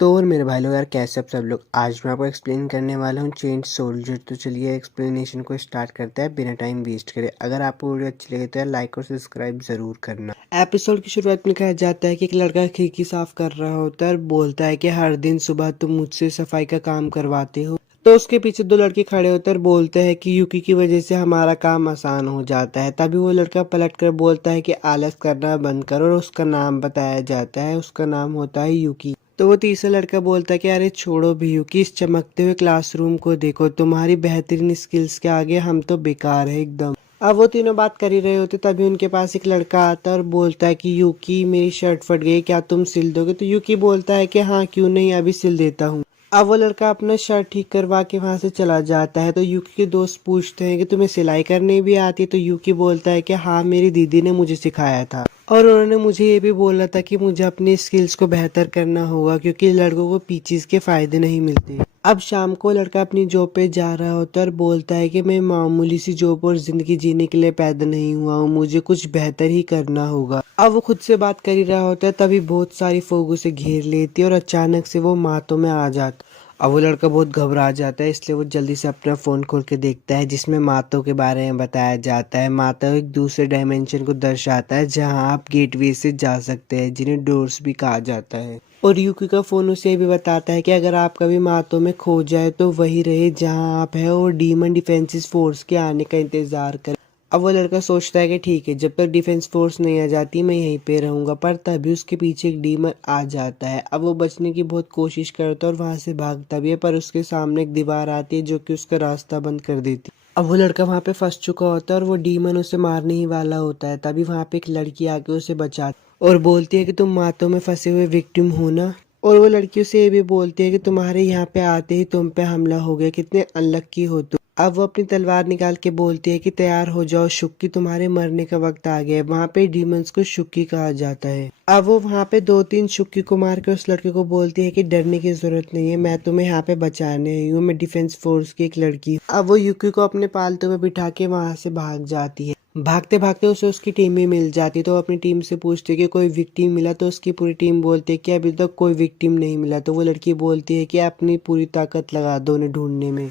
तो और मेरे भाई लोग यार कैसे आप सब लोग। आज मैं आपको एक्सप्लेन करने वाला हूँ चेन सोल्जर। तो चलिए एक्सप्लेनेशन को स्टार्ट करते हैं बिना टाइम वेस्ट करे। अगर आपको वीडियो अच्छी लगे तो यार लाइक और सब्सक्राइब जरूर करना। एपिसोड की शुरुआत में कहा जाता है कि एक लड़का खिड़की साफ कर रहा होता है और बोलता है कि हर दिन सुबह तुम मुझसे सफाई का काम करवाते हो। तो उसके पीछे दो लड़के खड़े होते हैं और बोलते हैं कि यूकी की वजह से हमारा काम आसान हो जाता है। तभी वो लड़का पलट कर बोलता है कि आलस करना बंद करो और उसका नाम बताया जाता है। उसका नाम होता है यूकी। तो वो तीसरा लड़का बोलता है कि अरे छोड़ो भी यूकी, इस चमकते हुए क्लासरूम को देखो, तुम्हारी बेहतरीन स्किल्स के आगे हम तो बेकार है एकदम। अब वो तीनों बात कर ही रहे होते तभी उनके पास एक लड़का आता है और बोलता है कि यूकी मेरी शर्ट फट गई, क्या तुम सिल दोगे। तो यूकी बोलता है कि हाँ क्यों नहीं, अभी सिल देता हूँ। अब वो लड़का अपना शर्ट ठीक करवा के वहां से चला जाता है। तो यूकी के दोस्त पूछते हैं कि तुम्हें सिलाई करनी भी आती है। तो यूकी बोलता है कि हाँ मेरी दीदी ने मुझे सिखाया था और उन्होंने मुझे ये भी बोला था कि मुझे अपनी स्किल्स को बेहतर करना होगा क्योंकि लड़कों को पीचीज के फायदे नहीं मिलते। अब शाम को लड़का अपनी जॉब पे जा रहा होता है और बोलता है कि मैं मामूली सी जॉब और जिंदगी जीने के लिए पैदा नहीं हुआ हूँ, मुझे कुछ बेहतर ही करना होगा। अब वो खुद से बात कर ही रहा होता है तभी बहुत सारी फोग उसे घेर लेती है और अचानक से वो मातों में आ जाता। अब वो लड़का बहुत घबरा जाता है, इसलिए वो जल्दी से अपना फोन खोल के देखता है जिसमें मातों के बारे में बताया जाता है। माता एक दूसरे डायमेंशन को दर्शाता है जहां आप गेटवे से जा सकते हैं, जिन्हें डोर्स भी कहा जाता है। और यूकी का फोन उसे भी बताता है कि अगर आप कभी मातों में खो जाए तो वही रहे जहां आप है और डीमन डिफेंसिस फोर्स के आने का इंतजार करें। अब वो लड़का सोचता है कि ठीक है, जब तक डिफेंस फोर्स नहीं आ जाती मैं यहीं पे रहूंगा। पर तभी उसके पीछे एक डीमन आ जाता है। अब वो बचने की बहुत कोशिश करता है और वहां से भागता भी है, पर उसके सामने एक दीवार आती है जो कि उसका रास्ता बंद कर देती है। अब वो लड़का वहां पे फंस चुका होता है और वो डीमन उसे मारने ही वाला होता है। तभी वहां पे एक लड़की आके उसे बचाती और बोलती है कि तुम मातों में फंसे हुए विक्टिम हो ना। और वो लड़की उसे ये भी बोलती है कि तुम्हारे यहाँ पे आते ही तुम पे हमला हो गया, कितने अनलक्की हो तुम। अब वो अपनी तलवार निकाल के बोलती है कि तैयार हो जाओ शुक्की, तुम्हारे मरने का वक्त आ गया है। वहाँ पे डीमंस को शुक्की कहा जाता है। अब वो वहाँ पे दो तीन शुक्की को मार के उस लड़के को बोलती है कि डरने की जरूरत नहीं है, मैं तुम्हें यहाँ पे बचाने आई हूँ, मैं डिफेंस फोर्स की एक लड़की हूँ। अब वो युकी को अपने पालतू में बिठा के वहां से भाग जाती है। भागते भागते उसे उसकी टीम भी मिल जाती, तो वो अपनी टीम से पूछती है कि कोई विक्टिम मिला। तो उसकी पूरी टीम बोलती है कि अभी तक कोई विक्टिम नहीं मिला। तो वो लड़की बोलती है कि अपनी पूरी ताकत लगा दो उन्हें ढूंढने में।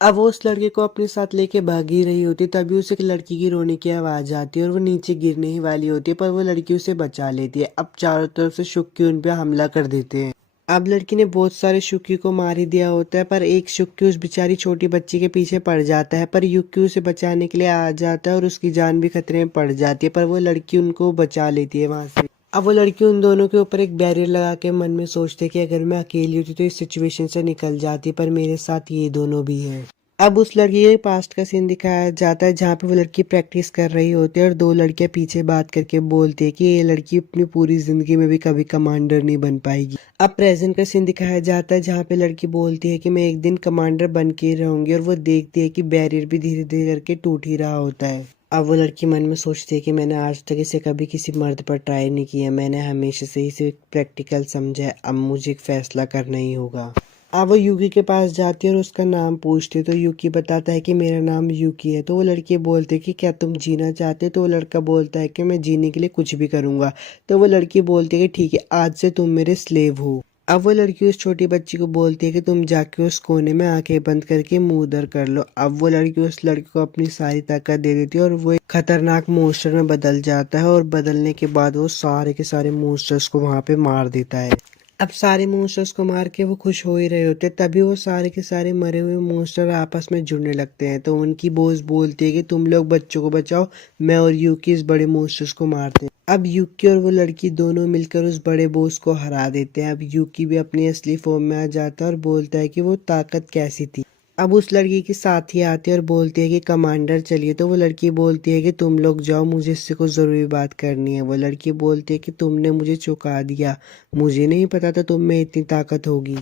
अब वो उस लड़के को अपने साथ लेके भाग ही रही होती तभी उसे एक लड़की की रोने की आवाज आती है और वो नीचे गिरने ही वाली होती है, पर वो लड़की उसे बचा लेती है। अब चारों तरफ से शुक्की उन पे हमला कर देते हैं। अब लड़की ने बहुत सारे शुक्की को मार ही दिया होता है, पर एक शुक्की उस बेचारी छोटी बच्ची के पीछे पड़ जाता है। पर युक्की उसे बचाने के लिए आ जाता है और उसकी जान भी खतरे में पड़ जाती है, पर वो लड़की उनको बचा लेती है वहां से। अब वो लड़की उन दोनों के ऊपर एक बैरियर लगा के मन में सोचते कि अगर मैं अकेली होती तो इस सिचुएशन से निकल जाती, पर मेरे साथ ये दोनों भी है। अब उस लड़की के पास्ट का सीन दिखाया जाता है जहाँ पे वो लड़की प्रैक्टिस कर रही होती है और दो लड़कियां पीछे बात करके बोलती है कि ये लड़की अपनी पूरी जिंदगी में भी कभी कमांडर नहीं बन पाएगी। अब प्रेजेंट का सीन दिखाया जाता है जहाँ पे लड़की बोलती है कि मैं एक दिन कमांडर बन के रहूंगी और वो देखती है कि बैरियर भी धीरे धीरे करके टूट ही रहा होता है। अब वो लड़की मन में सोचती है कि मैंने आज तक इसे कभी किसी मर्द पर ट्राई नहीं किया, मैंने हमेशा से इसे प्रैक्टिकल समझा है, अब मुझे एक फैसला करना ही होगा। अब वो यूकी के पास जाती है और उसका नाम पूछती है। तो यूकी बताता है कि मेरा नाम यूकी है। तो वो लड़की बोलती है कि क्या तुम जीना चाहते हो। तो वो लड़का बोलता है कि मैं जीने के लिए कुछ भी करूंगा। तो वो लड़की बोलती है कि ठीक है, आज से तुम मेरे स्लेव हो। अब वो लड़की उस छोटी बच्ची को बोलती है कि तुम जाके उस कोने में आंखें बंद करके मुंह उधर कर लो। अब वो लड़की उस लड़की को अपनी सारी ताकत दे देती है और वो एक खतरनाक मॉन्स्टर में बदल जाता है और बदलने के बाद वो सारे के सारे मॉन्स्टर्स को वहां पे मार देता है। अब सारे मॉन्स्टर्स को मार के वो खुश हो ही रहे होते तभी वो सारे के सारे मरे हुए मॉन्स्टर आपस में जुड़ने लगते हैं। तो उनकी बॉस बोलती है कि तुम लोग बच्चों को बचाओ, मैं और यूकी इस बड़े मॉन्स्टर्स को मारते हैं। अब यूकी और वो लड़की दोनों मिलकर उस बड़े बॉस को हरा देते हैं। अब यूकी भी अपनी असली फॉर्म में आ जाता है और बोलता है कि वो ताकत कैसी थी। अब उस लड़की के साथी आते हैं और बोलते हैं कि कमांडर चलिए। तो वो लड़की बोलती है कि तुम लोग जाओ, मुझे इससे कुछ ज़रूरी बात करनी है। वो लड़की बोलती है कि तुमने मुझे चौंका दिया, मुझे नहीं पता था तुम में इतनी ताकत होगी।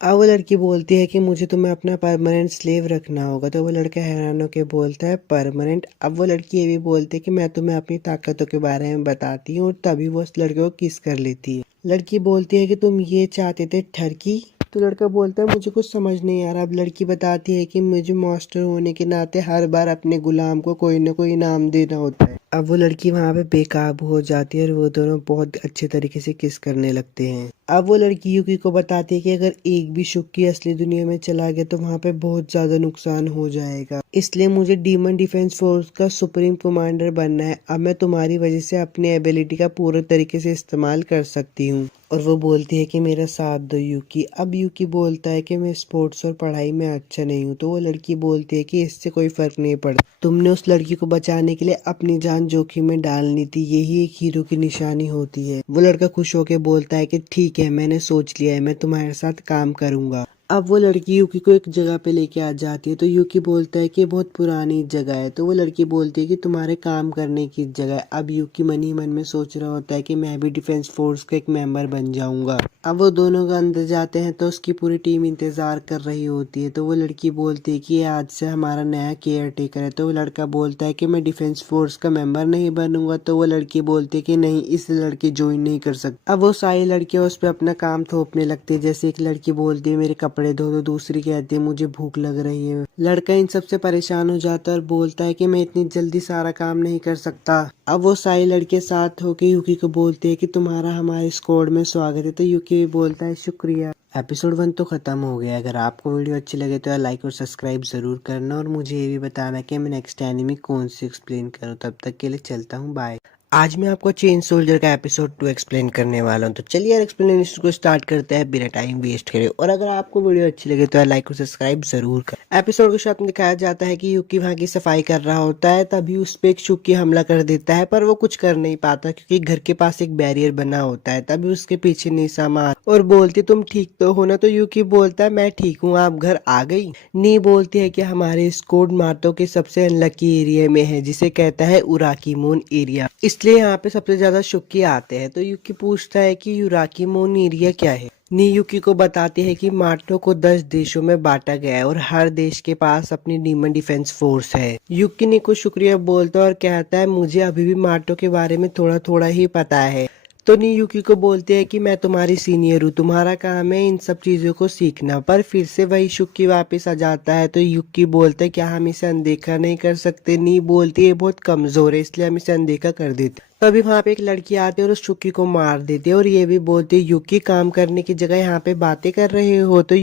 अब वो लड़की बोलती है कि मुझे तुम्हें अपना परमानेंट स्लेव रखना होगा। तो वो लड़का हैरान होकर बोलता है परमानेंट। अब वो लड़की ये भी बोलती है कि मैं तुम्हें अपनी ताकतों के बारे में बताती हूँ और तभी वो उस लड़के को किस कर लेती है। लड़की बोलती है कि तुम ये चाहते थे ठरकी। तो लड़का बोलता है मुझे कुछ समझ नहीं आ रहा। अब लड़की बताती है कि मुझे मास्टर होने के नाते हर बार अपने गुलाम को कोई ना कोई इनाम देना होता है। अब वो लड़की वहाँ पे बेकाबू हो जाती है और वो दोनों बहुत अच्छे तरीके से किस करने लगते हैं। अब वो लड़की यूकी को बताती है कि अगर एक भी शुक्की असली दुनिया में चला गया तो वहाँ पे बहुत ज्यादा नुकसान हो जाएगा, इसलिए मुझे डीमन डिफेंस फोर्स का सुप्रीम कमांडर बनना है। अब मैं तुम्हारी वजह से अपनी एबिलिटी का पूरे तरीके से इस्तेमाल कर सकती हूँ। और वो बोलती है कि मेरा साथ दो यूकी। अब यूकी बोलता है कि मैं स्पोर्ट्स और पढ़ाई में अच्छा नहीं हूँ। तो वो लड़की बोलती है कि इससे कोई फर्क नहीं पड़ता, तुमने उस लड़की को बचाने के लिए अपनी जान जोखिम में डालनी थी, यही एक हीरो की निशानी होती है। वो लड़का खुश होकर बोलता है कि ठीक है, मैंने सोच लिया है, मैं तुम्हारे साथ काम करूंगा। अब वो लड़की यूकी को एक जगह पे लेके आ जाती है। तो यूकी बोलता है कि बहुत पुरानी जगह है। तो वो लड़की बोलती है कि तुम्हारे काम करने की जगह है। अब यूकी मन ही मन में सोच रहा होता है कि मैं भी डिफेंस फोर्स का एक मेंबर बन जाऊंगा। अब वो दोनों का अंदर जाते हैं तो उसकी पूरी टीम इंतजार कर रही होती है। तो वो लड़की बोलती है कि ये आज से हमारा नया केयर टेकर है। तो वो लड़का बोलता है कि मैं डिफेंस फोर्स का मेंबर नहीं बनूंगा। तो वो लड़की बोलती है कि नहीं, इस लड़की ज्वाइन नहीं कर सकती। अब वो सारी लड़कियां उस पर अपना काम थोपने लगती है। जैसे एक लड़की बोलती है मेरे कपड़े धो दो, दूसरी कहती है मुझे भूख लग रही है। लड़का इन सबसे परेशान हो जाता है और बोलता है कि मैं इतनी जल्दी सारा काम नहीं कर सकता। अब वो सारी लड़के साथ होके यूकी को बोलते है कि तुम्हारा हमारे स्क्वाड में स्वागत है। तो यूकी भी बोलता है शुक्रिया। एपिसोड 1 तो खत्म हो गया। अगर आपको वीडियो अच्छी लगे तो लाइक और सब्सक्राइब जरूर करना और मुझे ये भी बताना कि मैं नेक्स्ट एनिमी कौन सी एक्सप्लेन करूँ। तब तक के लिए चलता हूँ, बाय। आज मैं आपको चेन सोल्जर का एपिसोड 2 एक्सप्लेन करने वाला हूँ। तो चलिए यार एक्सप्लेनेशन को स्टार्ट करते हैं बिना टाइम वेस्ट करे। और अगर आपको वीडियो अच्छी लगे तो लाइक और सब्सक्राइब जरूर कर। एपिसोड के साथ दिखाया जाता है कि यूकी वहाँ की सफाई कर रहा होता है, तभी उस पे एक शुक्की हमला कर देता है, पर वो कुछ कर नहीं पाता क्योंकि घर के पास एक बैरियर बना होता है। तभी उसके पीछे निसामा और बोलती तुम ठीक तो हो ना। तो यूकी बोलता है मैं ठीक हूँ, आप घर आ गई। नी बोलती है कि हमारे स्क्वाड मार्टो के सबसे अनलकी एरिया में है, जिसे कहता है उराकी मून एरिया, इसलिए यहाँ पे सबसे ज्यादा शुक्की आते हैं। तो यूकी पूछता है कि यूराकी मून एरिया क्या है। नी यूकी को बताती है कि मार्टो को 10 देशों में बांटा गया है और हर देश के पास अपनी डीमन डिफेंस फोर्स है। यूकी नी को शुक्रिया बोलता है और कहता है मुझे अभी भी मार्टो के बारे में थोड़ा थोड़ा ही पता है। तो नी यूकी को बोलते हैं कि मैं तुम्हारी सीनियर हूँ, तुम्हारा काम है इन सब चीजों को सीखना। पर फिर से वही शुक्की वापस आ जाता है। तो यूकी बोलता है क्या हम इसे अनदेखा नहीं कर सकते। नी बोलती है बहुत कमजोर है, इसलिए हम इसे अनदेखा कर देते। तो अभी वहाँ पे एक लड़की आती है और उस शुक्की को मार देती है और ये भी बोलती है यूकी काम करने की जगह यहाँ पे बातें कर रहे हो। तो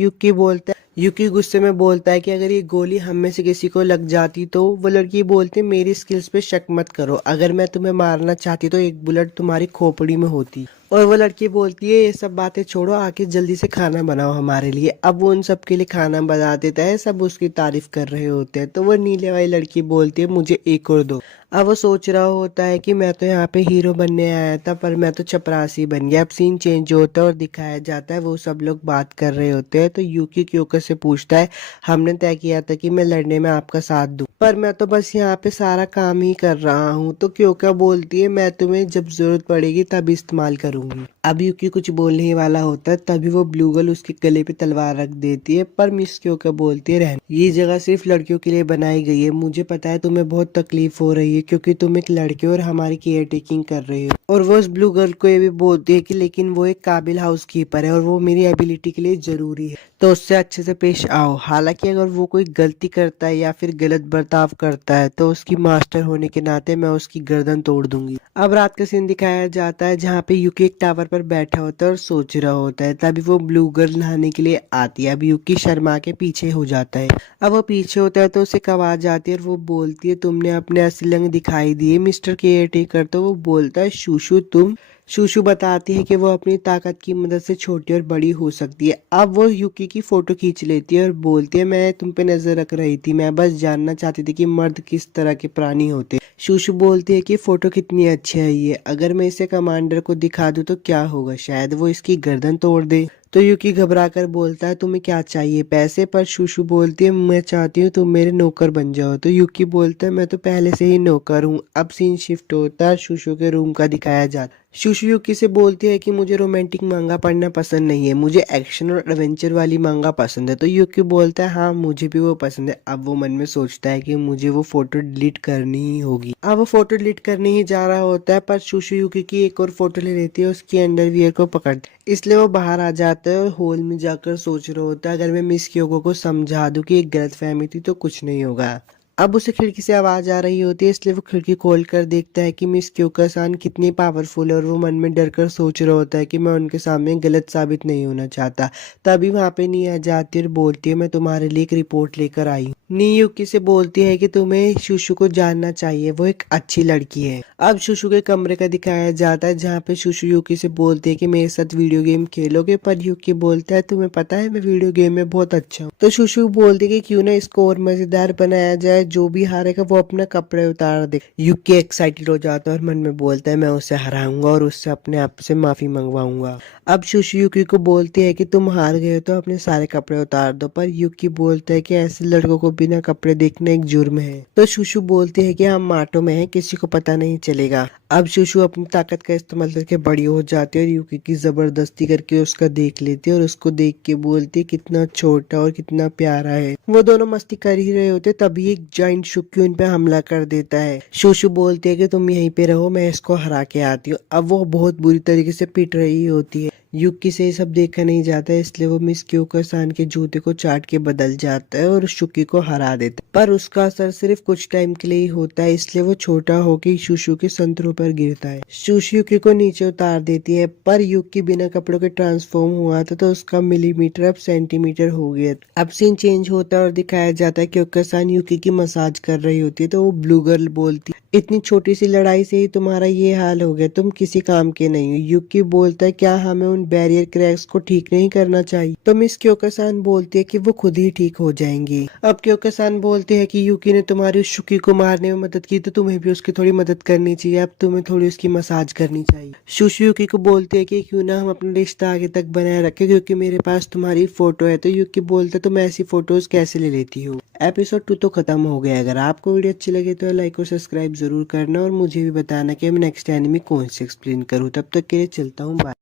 यूकी गुस्से में बोलता है कि अगर ये गोली हम में से किसी को लग जाती। तो वो लड़की बोलती है मेरी स्किल्स पे शक मत करो, अगर मैं तुम्हें मारना चाहती तो एक बुलेट तुम्हारी खोपड़ी में होती। और वो लड़की बोलती है ये सब बातें छोड़ो, आके जल्दी से खाना बनाओ हमारे लिए। अब वो उन सब के लिए खाना बना देता है, सब उसकी तारीफ कर रहे होते हैं। तो वो नीले वाली लड़की बोलती है मुझे एक और दो। अब वो सोच रहा होता है कि मैं तो यहाँ पे हीरो बनने आया था, पर मैं तो चपरासी बन गया। अब सीन चेंज होता है और दिखाया जाता है वो सब लोग बात कर रहे होते हैं। तो यूकी क्योकर से पूछता है हमने तय किया था कि मैं लड़ने में आपका साथ दूं, पर मैं तो बस यहाँ पे सारा काम ही कर रहा हूँ। तो क्योका बोलती है मैं तुम्हें जब जरूरत पड़ेगी तब इस्तेमाल करूंगी। अब यूकी कुछ बोलने ही वाला होता है, तभी वो ब्लू गर्ल उसके गले पे तलवार रख देती है। पर मिस क्योका बोलती है रहने, ये जगह सिर्फ लड़कियों के लिए बनाई गई है। मुझे पता है तुम्हें बहुत तकलीफ हो रही है क्योंकि तुम एक लड़के हो और हमारी केयर टेकिंग कर रही हो। और वो उस ब्लू गर्ल को ये भी बोलती है कि लेकिन वो एक काबिल हाउस कीपर है और वो मेरी एबिलिटी के लिए जरूरी है, तो उससे अच्छे से पेश आओ। हालांकि अगर वो कोई गलती करता है या फिर गलत बर्ताव करता है तो उसकी मास्टर होने के नाते मैं उसकी गर्दन तोड़ दूंगी। अब रात का सीन दिखाया जाता है जहाँ पे यूकी एक टावर पर बैठा होता है और सोच रहा होता है। तभी वो ब्लू गर्ल नहाने के लिए आती है। अब यूकी शर्मा के पीछे हो जाता है। अब वो पीछे होता है तो उसे आवाज आती है और वो बोलती है तुमने अपने असली रंग दिखाई दिए मिस्टर केयर टेकर। तो वो बोलता है शूशु तुम। शूशु बताती है कि वो अपनी ताकत की मदद से छोटी और बड़ी हो सकती है। अब वो यूकी की फोटो खींच लेती है और बोलती है मैं तुम पे नजर रख रही थी, मैं बस जानना चाहती थी कि मर्द किस तरह के प्राणी होते। शूशु बोलती है कि फोटो कितनी अच्छी है ये, अगर मैं इसे कमांडर को दिखा दूं तो क्या होगा, शायद वो इसकी गर्दन तोड़ दे। तो यूकी घबरा कर बोलता है तुम्हें क्या चाहिए, पैसे। पर शूशु बोलती है मैं चाहती हूँ तुम मेरे नौकर बन जाओ। तो यूकी बोलता है मैं तो पहले से ही नौकर हूँ। अब सीन शिफ्ट होता है, शूशु के रूम का दिखाया जाता है। शूशु यूकी से बोलती है कि मुझे रोमांटिक मांगा पढ़ना पसंद नहीं है, मुझे एक्शन और एडवेंचर वाली मांगा पसंद है। तो यूकी बोलता है हाँ मुझे भी वो पसंद है। अब वो मन में सोचता है कि मुझे वो फोटो डिलीट करनी ही होगी। अब वो फोटो डिलीट करने ही जा रहा होता है, पर शूशु यूकी की एक और फोटो ले लेती है, उसकी अंडरवियर को पकड़, इसलिए वो बाहर आ जाता है और हॉल में जाकर सोच रहा होता है अगर मैं मिस क्योको को समझा दूं कि एक गलतफहमी थी तो कुछ नहीं होगा। अब उसे खिड़की से आवाज आ रही होती है, इसलिए वो खिड़की खोल कर देखता है कि मिस क्योकसान कितनी पावरफुल है और वो मन में डर कर सोच रहा होता है कि मैं उनके सामने गलत साबित नहीं होना चाहता। तभी वहां पे नी आ जाती है और बोलती है मैं तुम्हारे लिए एक रिपोर्ट लेकर आई हूँ। नी युकी से बोलती है कि तुम्हें शुशु को जानना चाहिए, वो एक अच्छी लड़की है। अब शुशु के कमरे का दिखाया जाता है जहाँ पे शुशु युकी से बोलती है कि मेरे साथ वीडियो गेम खेलोगे, पर युकी बोलता है तुम्हें पता है मैं वीडियो गेम में बहुत अच्छा हूँ। तो शुशु बोलती है कि क्यों ना इसको और मजेदार बनाया जाए, जो भी हारेगा वो अपना कपड़े उतार दे। युकी एक्साइटेड हो जाता है और मन में बोलता है मैं उसे हराऊंगा और उससे अपने आप से माफी मंगवाऊंगा। अब शुशु युकी को बोलती है कि तुम हार गए तो अपने सारे कपड़े उतार दो, पर युकी बोलता है कि ऐसे लड़कों को बिना कपड़े देखना एक जुर्म है। तो शुशु बोलती है कि हम माटो में हैं, किसी को पता नहीं चलेगा। अब शुशु अपनी ताकत का इस्तेमाल करके बड़ी हो जाती है और युकी की जबरदस्ती करके उसका देख लेती है और उसको देख के बोलती है कितना छोटा और कितना प्यारा है। वो दोनों मस्ती कर ही रहे होते तभी एक जाइंट शुक्की उन पे हमला कर देता है। शुशु बोलती है कि तुम यहीं पे रहो, मैं इसको हरा के आती हूँ। अब वो बहुत बुरी तरीके से पिट रही होती है। युकी से ये सब देखा नहीं जाता है, इसलिए वो मिस क्योकसान के जूते को चाट के बदल जाता है और शुकी को हरा देता है। पर उसका असर सिर्फ कुछ टाइम के लिए ही होता है, इसलिए वो छोटा होकर शुशु के संतरों पर गिरता है। शुशु युकी को नीचे उतार देती है, पर युकी बिना कपड़ों के ट्रांसफॉर्म हुआ था तो उसका मिलीमीटर अब सेंटीमीटर हो गया। अब सीन चेंज होता है और दिखाया जाता है क्योकसान युकी की मसाज कर रही होती है। तो वो ब्लू गर्ल बोलती इतनी छोटी सी लड़ाई से ही तुम्हारा ये हाल हो गया, तुम किसी काम के नहीं हो। युकी बोलता है क्या हमें उन बैरियर क्रैक्स को ठीक नहीं करना चाहिए? तो मिस क्योकसान बोलती है कि वो खुद ही ठीक हो जाएंगी। अब क्योकसान बोलते हैं कि युकी ने तुम्हारी शुकी को मारने में मदद की तो तुम्हें भी उसकी थोड़ी मदद करनी चाहिए, अब तुम्हें थोड़ी उसकी मसाज करनी चाहिए। शुशु युकी को बोलते हैं कि क्यों ना हम अपना रिश्ता आगे तक बनाए रखें, क्योंकि मेरे पास तुम्हारी फोटो है। तो युकी बोलते तुम ऐसी फोटोज कैसे ले लेती हो। एपिसोड 2 तो खत्म हो गया। अगर आपको वीडियो अच्छी लगे तो लाइक और सब्सक्राइब जरूर करना और मुझे भी बताना कि मैं नेक्स्ट एनिमे कौन से एक्सप्लेन करूँ। तब तक के लिए चलता हूँ, बाय।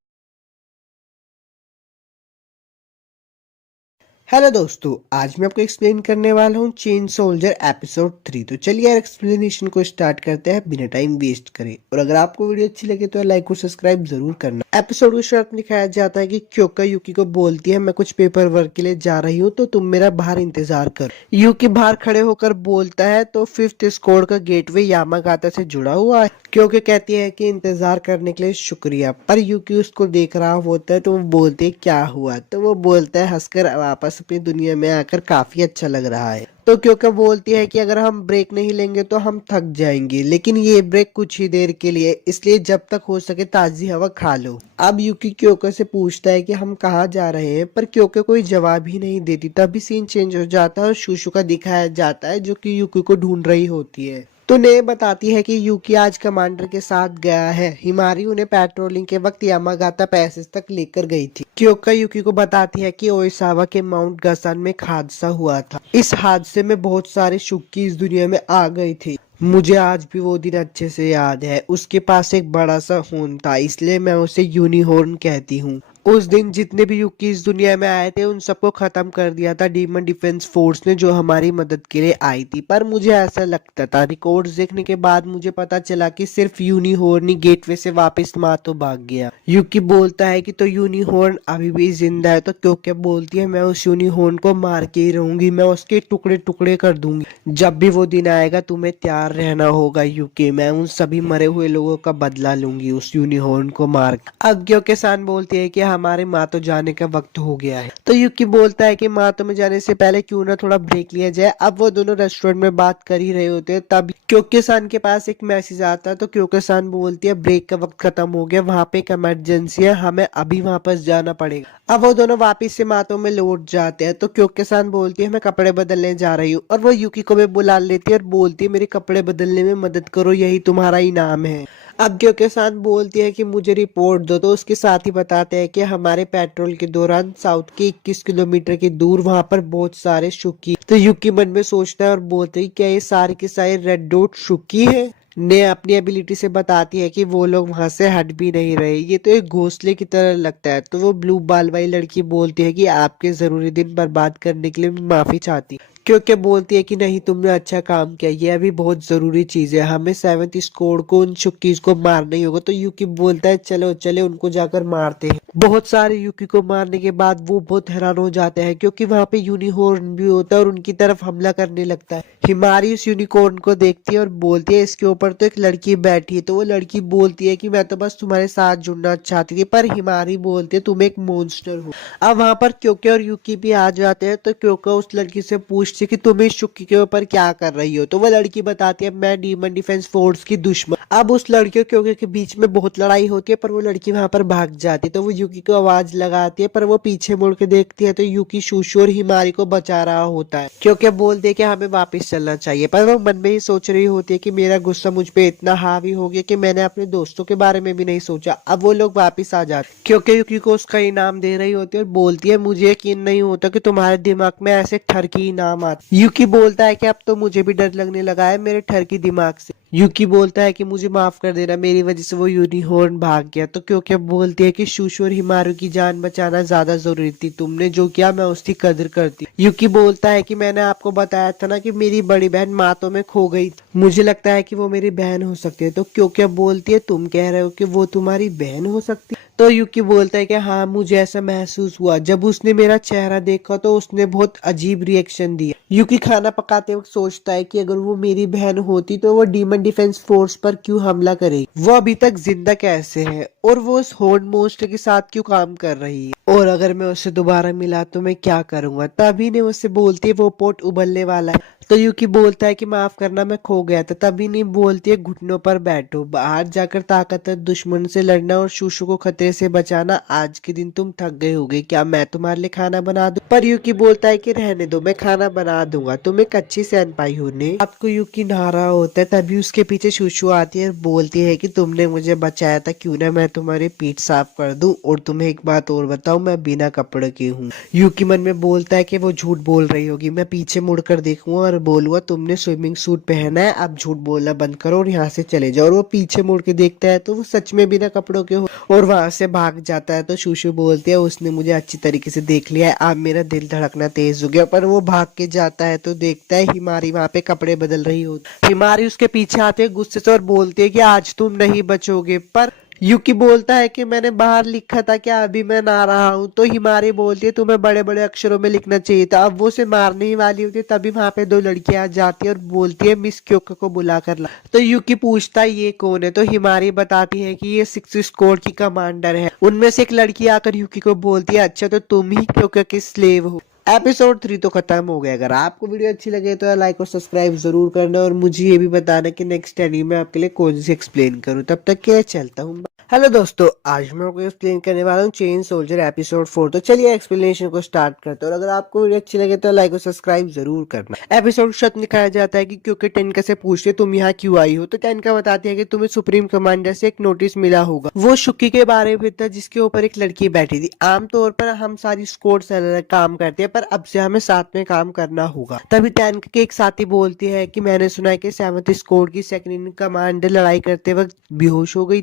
हेलो दोस्तों, आज मैं आपको एक्सप्लेन करने वाला हूँ चेन सोल्जर एपिसोड 3। तो चलिए यार एक्सप्लेनेशन को स्टार्ट करते हैं बिना टाइम वेस्ट करे। और अगर आपको वीडियो अच्छी लगे तो लाइक और सब्सक्राइब जरूर करना। एपिसोड को शुरुआत में दिखाया जाता है कि क्योका युकी को बोलती है मैं कुछ पेपर वर्क के लिए जा रही हूँ तो तुम मेरा बाहर इंतजार कर। युकी बाहर खड़े होकर बोलता है तो 5th स्क्वाड का गेटवे यामागाता से जुड़ा हुआ है। क्योंकि कहती है कि इंतजार करने के लिए शुक्रिया, पर युकी उसको देख रहा होता है तो वो बोलते है क्या हुआ। तो वो बोलता है हंसकर वापस अपनी दुनिया में आकर काफी अच्छा लग रहा है। तो क्योंकि बोलती है कि अगर हम ब्रेक नहीं लेंगे तो हम थक जाएंगे, लेकिन ये ब्रेक कुछ ही देर के लिए, इसलिए जब तक हो सके ताजी हवा खा लो। अब युकी क्योको से पूछता है कि हम कहाँ जा रहे हैं, पर क्योको कोई जवाब ही नहीं देती। तभी सीन चेंज हो जाता है और शुशु का दिखाया जाता है जो कि युकी को ढूंढ रही होती है। तो ने बताती है कि युकी आज कमांडर के साथ गया है। हिमारी उन्हें पेट्रोलिंग के वक्त यामागाता पैसेज तक लेकर गई थी। क्योका युकी को बताती है कि ओइसावा के माउंट गसान में एक हादसा हुआ था। इस हादसे में बहुत सारे शुक्की इस दुनिया में आ गए थे। मुझे आज भी वो दिन अच्छे से याद है। उसके पास एक बड़ा सा हॉर्न था, इसलिए मैं उसे यूनिहॉर्न कहती हूँ। उस दिन जितने भी युक्की इस दुनिया में आए थे उन सबको खत्म कर दिया था डीमन डिफेंस फोर्स ने, जो हमारी मदद के लिए आई थी। पर मुझे ऐसा लगता था, रिकॉर्ड्स देखने के बाद मुझे पता चला कि सिर्फ यूनिहॉर्न ही गेटवे से वापस मातो भाग गया। युकी बोलता है कि तो यूनिहॉर्न अभी भी जिंदा है। तो क्योंकि बोलती है मैं उस यूनिहॉर्न को मार के ही रहूंगी, मैं उसके टुकड़े टुकड़े कर दूंगी। जब भी वो दिन आएगा तुम्हें तैयार रहना होगा युकी, मैं उन सभी मरे हुए लोगों का बदला लूंगी उस यूनिहॉर्न को मार। अब क्योंकि सान बोलती है कि हमारे मातो जाने का वक्त हो गया है। तो युकी बोलता है कि मातो में जाने से पहले क्यों ना थोड़ा ब्रेक लिया जाए। अब वो दोनों रेस्टोरेंट में बात कर ही रहे होते हैं, तब क्योंकि सान के पास एक मैसेज आता है। तो क्योंकि सान बोलती है ब्रेक का वक्त खत्म हो गया, वहाँ पे एक इमरजेंसी है, हमें अभी वापस जाना पड़ेगा। अब वो दोनों वापिस से मातो में लौट जाते हैं। तो क्योंकि सान बोलती है मैं कपड़े बदलने जा रही हूँ, और वो युकी को भी बुला लेती है और बोलती है मेरे कपड़े बदलने में मदद करो, यही तुम्हारा इनाम है। अब क्योंकि सान बोलती है कि मुझे रिपोर्ट दो, तो उसके साथ ही बताते हैं कि हमारे पेट्रोल के दौरान साउथ के 21 किलोमीटर की दूर वहां पर बहुत सारे शुकी। तो युकी मन में सोचता है और बोलते है क्या ये सारे के सारे रेड डॉट शुकी है। ने अपनी एबिलिटी से बताती है कि वो लोग वहां से हट भी नहीं रहे, ये तो एक घोंसले की तरह लगता है। तो वो ब्लू बाल वाली लड़की बोलती है कि आपके जरूरी दिन बर्बाद करने के लिए मैं माफी चाहती, क्योंकि बोलती है कि नहीं तुमने अच्छा काम किया, ये अभी बहुत जरूरी चीज है, हमें 7th स्क्वाड को उन शुक्कीज को मारना ही होगा। तो युकी बोलता है चलो चले उनको जाकर मारते हैं। बहुत सारे युकी को मारने के बाद वो बहुत हैरान हो जाते हैं, क्योंकि वहां पे यूनिहॉर्न भी होता है और उनकी तरफ हमला करने लगता है। हिमारी उस यूनिकॉर्न को देखती है और बोलती है इसके ऊपर तो एक लड़की बैठी है। तो वो लड़की बोलती है कि मैं तो बस तुम्हारे साथ जुड़ना चाहती थी, पर हिमारी बोलती है तुम एक मॉन्स्टर हो। अब वहां पर क्योंकि और यूकी भी आ जाते हैं। तो क्योंकि उस लड़की से पूछती है कि तुम इस शुक्की के ऊपर क्या कर रही हो। तो वो लड़की बताती है मैं डीमन डिफेंस फोर्स की दुश्मन। अब उस लड़कियों क्योंकि के बीच में बहुत लड़ाई होती है, पर वो लड़की वहां पर भाग जाती है। तो वो यूकी को आवाज लगाती है, पर वो पीछे मुड़ के देखती है तो यूकी शूशु और हिमारी को बचा रहा होता है, क्योंकि बोलते हैं कि हमें वापस चलना चाहिए। पर वो मन में ही सोच रही होती है कि मेरा गुस्सा मुझ पे इतना हावी हो गया कि मैंने अपने दोस्तों के बारे में भी नहीं सोचा। अब वो लोग वापस आ जाते क्योंकि यूकी को उसका इनाम दे रही होती है और बोलती है मुझे यकीन नहीं होता कि तुम्हारे दिमाग में ऐसे ठरकी इनाम आते। यूकी बोलता है कि अब तो मुझे भी डर लगने लगा है मेरे ठरकी दिमाग से। यूकी बोलता है कि मुझे माफ कर देना, मेरी वजह से वो यूनिकॉर्न भाग गया। तो क्योंकि अब बोलती है कि शूशु और हिमारू की जान बचाना ज्यादा जरूरी थी, तुमने जो किया मैं उसकी कदर करती। यूकी बोलता है कि मैंने आपको बताया था ना कि मेरी बड़ी बहन मातों में खो गई, मुझे लगता है कि वो मेरी बहन हो सकती है। तो क्योंकि अब बोलती है तुम कह रहे हो कि वो तुम्हारी बहन हो सकती। तो यूकी बोलता है कि हाँ मुझे ऐसा महसूस हुआ, जब उसने मेरा चेहरा देखा तो उसने बहुत अजीब रिएक्शन दिया। यूकी खाना पकाते वक्त सोचता है कि अगर वो मेरी बहन होती तो वो डीमन डिफेंस फोर्स पर क्यों हमला करेगी, वो अभी तक जिंदा कैसे है, और वो उस हॉर्न मोस्टर के साथ क्यों काम कर रही है, और अगर मैं उससे दोबारा मिला तो मैं क्या करूंगा। तभी ने उससे बोलती है वो पोट उबलने वाला है। तो यूकी बोलता है कि माफ करना मैं खो गया था। तभी नहीं बोलती है घुटनों पर बैठो, बाहर जाकर ताकतवर दुश्मन से लड़ना और शूशु को खतरे से बचाना, आज के दिन तुम थक गए होगे, क्या मैं तुम्हारे लिए खाना बना दूं। पर यूकी बोलता है कि रहने दो, मैं खाना बना दूंगा, तुम एक अच्छी सैनपाई हो ने। आपको यूकी नहा रहा होता है, तभी उसके पीछे शूशु आती है और बोलती है कि तुमने मुझे बचाया था, क्यों ना मैं तुम्हारी पीठ साफ कर दूं। और तुम्हें एक बात और बताऊं, मैं बिना कपड़े की हूँ। यूकी मन में बोलता है कि वो झूठ बोल रही होगी। मैं पीछे मुड़कर देखूंगा और बोलूंगा तुमने स्विमिंग सूट पहना है, अब झूठ बोलना बंद करो और यहाँ से चले जाओ। और वो पीछे मुड़ के देखता है तो वो सच में बिना कपड़ों के हो और वहां से भाग जाता है। तो शूशु बोलती है उसने मुझे अच्छी तरीके से देख लिया है, अब मेरा दिल धड़कना तेज हो गया। पर वो भाग के जाता है तो देखता है हिमारी वहां पे कपड़े बदल रही होती। हिमारी उसके पीछे आते है गुस्से से और बोलती है कि आज तुम नहीं बचोगे। पर यूकी बोलता है कि मैंने बाहर लिखा था क्या अभी मैं ना रहा हूँ। तो हिमारी बोलती है तुम्हें बड़े बड़े अक्षरों में लिखना चाहिए था। अब वो उसे मारने ही वाली होती है, तभी वहां पे दो लड़कियां आ जाती है और बोलती है मिस क्योको को बुला कर ला। तो यूकी पूछता है ये कौन है। तो हिमारी बताती है कि ये 6 स्क्वाड की कमांडर है। उनमें से एक लड़की आकर यूकी को बोलती है अच्छा तो तुम ही क्योको की स्लेव हो। एपिसोड 3 तो खत्म हो गया। अगर आपको वीडियो अच्छी लगे तो लाइक और सब्सक्राइब जरूर करना और मुझे ये भी बताना कि नेक्स्ट एनीमे आपके लिए कौन सी एक्सप्लेन करूं। तब तक के लिए चलता हूं। हेलो दोस्तों, आज मैं आपको एक्सप्लेन करने वाला हूँ चेन सोल्जर एपिसोड 4। तो चलिए एक्सप्लेनेशन को स्टार्ट करते हैं। और अगर आपको वीडियो अच्छी लगे तो लाइक और सब्सक्राइब जरूर करना। एपिसोड शत दिखाया जाता है कि क्योंकि टेनका से पूछते तुम यहाँ क्यों आई हो। तो टेनका बताती है कि तुम्हें सुप्रीम कमांडर से एक नोटिस मिला होगा, वो शुक्की के बारे में था जिसके ऊपर एक लड़की बैठी थी। आमतौर पर हम सारी स्क्वाड से अलग काम करते हैं, पर अब से हमें साथ में काम करना होगा। तभी टेनका के एक साथी बोलती है कि मैंने सुना है कि 7th स्क्वाड की सेकंड इन कमांडर लड़ाई करते वक्त बेहोश हो गई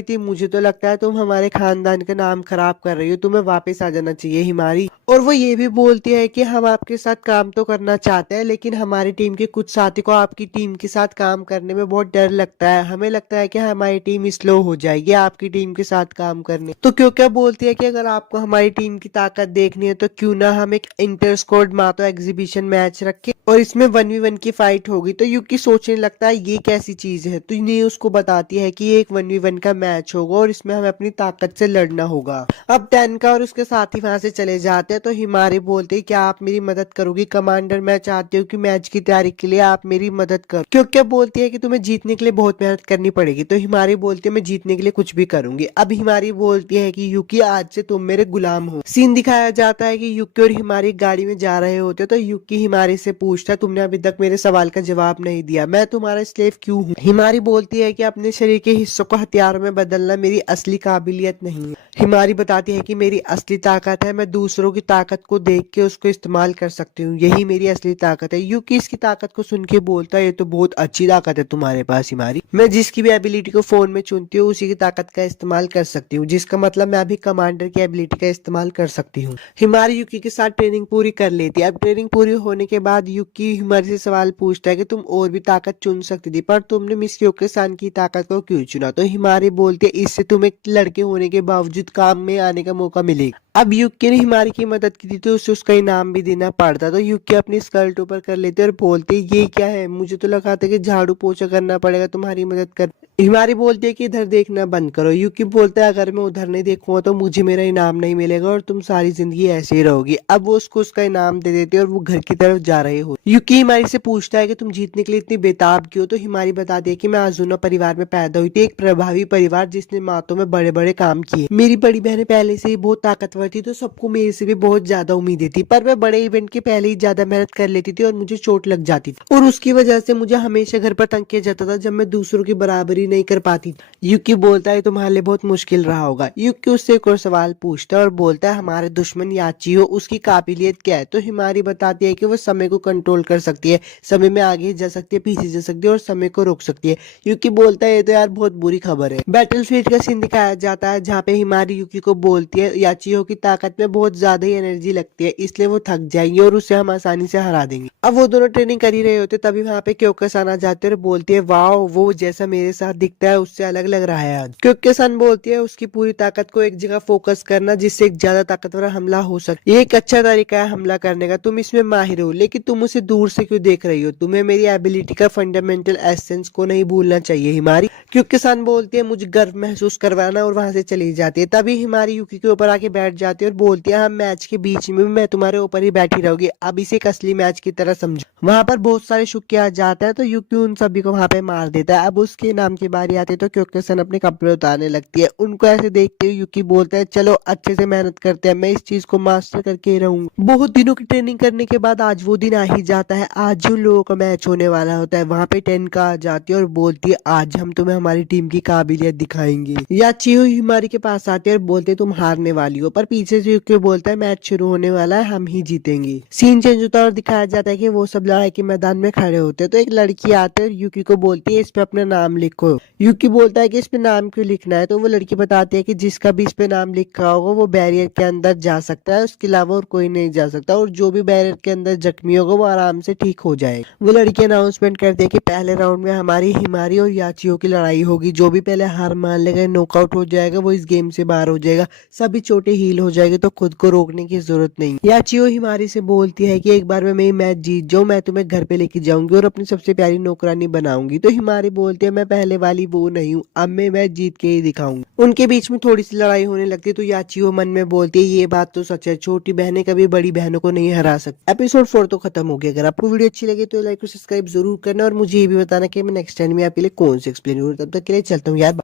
थी। मुझे तो लगता है तुम हमारे खानदान का नाम खराब कर रही हो, तुम्हें वापस आ जाना चाहिए हिमारी। और वो ये भी बोलती है कि हम आपके साथ काम तो करना चाहते हैं, लेकिन हमारी टीम के कुछ साथी को आपकी टीम के साथ काम करने में बहुत डर लगता है। हमें लगता है कि हमारी टीम स्लो हो जाएगी आपकी टीम के साथ काम करने। तो क्यों क्या बोलती है कि अगर आपको हमारी टीम की ताकत देखनी है तो क्यों ना हम एक इंटर स्क्वाड मातो एग्जीबिशन मैच रखें और इसमें 1v1 की फाइट होगी। तो यूकी सोचने लगता है ये कैसी चीज है। तो ये उसको बताती है कि ये एक 1v1 का मैच होगा और इसमें हमें अपनी ताकत से लड़ना होगा। अब टेनका और उसके साथी वहां से चले जाते हैं। तो हिमारी बोलते हैं क्या आप मेरी मदद करोगी कमांडर, मैं चाहती हूँ कि मैच की तैयारी के लिए आप मेरी मदद करो। क्योंकि बोलती है कि तुम्हें जीतने के लिए बहुत मेहनत करनी पड़ेगी। तो हिमारी बोलती है मैं जीतने के लिए कुछ भी करूंगी। अब हिमारी बोलती है कि यूकी आज से तुम मेरे गुलाम हो। सीन दिखाया जाता है कि यूकी और हिमारी गाड़ी में जा रहे होते। तो यूकी हिमारी से पूछता है तुमने अभी तक मेरे सवाल का जवाब नहीं दिया, मैं तुम्हारा स्लेव क्यों हूँ। हिमारी बोलती है कि अपने शरीर के हिस्सों को हथियारों में बदलना मेरी असली काबिलियत नहीं है। हिमारी बताती है कि मेरी असली ताकत है मैं दूसरों की ताकत को देख के उसको इस्तेमाल कर सकती हूँ, यही मेरी असली ताकत है। यूकी इसकी ताकत को सुन के बोलता है ये तो बहुत अच्छी ताकत है तुम्हारे पास हिमारी, मैं जिसकी भी एबिलिटी को फोन में चुनती हूँ उसी की ताकत का इस्तेमाल कर सकती हूँ, जिसका मतलब मैं अभी कमांडर की एबिलिटी का इस्तेमाल कर सकती हूँ। हिमारी यूकी के साथ ट्रेनिंग पूरी कर लेती है। अब ट्रेनिंग पूरी होने के बाद यूकी हिमारी से सवाल पूछता है कि तुम और भी ताकत चुन सकती थी, पर तुमने मिस क्योके-सान की ताकत को क्यों चुना। तो हिमारी बोलती है इससे तुम्हें लड़के होने के बावजूद काम में आने का मौका मिलेगा। अब युक्की ने हिमारी की मदद की थी तो उसे उसका इनाम भी देना पड़ता। तो युक्की अपनी स्कर्ट ऊपर कर लेते और बोलते ये क्या है, मुझे तो लगा था कि झाड़ू पोछा करना पड़ेगा तुम्हारी मदद कर। हिमारी बोलती है कि इधर देखना बंद करो। युक्की बोलता है अगर मैं उधर नहीं देखूंगा तो मुझे मेरा इनाम नहीं मिलेगा और तुम सारी जिंदगी ऐसे ही रहोगी। अब वो उसको उसका इनाम दे देते और वो घर की तरफ जा रहे हो। युक्की हिमारी से पूछता है कि तुम जीतने के लिए इतनी बेताब क्यों। तो हिमारी बताती है कि मैं आजुना परिवार में पैदा हुई थी, एक प्रभावी परिवार जिसने मातों में बड़े बड़े काम किए। मेरी बड़ी बहनें पहले से ही बहुत ताकतवर थी तो सबको मेरे से भी बहुत ज्यादा उम्मीदें थी, पर मैं बड़े इवेंट के पहले ही ज्यादा मेहनत कर लेती थी और मुझे चोट लग जाती थी और उसकी वजह से मुझे हमेशा घर पर तंग किया जाता था जब मैं दूसरों की बराबरी नहीं कर पाती। युक्की बोलता है तुम्हारे लिए बहुत मुश्किल रहा होगा। युक्की उससे एक और सवाल पूछता है और बोलता है हमारे दुश्मन याचियो उसकी काबिलियत क्या है। तो हिमारी बताती है कि वो समय को कंट्रोल कर सकती है, समय में आगे जा सकती है, पीछे जा सकती है और समय को रोक सकती है। युक्की बोलता है ये तो यार बहुत बुरी खबर है। बैटलफील्ड का सीन दिखाया जाता है जहाँ पे हिमारी युक्की को बोलती है याचियो की ताकत में बहुत ज्यादा ही एनर्जी लगती है, इसलिए वो थक जाएंगे और उसे हम आसानी से हरा देंगे। अब वो दोनों ट्रेनिंग कर ही रहे होते तभी वहाँ पे क्योकसान आ जाते हैं और बोलती है वाह वो जैसा मेरे साथ दिखता है उससे अलग लग रहा है आज। क्योकसान बोलती है उसकी पूरी ताकत को एक जगह फोकस करना जिससे एक ज्यादा ताकतवर हमला हो सके। ये एक अच्छा तरीका है हमला करने का, तुम इसमें माहिर हो, लेकिन तुम उसे दूर से क्यों देख रही हो, तुम्हें मेरी एबिलिटी का फंडामेंटल एसेंस को नहीं भूलना चाहिए हिमारी। क्योकसान बोलती है मुझे गर्व महसूस करवाना और वहां से चली जाती है। तभी हिमारी युकी के ऊपर आके बैठ जाती है और बोलती है हम मैच के बीच में भी मैं तुम्हारे ऊपर ही बैठी रहूंगी, अब इसे एक असली मैच की तरह समझो। वहां पर बहुत सारे शुक्के आ जाता है तो युकी उन सभी को वहां पे मार देता है। अब उसके नाम की बारी आती है तो क्योकसन अपने कपड़े उतारने लगती है। उनको ऐसे देखते हुए युकी बोलता है चलो अच्छे से मेहनत करते हैं, मैं इस चीज को मास्टर करके ही रहूंगा। बहुत दिनों की ट्रेनिंग करने के बाद आज वो दिन आ ही जाता है। आज जो लोगों का मैच होने वाला होता है वहां पे टेनका आ जाती है और बोलती है आज हम तुम्हें हमारी टीम की काबिलियत दिखाएंगे। या चियो हिमारी के पास आते हैं और बोलते तुम हारने वाली हो, पर पीछे से युकी बोलता है मैच शुरू होने वाला है, हम ही जीतेंगे। सीन चेंज होता है और दिखाया जाता है कि वो सब लड़ाई के मैदान में खड़े होते हैं तो एक लड़की आती है और युकी को बोलती है इस पे अपना नाम लिखो। युकी बोलता है कि इस पे नाम क्यों लिखना है, तो वो लड़की बताती है कि जिसका भी इस पे नाम लिखा होगा वो बैरियर के अंदर जा सकता है, उसके अलावा और कोई नहीं जा सकता और जो भी बैरियर के अंदर जख्मी होगा वो आराम से ठीक हो जाएगा। वो लड़की अनाउंसमेंट करती है कि पहले राउंड में हमारी हिमारी और याचियो की लड़ाई होगी, जो भी पहले हार मान लेगा नॉकआउट हो जाएगा वो इस गेम से बाहर हो जाएगा, सभी चोटें हील हो जाएगी तो खुद को रोकने की जरूरत नहीं। याचियो हिमारी से बोलती है कि एक बार में मैं मैच जीत जाऊं मैं तुम्हें घर पे लेके जाऊंगी और अपनी सबसे प्यारी नौकरानी बनाऊंगी। तो हिमारी बोलती है मैं पहले वाली वो नहीं हूँ, अब मैं मैच जीत के ही दिखाऊंगी। उनके बीच में थोड़ी सी लड़ाई होने लगती है तो याचियो मन में बोलती है ये बात तो सच है, छोटी बहनें कभी बड़ी बहनों को नहीं हरा सकती। एपिसोड 4 तो खत्म हो गया। अगर आपको वीडियो अच्छी लगी तो लाइक और सब्सक्राइब जरूर करना और मुझे ये भी बताना कि मैं नेक्स्ट टाइम में आपके लिए कौन सी एक्सप्लेन करूँ। तब तक के लिए चलता हूँ यार।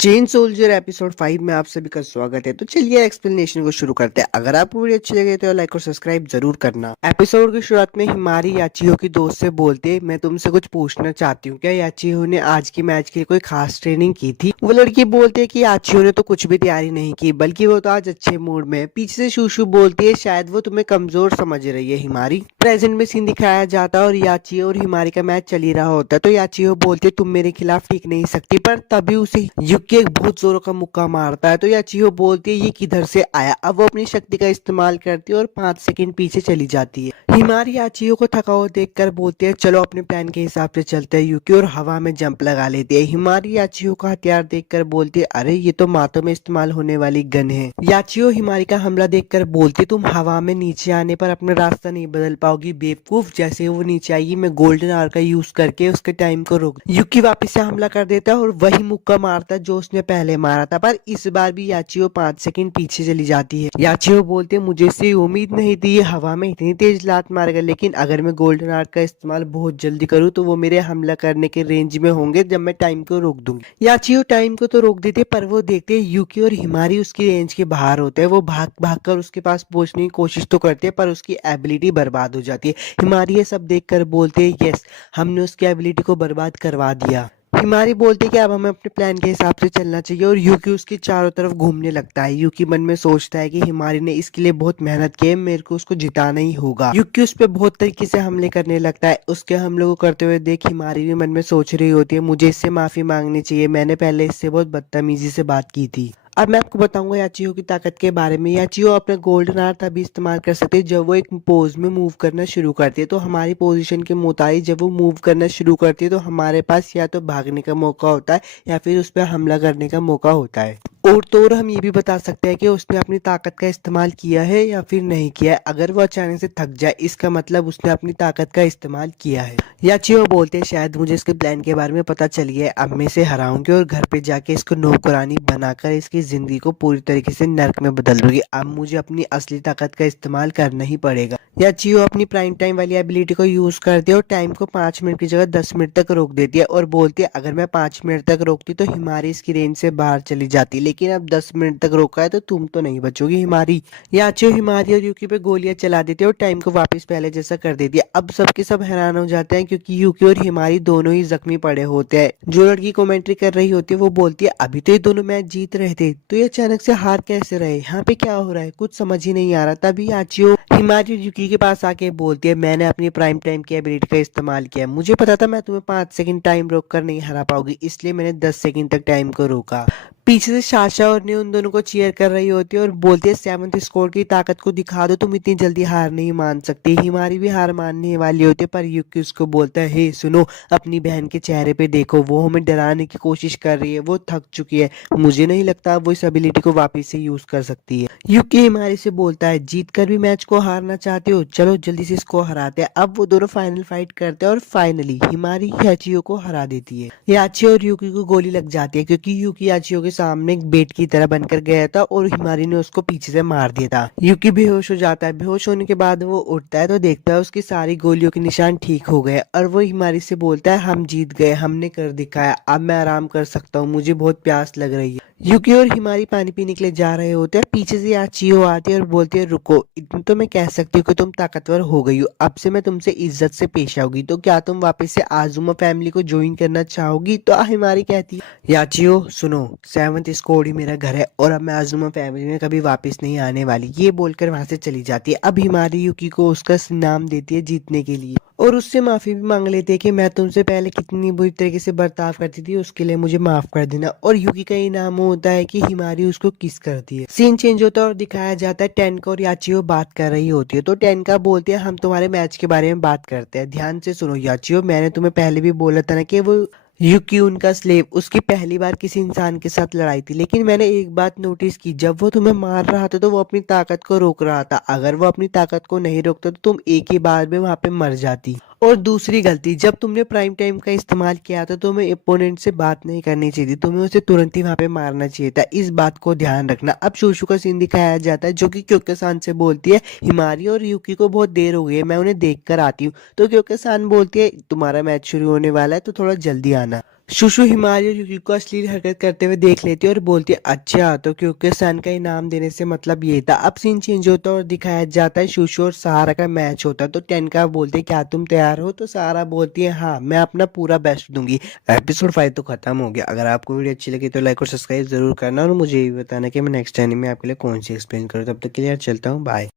चेन सोल्जर एपिसोड 5 में आप सभी का स्वागत है। तो चलिए एक्सप्लेनेशन को शुरू करते हैं। अगर आपको वीडियो अच्छी लगे तो लाइक और सब्सक्राइब जरूर करना। एपिसोड की शुरुआत में हिमारी याचियो की दोस्त से बोलते मैं तुमसे कुछ पूछना चाहती हूँ, क्या याचियो ने आज की मैच के लिए कोई खास ट्रेनिंग की थी। वो लड़की बोलती है कि याचियो ने तो कुछ भी तैयारी नहीं की, बल्कि वो तो आज अच्छे मूड में है। पीछे से शूशु बोलती है शायद वो तुम्हें कमजोर समझ रही है हिमारी। प्रेजेंट में सीन दिखाया जाता है और याचियो और हिमारी का मैच चल ही रहा होता है तो याचियो बोलती है तुम मेरे खिलाफ टिक नहीं सकती, पर तभी उसे युकी एक बहुत जोरों का मुक्का मारता है तो याचियो बोलती है ये किधर से आया। अब वो अपनी शक्ति का इस्तेमाल करती है और 5 सेकंड पीछे चली जाती है। हिमारी याचियो को थका हुआ देखकर बोलती है चलो अपने प्लान के हिसाब से चलते हैं। युकी और हवा में जंप लगा लेती है। हिमारी याचियो का हथियार देखकर बोलती है अरे ये तो मातों में इस्तेमाल होने वाली गन है। याचियो हिमारी का हमला देखकर बोलती तुम हवा में नीचे आने पर अपना रास्ता नहीं बदल पाओगी बेवकूफ। जैसे ही वो नीचे आएगी मैं गोल्डन आवर का यूज करके उसके टाइम को रोक। युकी वापस से हमला कर देता है और वही मुक्का मारता है जो उसने पहले मारा था, पर इस बार भी याचियो 5 सेकंड पीछे चली जाती है। याचियो बोलते हैं मुझे इससे उम्मीद नहीं थी ये हवा में इतनी तेज लात मारेगा, लेकिन अगर मैं गोल्डन आर्ट का इस्तेमाल बहुत जल्दी करूँ तो वो मेरे हमला करने के रेंज में होंगे जब मैं टाइम को रोक दूंगी। याचियो टाइम को तो रोक देते पर वो देखते हैं युकी और हिमारी उसकी रेंज के बाहर होते हैं। वो भाग भाग कर उसके पास पहुंचने की कोशिश तो करते हैं पर उसकी एबिलिटी बर्बाद हो जाती है। हिमारी ये सब देखकर बोलते हैं यस हमने उसकी एबिलिटी को बर्बाद करवा दिया। हिमारी बोलती है कि अब हमें अपने प्लान के हिसाब से चलना चाहिए और युकी उसके चारों तरफ घूमने लगता है। युकी मन में सोचता है कि हिमारी ने इसके लिए बहुत मेहनत की है, मेरे को उसको जिताना ही होगा। युकी उस पर बहुत तरीके से हमले करने लगता है। उसके हमले को करते हुए देख हिमारी भी मन में सोच रही होती है मुझे इससे माफी मांगनी चाहिए, मैंने पहले इससे बहुत बदतमीजी से बात की थी। अब मैं आपको बताऊंगा याचियो की ताकत के बारे में। याचियो अपने गोल्डन आर्ट तभी इस्तेमाल कर सकते हैं जब वो एक पोज में मूव करना शुरू करती है। तो हमारी पोजीशन के मुताबिक जब वो मूव करना शुरू करती है तो हमारे पास या तो भागने का मौका होता है या फिर उस पर हमला करने का मौका होता है। और तो और हम ये भी बता सकते हैं कि उसने अपनी ताकत का इस्तेमाल किया है या फिर नहीं किया है। अगर वो अचानक से थक जाए इसका मतलब उसने अपनी ताकत का इस्तेमाल किया है। याचियो बोलते हैं शायद मुझे इसके प्लान के बारे में पता चल गया है, अब मैं इसे हराऊंगी और घर पे जाके इसको नौकरानी बनाकर इसकी जिंदगी को पूरी तरीके से नर्क में बदल दूंगी। अब मुझे अपनी असली ताकत का इस्तेमाल करना ही पड़ेगा। याचियो अपनी प्राइम टाइम वाली एबिलिटी को यूज करती है और टाइम को 5 मिनट की जगह 10 मिनट तक रोक देती है और बोलती है अगर मैं 5 मिनट तक रोकती तो हिमारी इसकी रेंज से बाहर चली जाती, लेकिन अब 10 मिनट तक रोका है तो तुम तो नहीं बचोगी हिमारी। याचियो हिमारी और यूकी पे गोलियां चला देती है और टाइम को वापस पहले जैसा कर देती है। अब सबके सब हैरान हो जाते हैं क्योंकि यूकी और हिमारी दोनों ही जख्मी पड़े होते हैं। जो लड़की कमेंट्री कर रही होती है वो बोलती है अभी तो ये दोनों मैच जीत रहे थे तो ये अचानक से हार कैसे रहे, यहाँ पे क्या हो रहा है, कुछ समझ ही नहीं आ रहा। तभी याचियो हिमारी और यूकी के पास आके बोलती है मैंने अपनी प्राइम टाइम की एबिलिटी का इस्तेमाल किया, मुझे पता था मैं तुम्हें 5 सेकंड टाइम रोक कर नहीं हरा पाऊंगी, इसलिए मैंने 10 सेकंड तक टाइम को रोका। पीछे से साशा और ने उन दोनों को चीयर कर रही होती है और बोलती है सेवंथ स्कोर की ताकत को दिखा दो, तुम इतनी जल्दी हार नहीं मान सकती। हिमारी भी हार मानने वाली होती है पर यूकी उसको बोलता है हे सुनो, अपनी बहन के चेहरे पे देखो, वो हमें डराने की कोशिश कर रही है, वो थक चुकी है, मुझे नहीं लगता वो इस एबिलिटी को वापस से यूज कर सकती है। यूकी हिमारी से बोलता है जीत कर भी मैच को हारना चाहते हो, चलो जल्दी से इसको हराते हैं। अब वो दोनों फाइनल फाइट करते हैं और फाइनली हिमारी याचियो को हरा देती है। याचियो और यूकी को गोली लग जाती है क्योंकि यूकी याचियो के सामने एक बेट की तरह बनकर गया था और हिमारी ने उसको पीछे से मार दिया था। यूकी बेहोश हो जाता है, बेहोश होने के बाद वो उठता है तो देखता है उसकी सारी गोलियों के निशान ठीक हो गए और वो हिमारी से बोलता है हम जीत गए, हमने कर दिखाया, अब मैं आराम कर सकता हूँ, मुझे बहुत प्यास लग रही है। यूकी और हिमारी पानी पीने के लिए जा रहे होते हैं, पीछे से याचियो आती है और बोलती है रुको, इतना तो मैं कह सकती हूँ कि तुम ताकतवर हो गई हो, अब से मैं तुमसे इज्जत से पेश आऊंगी, तो क्या तुम वापस से आजुमा फैमिली को ज्वाइन करना चाहोगी। तो हिमारी कहती है याचियो सुनो, सेवंथ स्कोर ही मेरा घर है और अब मैं आजुमा फैमिली में कभी वापस नहीं आने वाली। ये बोलकर वहां से चली जाती है। अब हिमारी यूकी को उसका इनाम देती है जीतने के लिए और उससे माफी भी मांग लेती है कि मैं तुमसे पहले कितनी बुरी तरीके से बर्ताव करती थी, उसके लिए मुझे माफ कर देना। और यूकी का इनाम होता है कि हिमारी उसको किस करती है। सीन चेंज होता है और दिखाया जाता है टेनका और याचियो बात कर रही होती है तो टेनका बोलती है हम तुम्हारे मैच के बारे में बात करते हैं, ध्यान से सुनो याचियो, मैंने तुम्हें पहले भी बोला था ना कि वो यूकी उनका स्लेव, उसकी पहली बार किसी इंसान के साथ लड़ाई थी, लेकिन मैंने एक बात नोटिस की, जब वो तुम्हें मार रहा था तो वो अपनी ताकत को रोक रहा था, अगर वो अपनी ताकत को नहीं रोकता तो तुम एक ही बार में वहां पे मर जाती। और दूसरी गलती, जब तुमने प्राइम टाइम का इस्तेमाल किया था तो तुम्हें ओपोनेंट से बात नहीं करनी चाहिए थी, तुम्हें उसे तुरंत ही वहां पे मारना चाहिए था, इस बात को ध्यान रखना। अब शूशु का सीन दिखाया जाता है जो कि क्योके-सान से बोलती है हिमारी और यूकी को बहुत देर हो गई है, मैं उन्हें देख कर आती हूँ। तो क्योके-सान बोलती है तुम्हारा मैच शुरू होने वाला है तो थोड़ा जल्दी आना। शुशु हिमारी और यूकी को अश्लील हरकत करते हुए देख लेती है और बोलती है अच्छा तो क्योंकि सन का इनाम देने से मतलब ये था। अब सीन चेंज होता है और दिखाया जाता है शुशु और सहारा का मैच होता है तो टेनका बोलते हैं क्या तुम तैयार हो, तो सहारा बोलती है हाँ मैं अपना पूरा बेस्ट दूंगी। एपिसोड 5 तो खत्म हो गया। अगर आपको वीडियो अच्छी लगी तो लाइक और सब्सक्राइब जरूर करना और मुझे ये भी बताना कि मैं नेक्स्ट टाइम में आपके लिए कौन सी एक्सप्लेन करूँ। तब तक के लिए यार चलता हूँ, बाय।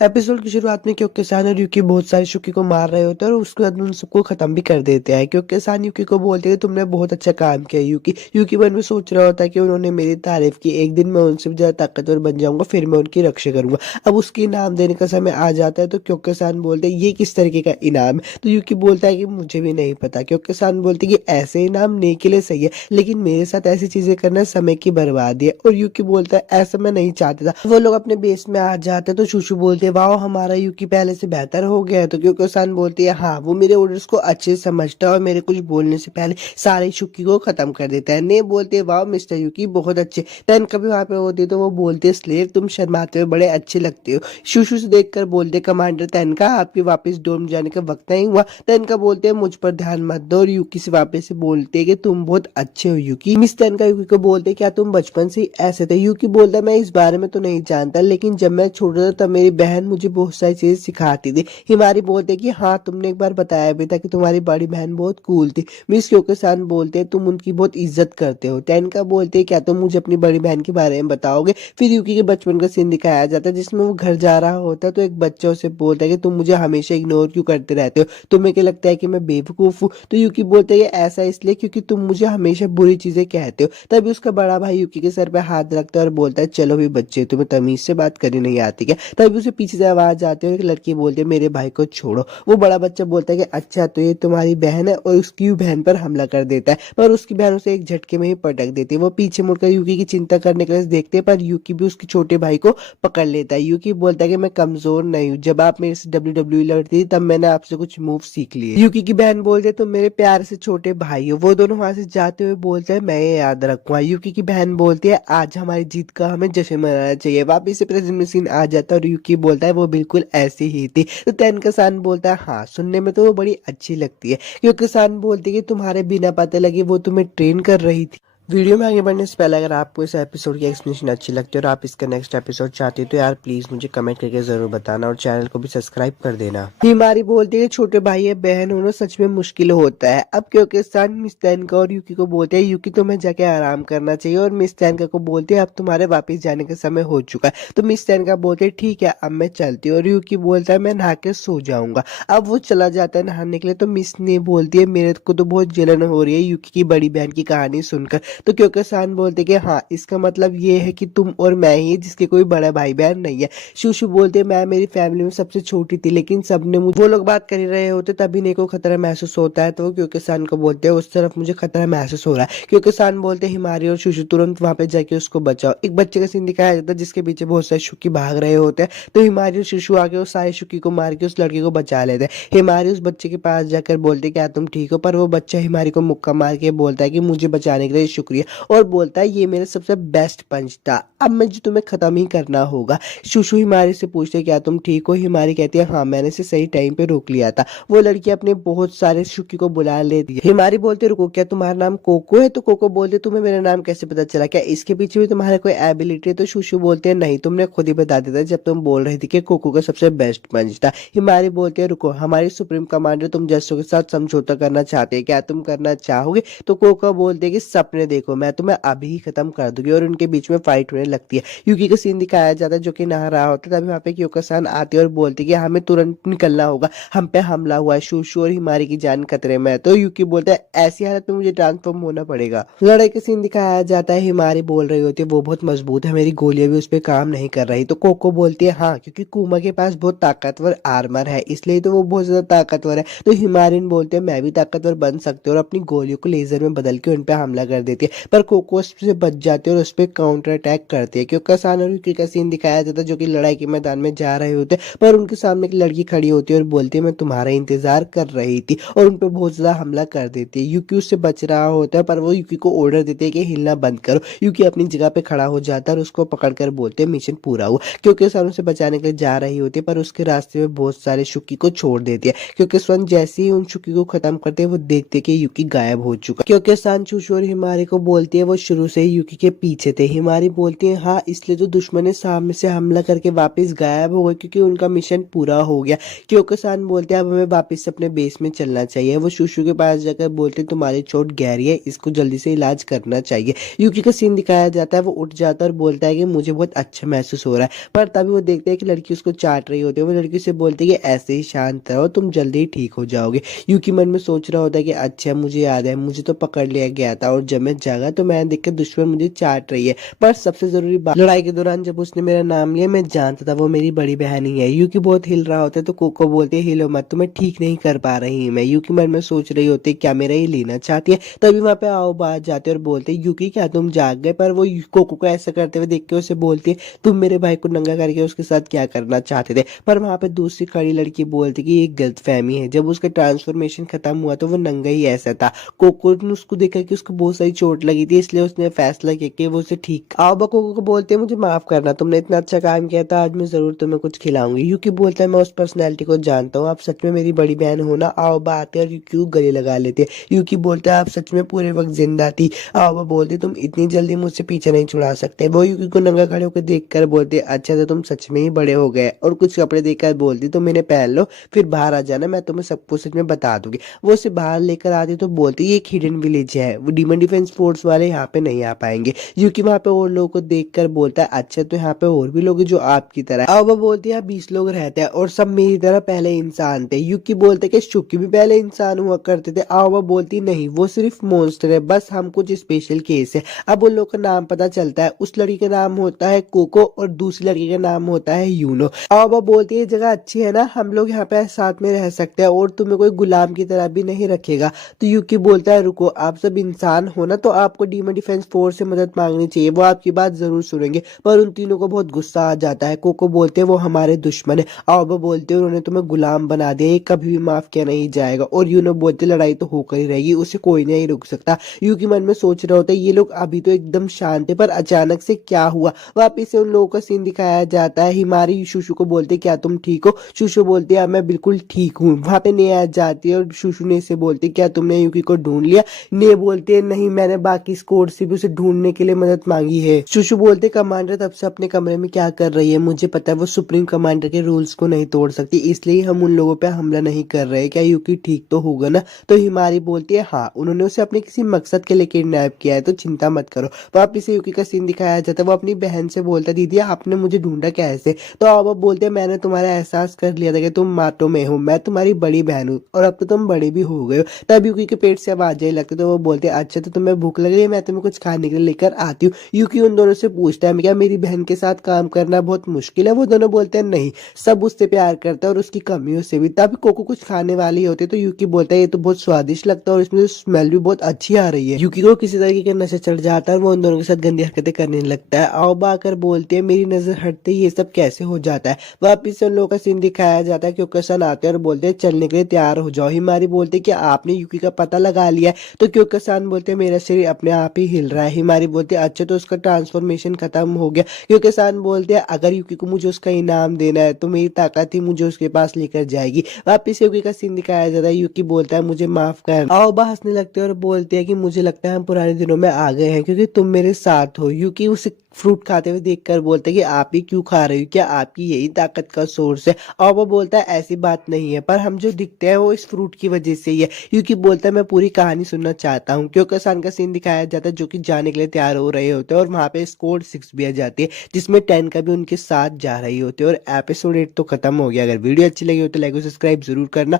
एपिसोड की शुरुआत में क्योके-सान और यूकी बहुत सारे शुकी को मार रहे होते हैं और उसके बाद उन सबको खत्म भी कर देते हैं। क्योके-सान यूकी को बोलते हैं तुमने बहुत अच्छा काम किया यूकी। यूकी मन में सोच रहा होता है कि उन्होंने मेरी तारीफ की, एक दिन मैं उनसे भी ज्यादा ताकतवर बन जाऊंगा, फिर मैं उनकी रक्षा करूंगा। अब उसकी इनाम देने का समय आ जाता है तो क्योके-सान बोलते हैं ये किस तरीके का इनाम है, तो यूकी बोलता है कि मुझे भी नहीं पता। क्योके-सान बोलते हैं कि ऐसे इनाम नेकी के लिए सही है, लेकिन मेरे साथ ऐसी चीजें करना समय की बर्बादी है। और यूकी बोलता है ऐसा मैं नहीं चाहता था। वो लोग अपने बेस में आ जाते हैं तो शुशु बोलते हैं वाह हमारा यूकी पहले से बेहतर हो गया है, तो क्योके-सान बोलती है हाँ वो मेरे ऑर्डर्स को अच्छे से समझता है और मेरे कुछ बोलने से पहले सारे शुकी को खत्म कर देता है। ने बोलते हैं वाह मिस्टर यूकी बहुत अच्छे। तन कभी वहां पे होती है तो वो बोलते हैं स्लेव तुम शर्माते हुए बड़े अच्छे लगते हो। शुशु से देखकर बोलते कमांडर तनका आपके वापस डोम जाने का वक्त नहीं हुआ। तनका बोलते हैं मुझ पर ध्यान मत दो और यूकी से वापस से बोलते हैं कि तुम बहुत अच्छे हो यूकी। मिस तनका यूकी को बोलते क्या तुम बचपन से ही ऐसे थे। यूकी बोलता है मैं इस बारे में तो नहीं जानता, लेकिन जब मैं छोटा था तब मेरी बहन मुझे बहुत सारी चीजें सिखाती थी। हिमारी बोलते कि हाँ तुमने एक बार बताया भी था कि तुम्हारी बड़ी बहन बहुत कूल थी। मिस क्योके-सान बोलते हैं तुम उनकी बहुत इज्जत करते हो। टेनका बोलते हैं क्या तुम मुझे अपनी बड़ी बहन के बारे में बताओगे। फिर यूकी के बचपन का सीन दिखाया जाता है जिसमें वो घर जा रहा होता है तो एक बच्चा उसे बोलता है कि तुम मुझे हमेशा इग्नोर क्यों करते रहते हो, तुम्हें क्या लगता है कि मैं बेवकूफ हूँ। तो यूकी बोलते है ऐसा इसलिए क्योंकि तुम मुझे हमेशा बुरी चीजें कहते हो। तभी उसका बड़ा भाई यूकी के सर पे हाथ रखता है और बोलता है चलो भी बच्चे तुम्हें तमीज से बात करनी नहीं आती क्या। तभी उसे पीछे से आवाज आती है और एक लड़की बोलती है मेरे भाई को छोड़ो। वो बड़ा बच्चा बोलता है कि अच्छा तो ये तुम्हारी बहन है, और उसकी बहन पर हमला कर देता है, पर उसकी बहन उसे एक झटके में ही पटक देती है। वो पीछे मुड़कर यूकी की चिंता करने के लिए देखते हैं, पर यूकी भी उसके छोटे भाई को पकड़ लेता है। यूकी बोलता है कि मैं कमजोर नहीं हूँ, जब आप मेरे से WWE लड़ती थी तब मैंने आपसे कुछ मूव सीख लिए। यूकी की बहन बोलते है तुम मेरे प्यार से छोटे भाई हो। वो दोनों वहां से जाते हुए बोलते हैं मैं ये याद रखूंगा। यूकी की बहन बोलती है आज हमारी जीत का हमें जश्न मनाना चाहिए। वापिस से प्रेजेंट में सीन आ जाता है और यूकी बोलता है वो बिल्कुल ऐसी ही थी। तो तेनका-सान बोलता है हाँ सुनने में तो वो बड़ी अच्छी लगती है। क्योंकि-सान बोलती है कि तुम्हारे बिना पता लगे वो तुम्हें ट्रेन कर रही थी। वीडियो में आगे बढ़ने से पहले अगर आपको इस एपिसोड की एक्सप्लेनेशन अच्छी लगती है और आप इसका नेक्स्ट एपिसोड चाहते हो तो यार प्लीज मुझे कमेंट करके जरूर बताना और चैनल को भी सब्सक्राइब कर देना। हिमारी बोलती है छोटे भाई या बहन होना सच में मुश्किल होता है। अब क्योंकि सन मिस तेनका और यूकी को बोलते हैं यूकी तुम्हें जाके आराम करना चाहिए, और मिस तेनका को बोलते हैं अब तुम्हारे वापस जाने का समय हो चुका है। तो मिस तेनका बोलते हैं ठीक है अब मैं चलती हूँ, और यूकी बोलता है मैं नहा के सो जाऊंगा। अब वो चला जाता है नहाने के लिए, तो मिस ने बोलती है मेरे को तो बहुत जलन हो रही है यूकी की बड़ी बहन की कहानी सुनकर। तो क्योंकि-सान बोलते कि हाँ इसका मतलब ये है कि तुम और मैं ही जिसके कोई बड़ा भाई बहन नहीं है। शूशु बोलते मैं मेरी फैमिली में सबसे छोटी थी, लेकिन सबने मुझे वो लोग बात कर ही रहे होते तभी नहीं को खतरा महसूस होता है। तो वो क्योंकि-सान को बोलते हैं उस तरफ मुझे खतरा महसूस हो रहा है। क्योंकि-सान बोलते हिमारी और शूशु तुरंत वहां पे जाके उसको बचाओ। एक बच्चे का सीन दिखाया जाता है जिसके पीछे बहुत सारे शुकी भाग रहे होते हैं। तो हिमारी और शूशु आके उस सारे शुकी को मार के उस लड़के को बचा लेते हैं। हिमारी उस बच्चे के पास जाकर बोलते क्या तुम ठीक हो, पर वो बच्चा हिमारी को मुक्का मार के बोलता है कि मुझे बचाने के लिए शुक्रिया, और बोलता है ये मेरा सबसे बेस्ट पंच था, अब मुझे तुम्हें खत्म ही करना होगा। शूशु हिमारी से पूछते हैं क्या तुम ठीक हो। हिमारी कहती है हाँ मैंने इसे सही टाइम पे रोक लिया था। वो लड़की अपने बहुत सारे शुकी को बुला लेती है। हिमारी बोलते रुको क्या तुम्हारा नाम कोको है। तो कोको बोलते तुम्हें मेरा नाम कैसे पता चला, क्या इसके पीछे भी तुम्हारा कोई एबिलिटी है। तो शूशु बोलते हैं नहीं तुमने खुद ही बता दिया था जब तुम बोल रही थी कि कोको का सबसे बेस्ट पंच था। हिमारी बोलते हैं रुको हमारी सुप्रीम कमांडर तुम जैसों के साथ समझौता करना चाहते हैं, क्या तुम करना चाहोगे। तो कोको बोलते हैं कि सपने देखो मैं तुम्हें अभी ही खत्म कर दूंगी, और उनके बीच में फाइट होने लगती है। यूकी का सीन दिखाया जाता है जो कि नहा रहा होता है, तभी वहाँ पे क्योको-सान आती है और बोलती है कि हमें तुरंत निकलना होगा, हम पे हमला हुआ है, शूशु और हिमारी की जान खतरे में है। तो यूकी बोलता है ऐसी हालत में मुझे ट्रांसफॉर्म होना पड़ेगा। लड़ाई का सीन दिखाया जाता है, हिमारी बोल रही होती है वो बहुत मजबूत है, मेरी गोलियां भी उस पर काम नहीं कर रही। तो कोको बोलती है हाँ क्योंकि कुमा के पास बहुत ताकतवर आर्मर है इसलिए तो वो बहुत ज्यादा ताकतवर है। तो हिमारिन बोलते हैं मैं भी ताकतवर बन सकती हूँ, और अपनी गोलियों को लेजर में बदल के उन पे हमला कर देती है, पर कोको उससे बच जाती है और उस पर काउंटर अटैक करती है। क्योंकि-सान और यूकी का सीन दिखाया जाता है जो कि लड़ाई के मैदान में जा रहे होते हैं, पर उनके सामने एक लड़की खड़ी होती है और बोलती है मैं तुम्हारा इंतजार कर रही थी, और उन पे बहुत ज्यादा हमला कर देती है। यूकी उससे बच रहा होता है, पर वो यूकी को ऑर्डर देते हैं कि हिलना बंद करो। यूकी अपनी जगह पे खड़ा हो जाता है और उसको पकड़कर बोलते हैं मिशन पूरा हुआ। क्योंकि-सान उसे बचाने के लिए जा रही होती है, पर उसके रास्ते में बहुत सारे शुकी को छोड़ देती है। क्योंकि-सान जैसे ही उन शुकी को खत्म करते हैं वो देखते हैं कि यूकी गायब हो चुका। क्योंकि-सान शूशु और हिमारी को बोलती है वो शुरू से ही यूकी के पीछे थे। हिमारी बोलती है हाँ इसलिए तो दुश्मन ने सामने से हमला करके वापस गायब हो गए क्योंकि उनका मिशन पूरा हो गया। क्योंकि-सान बोलते हैं अब हमें वापस अपने बेस में चलना चाहिए। वो शूशु के पास जाकर बोलते तुम्हारी चोट गहरी है, इसको जल्दी से इलाज करना चाहिए। यूकी का सीन दिखाया जाता है, वो उठ जाता है और बोलता है कि मुझे बहुत अच्छा महसूस हो रहा है, पर तभी वो देखते हैं कि लड़की उसको चाट रही होती है। वो लड़की से बोलती है कि ऐसे ही शांत रहो तुम जल्दी ही ठीक हो जाओगे। यूकी मन में सोच रहा होता है कि अच्छा मुझे याद है मुझे तो पकड़ लिया गया था, और जब मैं जागा तो मैंने देख के दुश्मन मुझे चाट रही है। पर सबसे जरूरी बात लड़ाई के दौरान जब उसने मेरा नाम लिया मैं जानता था वो मेरी बड़ी बहन ही है। यूकी बहुत हिल रहा होता है, तो कोको बोलते है हिलो मत तुम्हें ठीक नहीं कर पा रही मैं। यूकी मन में सोच रही होती है क्या मेरा ये लेना चाहती है। तभी वहाँ पे आओ बात जाते और बोलते यूकी क्या तुम जाग गए। पर वो कोको को ऐसा करते हुए देख के उसे बोलती है तुम मेरे भाई को नंगा करके उसके साथ क्या करना चाहते थे। पर वहाँ पे दूसरी खड़ी लड़की बोलती कि ये गलत फहमी है, जब उसका ट्रांसफॉर्मेशन खत्म हुआ तो वो नंगा ही ऐसा था। कोको ने उसको देखा कि उसको बहुत सारी चोट लगी थी, इसलिए उसने फैसला किया कि वो उसे ठीक। आओ कोको को बोलते हैं मुझे माफ करना, तुमने इतना अच्छा काम किया था, आज मैं जरूर तुम्हें कुछ खिलाऊंगी। यूकी बोलता है मैं उस पर्सनैलिटी को जानता हूँ, आप सच में मेरी बड़ी बहन हो ना। आओ बात है और यूकी गले लगा लेते हैं। यूकी बोलता है आप सच में पूरे वक्त जिंदा थी। आओ बोलते तुम इतनी जल्दी मुझसे पीछे नहीं छुड़ा सकते। वो यूकी को नंगा खड़े होकर देख कर बोलते अच्छा तो तुम सच में ही बड़े हो गए, और कुछ कपड़े देकर बोलती तुम इन्हें पहन लो फिर बाहर आ जाना, मैं तुम्हें सब कुछ सच में बता दूंगी। वो उसे बाहर लेकर आती तो बोलती ये एक हिडन विलेज है, वो डीमन डिफेंस फोर्स वाले यहाँ पे नहीं आ पाएंगे। यूकी वहाँ पे और लोगों को देखकर बोलता है अच्छा तो यहाँ पे और भी लोग हैं जो आपकी तरह है। वो बोलती है 20 लोग रहते हैं और सब मेरी तरह पहले इंसान थे। यूकी बोलते कि शुकी भी पहले इंसान हुआ करते थे। वो बोलती नहीं वो सिर्फ मॉन्स्टर है, बस हम कुछ स्पेशल केस है। अब उन लोग का नाम पता चलता है, उस लड़की का नाम होता है कोको और दूसरी लड़की का नाम होता है यूनो। वो बोलती है जगह अच्छी है ना, हम लोग यहाँ पे साथ में रह सकते हैं और तुम्हें कोई गुलाम की तरह भी नहीं रखेगा। तो यूकी बोलता है रुको, आप सब इंसान हो ना, तो आपको डीमन डिफेंस फोर्स से मदद मांगनी चाहिए, वो आपकी बात जरूर सुनेंगे। पर उन तीनों को बहुत गुस्सा आ जाता है। कोको बोलते हैं वो हमारे दुश्मन है। वो बोलते हैं उन्होंने तुम्हें गुलाम बना दिया, ये कभी भी माफ किया नहीं जाएगा। और यूनो बोलते लड़ाई तो होकर ही रहेगी, उसे कोई नहीं रुक सकता। यूकी मन में सोच रहा होता है ये लोग अभी तो एकदम शांत है, पर अचानक से क्या हुआ। वापिस से उन लोगों का सीन दिखाया जाता है। हिमारी शुशु को बोलते क्या तुम ठीक हो। शुशु बोलती है मैं बिल्कुल ठीक हूँ। वहां पे ने आ जाती है और शुशु ने से बोलती क्या तुमने यूकी को ढूंढ लिया। ने बोलते हैं नहीं, मैंने बाकी स्क्वाड से भी उसे ढूंढने के लिए मदद मांगी है। शुशु बोलते कमांडर तब से अपने कमरे में क्या कर रही है, मुझे पता है वो सुप्रीम कमांडर के रूल्स को नहीं तोड़ सकती, इसलिए हम उन लोगों पे हमला नहीं कर रहे। क्या यूकी ठीक तो होगा ना। तो हिमारी बोलती है हाँ, उन्होंने उसे अपने किसी मकसद के लिए किडनैप किया है, तो चिंता मत करो। वापिस से यूकी का सीन दिखाया जाता है। वो अपनी बहन से बोलता दीदी आपने मुझे ढूंढा कैसे। तो अब बोलते हैं मैंने तुम्हारा एहसास कर लिया था कि तुम माटो में हो, मैं तुम्हारी बड़ी बहन हूँ और अब तो तुम बड़ी भी हो गए हो। तब यूकी के पेट से आवाजें लगती, तो वो बोलते अच्छा तो तुम्हें भूख लग रही है, मैं तुम्हें कुछ खाने के लिए लेकर आती हूँ। यूकी उन दोनों से पूछता है क्या मेरी बहन के साथ काम करना बहुत मुश्किल है। वो दोनों बोलते हैं नहीं, सब उससे प्यार करता है और उसकी कमियों से भी। तब कोको कुछ खाने वाली होती है, तो यूकी बोलता है ये तो बहुत स्वादिष्ट लगता है और इसमें स्मेल भी बहुत अच्छी आ रही है। यूकी को किसी तरीके का नशा चढ़ जाता है और वो उन दोनों के साथ गंदी हरकतें करने लगता है। आओबा आकर बोलती है मेरी नजर हटते ही ये सब कैसे हो जाता है। वापिस से उन लोगों का सीन दिखाया जाता है। क्योंकि आते हैं और बोलते हैं चलने के लिए तैयार हो जाओ। हिमारी बोलते हैं कि आपने यूकी का पता लगा लिया है। तो क्योंकि बोलते हैं मेरा शरीर अपने आप ही हिल रहा है। हिमारी बोलते हैं अच्छा तो उसका ट्रांसफॉर्मेशन खत्म हो गया। क्योंकि बोलते हैं अगर यूकी को मुझे उसका इनाम देना है तो मेरी ताकत ही मुझे उसके पास लेकर जाएगी। वापिस यूकी का सीन दिखाया जाता है। यूकी बोलता है मुझे माफ कर। आओबा हंसने लगते हैं और बोलते हैं कि मुझे लगता है हम पुराने दिनों में आ गए हैं क्योंकि तुम मेरे साथ हो। यूकी उसे फ्रूट खाते हुए देखकर बोलते हैं कि आप ही क्यों खा रही हो, क्या आपकी यही ताकत का सोर्स है। और वो बोलता है ऐसी बात नहीं है, पर हम जो दिखते हैं वो इस फ्रूट की वजह से ही है। क्योंकि बोलता है मैं पूरी कहानी सुनना चाहता हूँ। क्योंकि सन का सीन दिखाया जाता है जो कि जाने के लिए तैयार हो रहे होते हैं और वहां पे स्क्वाड 6 भी आ जाती है जिसमें 10 का भी उनके साथ जा रही होती है। और एपिसोड 8 तो खत्म हो गया। अगर वीडियो अच्छी लगी हो तो लाइक और सब्सक्राइब जरूर करना।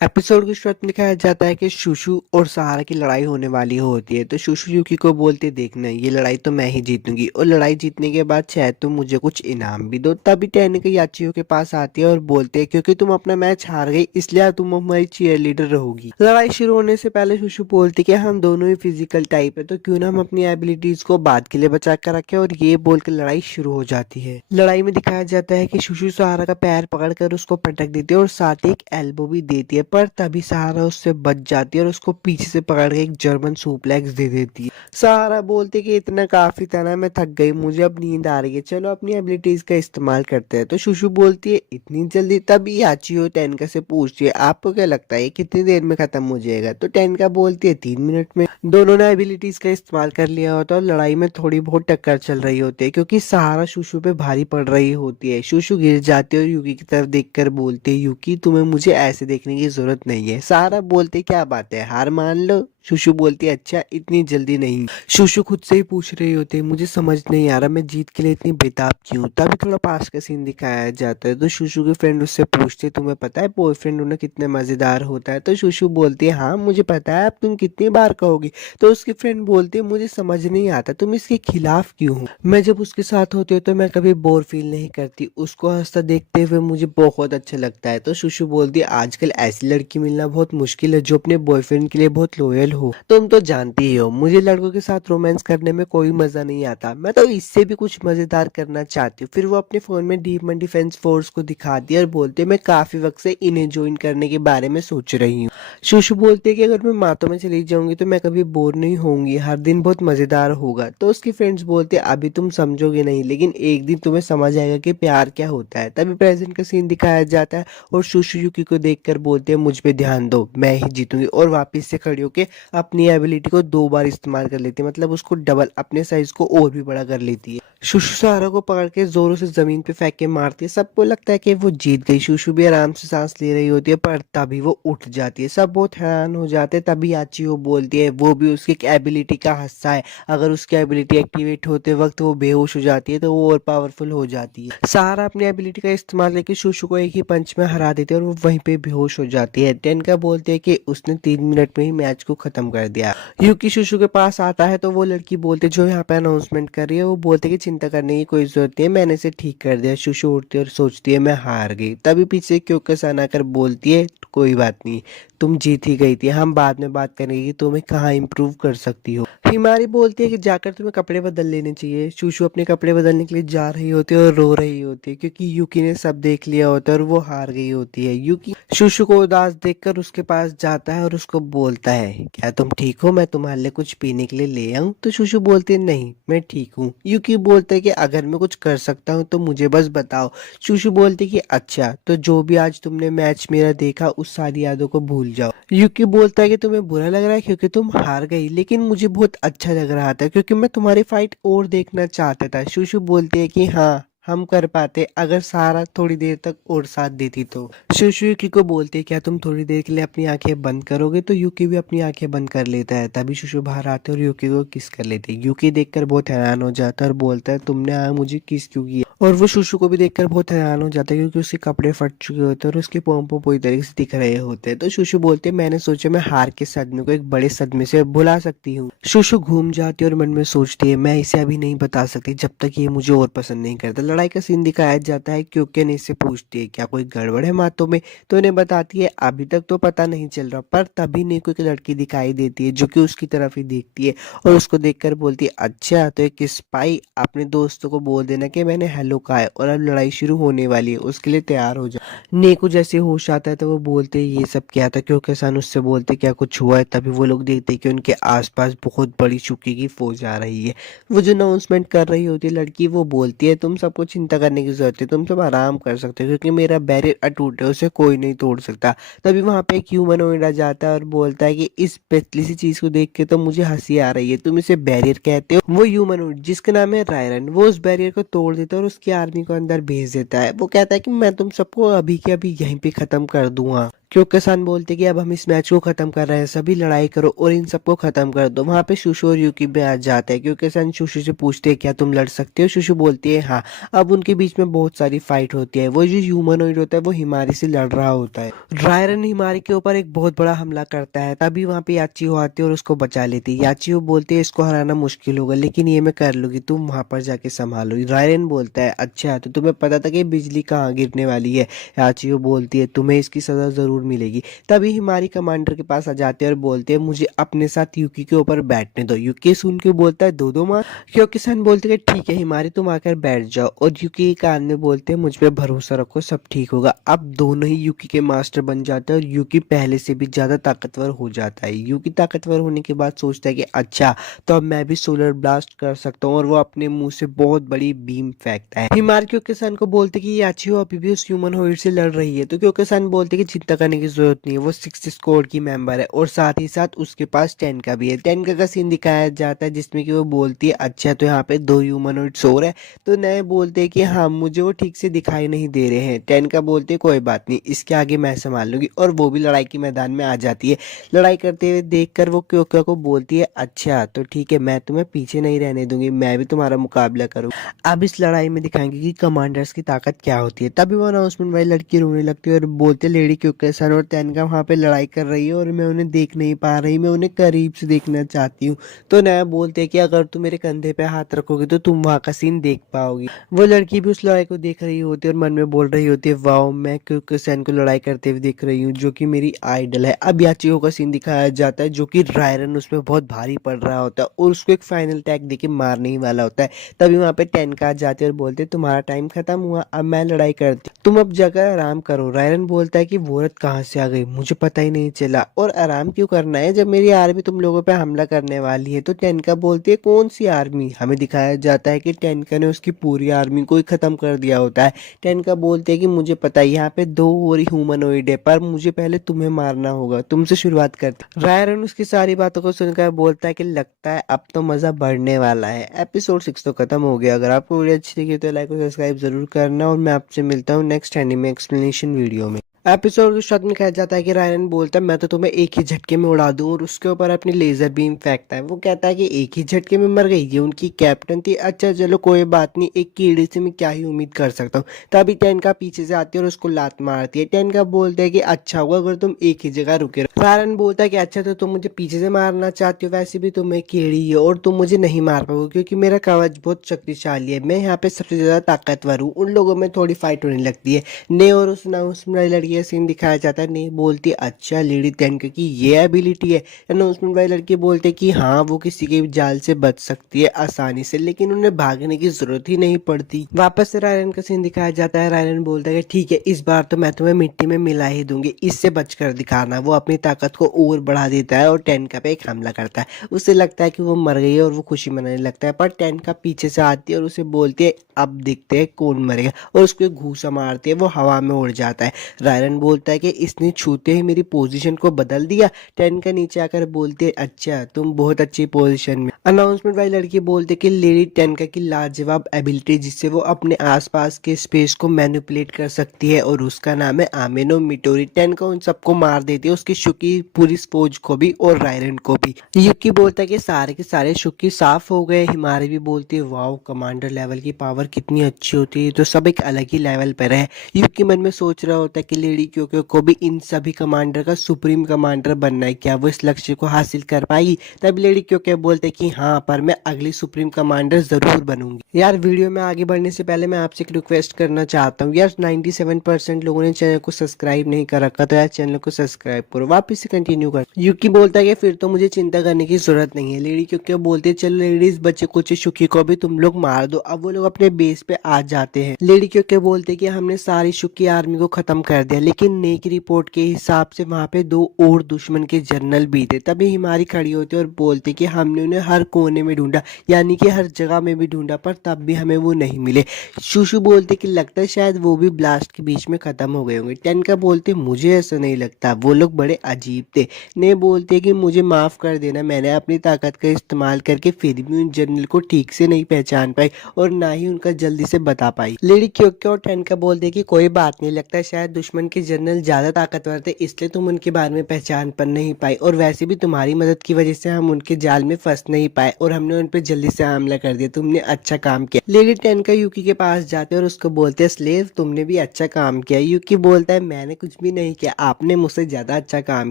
एपिसोड की शुरुआत में दिखाया जाता है कि शुशु और सहारा की लड़ाई होने वाली होती है। तो शुशु यूकी को बोलते देखना ये लड़ाई तो मैं ही जीतूंगी और लड़ाई जीतने के बाद शायद तुम मुझे कुछ इनाम भी दो। तभी टैनी के याचियों के पास आती है और बोलते हैं क्योंकि तुम अपना मैच हार गई इसलिए तुम हमारी चीयर लीडर रहोगी। लड़ाई शुरू होने से पहले शुशु बोलती कि हम दोनों ही फिजिकल टाइप है, तो क्यों ना हम अपनी एबिलिटीज को बाद के लिए बचा कर रखें। और ये बोलकर लड़ाई शुरू हो जाती है। लड़ाई में दिखाया जाता है कि शुशु सहारा का पैर पकड़कर उसको पटक देती है और साथ ही एक एल्बो भी देती है, पर तभी सहारा उससे बच जाती है और उसको पीछे से पकड़ के एक जर्मन सुप्लेक्स दे देती है। सहारा बोलती है कि इतना काफी था ना, मैं थक गई, मुझे अब नींद आ रही है, चलो अपनी एबिलिटीज का इस्तेमाल करते हैं। तो शुशु बोलती है इतनी जल्दी। तभी याचियो टेनका से पूछती है आपको क्या लगता है कितनी देर में खत्म हो जाएगा। तो टेनका बोलती है 3 मिनट में। दोनों ने एबिलिटीज का इस्तेमाल कर लिया होता है और लड़ाई में थोड़ी बहुत टक्कर चल रही होती है क्योंकि सहारा शुशु पे भारी पड़ रही होती है। शुशु गिर जाती है और यूकी की तरफ देखकर बोलती है यूकी तुम्हें मुझे ऐसे देखने की जरूरत नहीं है। सहारा बोलते क्या बात है हार मान लो। शुशु बोलती है अच्छा इतनी जल्दी नहीं। शुशु खुद से ही पूछ रही होती है मुझे समझ नहीं आ रहा मैं जीत के लिए इतनी बेताब क्यों। तभी थोड़ा पास का सीन दिखाया जाता है। तो शुशु के फ्रेंड उससे पूछते तुम्हें पता है बॉयफ्रेंड होना कितना मजेदार होता है। तो शुशु बोलती है हाँ मुझे पता है, अब तुम कितनी बार कहोगी। तो उसकी फ्रेंड बोलती है मुझे समझ नहीं आता तुम इसके खिलाफ क्यों हो। मैं जब उसके साथ होती हूँ तो मैं कभी बोर फील नहीं करती, उसको हंसता देखते हुए मुझे बहुत अच्छा लगता है। तो शुशु बोलती है आजकल ऐसी लड़की मिलना बहुत मुश्किल है जो अपने बॉयफ्रेंड के लिए बहुत लॉयल हो। तुम तो जानती ही हो मुझे लड़कों के साथ रोमांस करने में कोई मजा नहीं आता, मैं तो इससे भी कुछ मजेदार करना चाहती हूँ। फिर वो अपने फोन में डीमन डिफेंस फोर्स को दिखाती है और बोलते मैं काफी वक्त से इन्हें ज्वाइन करने के बारे में सोच रही हूँ। शुशु बोलती है कि अगर मैं मातों में चली जाऊंगी तो मैं कभी बोर नहीं होंगी, हर दिन बहुत मजेदार होगा। तो उसकी फ्रेंड्स बोलते हैं अभी तुम समझोगे नहीं लेकिन एक दिन तुम्हें समझ आएगा कि प्यार क्या होता है। तभी प्रेजेंट का सीन दिखाया जाता है और शुशु यूकी को देखकर बोलते हैं मुझ पे ध्यान दो मैं ही जीतूंगी। और वापिस से खड़ी होकर अपनी एबिलिटी को 2 बार इस्तेमाल कर लेती है, मतलब उसको डबल अपने साइज को और भी बड़ा कर लेती है। शुशु सहारा को पकड़ के जोरों से जमीन पे फेंक के मारती है। सबको लगता है कि वो जीत गई। शुशु भी आराम से सांस ले रही होती है, पर तभी वो उठ जाती है। सब बहुत हैरान हो जाते हैं। तभी आचियो बोलती है वो भी उसकी एक एबिलिटी का हिस्सा है। अगर उसकी एबिलिटी एक्टिवेट होते वक्त वो बेहोश हो जाती है तो वो और पावरफुल हो जाती है। सहारा अपनी एबिलिटी का इस्तेमाल करके शुशु को एक ही पंच में हरा देती है और वो वहीं पे बेहोश हो जाती है। टेनका बोलते हैं कि उसने 3 मिनट में ही मैच को खत्म कर दिया। यूकी शुशु के पास आता है तो वो लड़की बोलते जो यहाँ पे अनाउंसमेंट कर रही है, वो बोलते कि चिंता करने की कोई जरूरत नहीं है, मैंने इसे ठीक कर दिया। शुशु उठती है और सोचती है मैं हार गई। तभी पीछे क्योंकि आकर बोलती है कोई बात नहीं, तुम जीत ही गई थी, हम बाद में बात करेंगे कि तुम्हें कहाँ इम्प्रूव कर सकती हो। हिमारी बोलती है कि जाकर तुम्हें कपड़े बदल लेने चाहिए। शुशु अपने कपड़े बदलने के लिए जा रही होती है और रो रही होती है क्योंकि यूकी ने सब देख लिया होता है और वो हार गई होती है। यूकी शुशु को उदास देखकर उसके पास जाता है और उसको बोलता है क्या तुम ठीक हो, मैं तुम्हारे लिए कुछ पीने के लिए ले आऊं? तो शुशु बोलती है नहीं मैं ठीक हूँ। यूकी बोलता है कि अगर मैं कुछ कर सकता हूँ तो मुझे बस बताओ। शुशु बोलती है कि अच्छा तो जो भी आज तुमने मैच मेरा देखा उस सारी यादों को भूल जाओ। यूकी बोलता है कि तुम्हें बुरा लग रहा है क्योंकि तुम हार गई, लेकिन मुझे बहुत अच्छा लग रहा था क्योंकि मैं तुम्हारी फाइट और देखना चाहता था। शुशु बोलती है कि हाँ हम कर पाते अगर सारा थोड़ी देर तक और साथ देती तो। शुशु यूकी को बोलती है क्या तुम थोड़ी देर के लिए अपनी आंखें बंद करोगे? तो यूकी भी अपनी आंखें बंद कर लेता है। तभी शुशु बाहर आते और यूकी को किस कर लेते। यूकी देखकर बहुत हैरान हो जाता है और बोलता है तुमने मुझे किस क्यों किया? और वो शुशु को भी देखकर बहुत हैरान हो जाता है क्योंकि उसके कपड़े फट चुके होते हैं और उसके पोंपो पूरी तरीके से दिख रहे होते हैं। तो शुशु बोलते हैं मैंने सोचा मैं हार के सदमे को एक बड़े सदमे से भुला सकती हूँ। शुशु घूम जाती है और मन में सोचती है मैं इसे अभी नहीं बता सकती जब तक ये मुझे और पसंद नहीं करता। लड़ाई का सीन दिखाया जाता है क्योंकि ने इससे पूछती है क्या कोई गड़बड़ है बातों में, तो इन्हें बताती है अभी तक तो पता नहीं चल रहा। पर तभी ने कोई लड़की दिखाई देती है जो कि उसकी तरफ ही देखती है और उसको देखकर बोलती है अच्छा तो एक स्पाई, अपने दोस्तों को बोल देना कि मैंने हेलो कहा है और अब लड़ाई शुरू होने वाली है, उसके लिए तैयार हो जा। नेको जैसे होश आता है तो वो बोलते ये सब क्या था क्योंकि सन उससे बोलते क्या कुछ हुआ है। तभी वो लोग देखते कि उनके आसपास बहुत बड़ी चुकी की फौज आ रही है। वो जो अनाउंसमेंट कर रही होती है लड़की, वो बोलती है तुम सबको चिंता करने की जरूरत है, तुम सब आराम कर सकते हो क्योंकि मेरा बैरियर अटूट है, उसे कोई नहीं तोड़ सकता। तभी वहां पे एक ह्यूमनॉइड आ जाता है और बोलता है कि इस पतली सी चीज को देख के तो मुझे हंसी आ रही है, तुम इसे बैरियर कहते हो? वो ह्यूमनॉइड जिसका नाम है रायरन, वो उस बैरियर को तोड़ देता है और उसकी आर्मी को अंदर भेज देता है। वो कहता है कि मैं तुम सबको अभी के अभी यहीं पे खत्म कर दूंगा। क्योंकि सन बोलते कि अब हम इस मैच को खत्म कर रहे हैं, सभी लड़ाई करो और इन सबको खत्म कर दो। वहां पे शुशु और यूकी भी आ जाते हैं क्योंकि सन शुशु से पूछते हैं क्या तुम लड़ सकते हो? शुशु बोलती है हाँ। अब उनके बीच में बहुत सारी फाइट होती है। वो जो ह्यूमनॉइड होता है वो हिमारी से लड़ रहा होता है। रायरन हिमारी के ऊपर एक बहुत बड़ा हमला करता है। तभी वहां पे याचियो आती है और उसको बचा लेती है। याचियो बोलती है इसको हराना मुश्किल होगा लेकिन ये मैं कर लूंगी, तुम वहां पर जाके संभालो। रायरन बोलता है अच्छा तो तुम्हें पता था कि बिजली कहाँ गिरने वाली है? याचियो बोलती है तुम्हें इसकी सजा जरूर मिलेगी। तभी हिमारी कमांडर के पास आ जाते हैं और बोलते हैं मुझे अपने साथ यूकी के ऊपर बैठने दो। यूकी सुन के बोलता है दो दो मार। क्योंकि सन बोलते हैं ठीक है हिमारी तुम आकर बैठ जाओ, और यूकी के कान में बोलते हैं मुझ पे भरोसा रखो सब ठीक होगा। अब दोनों ही यूकी के मास्टर बन जाते हैं और यूकी पहले से भी ज्यादा ताकतवर हो जाता है। यूकी ताकतवर होने के बाद सोचता है कि अच्छा तो अब मैं भी सोलर ब्लास्ट कर सकता हूँ, और वो अपने मुंह से बहुत बड़ी बीम फेंकता है। हिमारी क्योंकि सन को बोलते कि याचियो अभी भी उस ह्यूमन होइड से लड़ रही है, तो क्योंकि सन बोलते कि चिंता करने की जरूरत नहीं है, वो 6 स्क्वाड की मेंबर है और साथ ही साथ उसके पास 10 का भी है। 10 का सीन दिखाया जाता है जिसमें कि वो बोलती है अच्छा तो यहाँ पे 2 ह्यूमनॉइड्स और है। तो नए बोलते हैं कि हाँ मुझे वो ठीक से दिखाई नहीं दे रहे हैं। 10 का बोलते कोई बात नहीं इसके आगे मैं संभाल लूंगी, और वो भी लड़ाई के मैदान में आ जाती है। लड़ाई करते हुए देखकर वो क्यों को बोलती है अच्छा तो ठीक है मैं तुम्हें पीछे नहीं रहने दूंगी, मैं भी तुम्हारा मुकाबला करूँ। अब इस लड़ाई में दिखाएंगे कि कमांडर्स की ताकत क्या होती है। तभी वो अनाउंसमेंट वाली लड़की रोने लगती है और बोलते लेडी क्योंकि सन और तैनका वहां पे लड़ाई कर रही है और मैं उन्हें देख नहीं पा रही, मैं उन्हें करीब से देखना चाहती हूँ। तो नया बोलते हैं कि अगर तुम मेरे कंधे पे हाथ रखोगे तो तुम वहां का सीन देख पाओगी। वो लड़की भी उस लड़ाई को देख रही होती है और मन में बोल रही होती है वाओ मैं क्योंकि सैन को लड़ाई करते हुए देख रही हूँ जो कि मेरी आइडल है। अब याचियो का सीन दिखाया जाता है जो कि रायरन उसमें बहुत भारी पड़ रहा होता है और उसको एक फाइनल टैग देके मारने ही वाला होता है। तभी वहां पे 10 का आ जाते हैं और बोलते तुम्हारा टाइम खत्म हुआ, अब मैं लड़ाई करती। तुम अब जाकर आराम करो। रायरन बोलता है कि वो औरत कहाँ से आ गई, मुझे पता ही नहीं चला। और आराम क्यों करना है जब मेरी आर्मी तुम लोगों पे हमला करने वाली है। तो टेनका बोलती है कौन सी आर्मी। हमें दिखाया जाता है कि टेनका ने उसकी पूरी आर्मी को ही खत्म कर दिया होता है। टेनका बोलते है कि मुझे पता है यहाँ पे 2 और ह्यूमनॉइड है, पर मुझे पहले तुम्हें मारना होगा, तुमसे शुरुआत करते। रायरन उसकी सारी बातों को सुनकर बोलता है कि लगता है अब तो मजा बढ़ने वाला है। एपिसोड 6 तो खत्म हो गया। अगर आपको वीडियो अच्छी लगी तो लाइक और सब्सक्राइब जरूर करना, और मैं आपसे मिलता हूँ नेक्स्ट एनीमे एक्सप्लेनेशन वीडियो में। एपिसोड के शुरुआत में कहा जाता है कि रायरन बोलता है मैं तो तुम्हें एक ही झटके में उड़ा दूं, और उसके ऊपर अपनी लेजर बीम फेंकता है। वो कहता है कि एक ही झटके में मर गई, ये उनकी कैप्टन थी। अच्छा चलो कोई बात नहीं, एक कीड़े से मैं क्या ही उम्मीद कर सकता हूँ। तभी टेनका पीछे से आती है और उसको लात मारती है। टेनका बोलते है कि अच्छा होगा अगर तुम एक ही जगह रुके रहो। रायरन बोलता है कि अच्छा तो तुम मुझे पीछे से मारना चाहती हो, वैसे भी तुम एक कीड़ी हो और तुम मुझे नहीं मार पाओगे क्योंकि मेरा कवच बहुत शक्तिशाली है। मैं यहाँ पे सबसे ज्यादा ताकतवर हूँ। उन लोगों में थोड़ी फाइट होने लगती है। ने और उस अनाउंसमेंट वाली लड़की का सीन दिखाया जाता है। ने बोलती है अच्छा लेडी टेनका की ये एबिलिटी है। अनाउंसमेंट वाली लड़की बोलते है कि हाँ वो किसी के भी जाल से बच सकती है आसानी से, लेकिन उन्हें भागने की जरूरत ही नहीं पड़ती। वापस से रायरन का सीन दिखाया जाता है। रायरन बोलता है कि ठीक है इस बार तो मैं तुम्हें मिट्टी में मिला ही दूंगी, इससे बचकर दिखाना। वो अपनी ताकत को और बढ़ा देता है और टेनका पे एक हमला करता है। उसे लगता है कि वो मर गई है और वो खुशी मनाने लगता है, पर टेनका पीछे से आती है और उसे बोलती है अब देखते हैं कौन मरेगा, और उसको एक घूसा मारती है। वो हवा में उड़ जाता है। रायरन बोलता है कि इसने छूते ही मेरी पोजीशन को बदल दिया। टेनका नीचे आकर बोलती है अच्छा तुम बहुत अच्छी पोजीशन में। अनाउंसमेंट वाली लड़की बोलती है कि लेडी टेनका की लाजवाब एबिलिटी जिससे वो अपने आसपास के स्पेस को मैनिपुलेट कर सकती है, और उसका नाम है आमेनो मिटोरी। टेनका उन सबको मार देती है, उसकी शुकी पूरी फौज को भी और रायरन को भी। युकी बोलता है कि सारे के सारे शुकी साफ हो गए। हिमारी भी बोलती है वाओ कमांडर लेवल की पावर कितनी अच्छी होती है, तो सब एक अलग ही लेवल पर है। युकी मन में सोच रहा होता है कि लेडी क्योंकि को भी इन सभी कमांडर का सुप्रीम कमांडर बनना है, क्या वो इस लक्ष्य को हासिल कर पाएगी। तब लेडी क्योंकि बोलते कि हाँ पर मैं अगली सुप्रीम कमांडर जरूर बनूंगी। यार वीडियो में आगे बढ़ने से पहले मैं आपसे एक रिक्वेस्ट करना चाहता हूँ। यार 97% लोगों ने चैनल को सब्सक्राइब नहीं कर रखा, तो यार चैनल को सब्सक्राइब करो। वापिस से कंटिन्यू कर। युकी बोलता है कि फिर तो मुझे चिंता करने की जरूरत नहीं है। लेडी क्योंकि बोलते चलो लेडीज बच्चे कुछ शुकी को भी तुम लोग मार दो। अब वो लोग अपने बेस पे आ जाते हैं। लेडी क्योंकि बोलते कि हमने सारी शुकी आर्मी को खत्म कर दिया, लेकिन ने की रिपोर्ट के हिसाब से वहां पे 2 और दुश्मन के जनरल भी थे। तभी हिमारी खड़ी होती है और बोलती कि हमने उन्हें हर कोने में ढूंढा, यानी कि हर जगह में भी ढूंढा, पर तब भी हमें वो नहीं मिले। शूशु बोलते कि लगता है शायद वो भी ब्लास्ट के बीच में खत्म हो गए होंगे। टेनका बोलते मुझे ऐसा नहीं लगता, वो लोग बड़े अजीब थे। ने बोलते कि मुझे माफ कर देना, मैंने अपनी ताकत का इस्तेमाल करके फिर भी उन जनरल को ठीक से नहीं पहचान पाई और ना ही उनका जल्दी से बता पाई। लेडी क्योंकि और टेनका बोलते कि कोई बात नहीं, लगता है शायद दुश्मन के जनरल ज्यादा ताकतवर थे इसलिए तुम उनके बारे में पहचान पर नहीं पाई, और वैसे भी तुम्हारी मदद की वजह से हम उनके जाल में फंस नहीं पाए और हमने उन पर जल्दी से हमला कर दिया। तुमने अच्छा काम किया। लेडी टेनका युकी के पास जाते और उसको बोलते स्लेव तुमने भी अच्छा काम किया। युकी बोलता है मैंने कुछ भी नहीं किया, आपने मुझसे ज्यादा अच्छा काम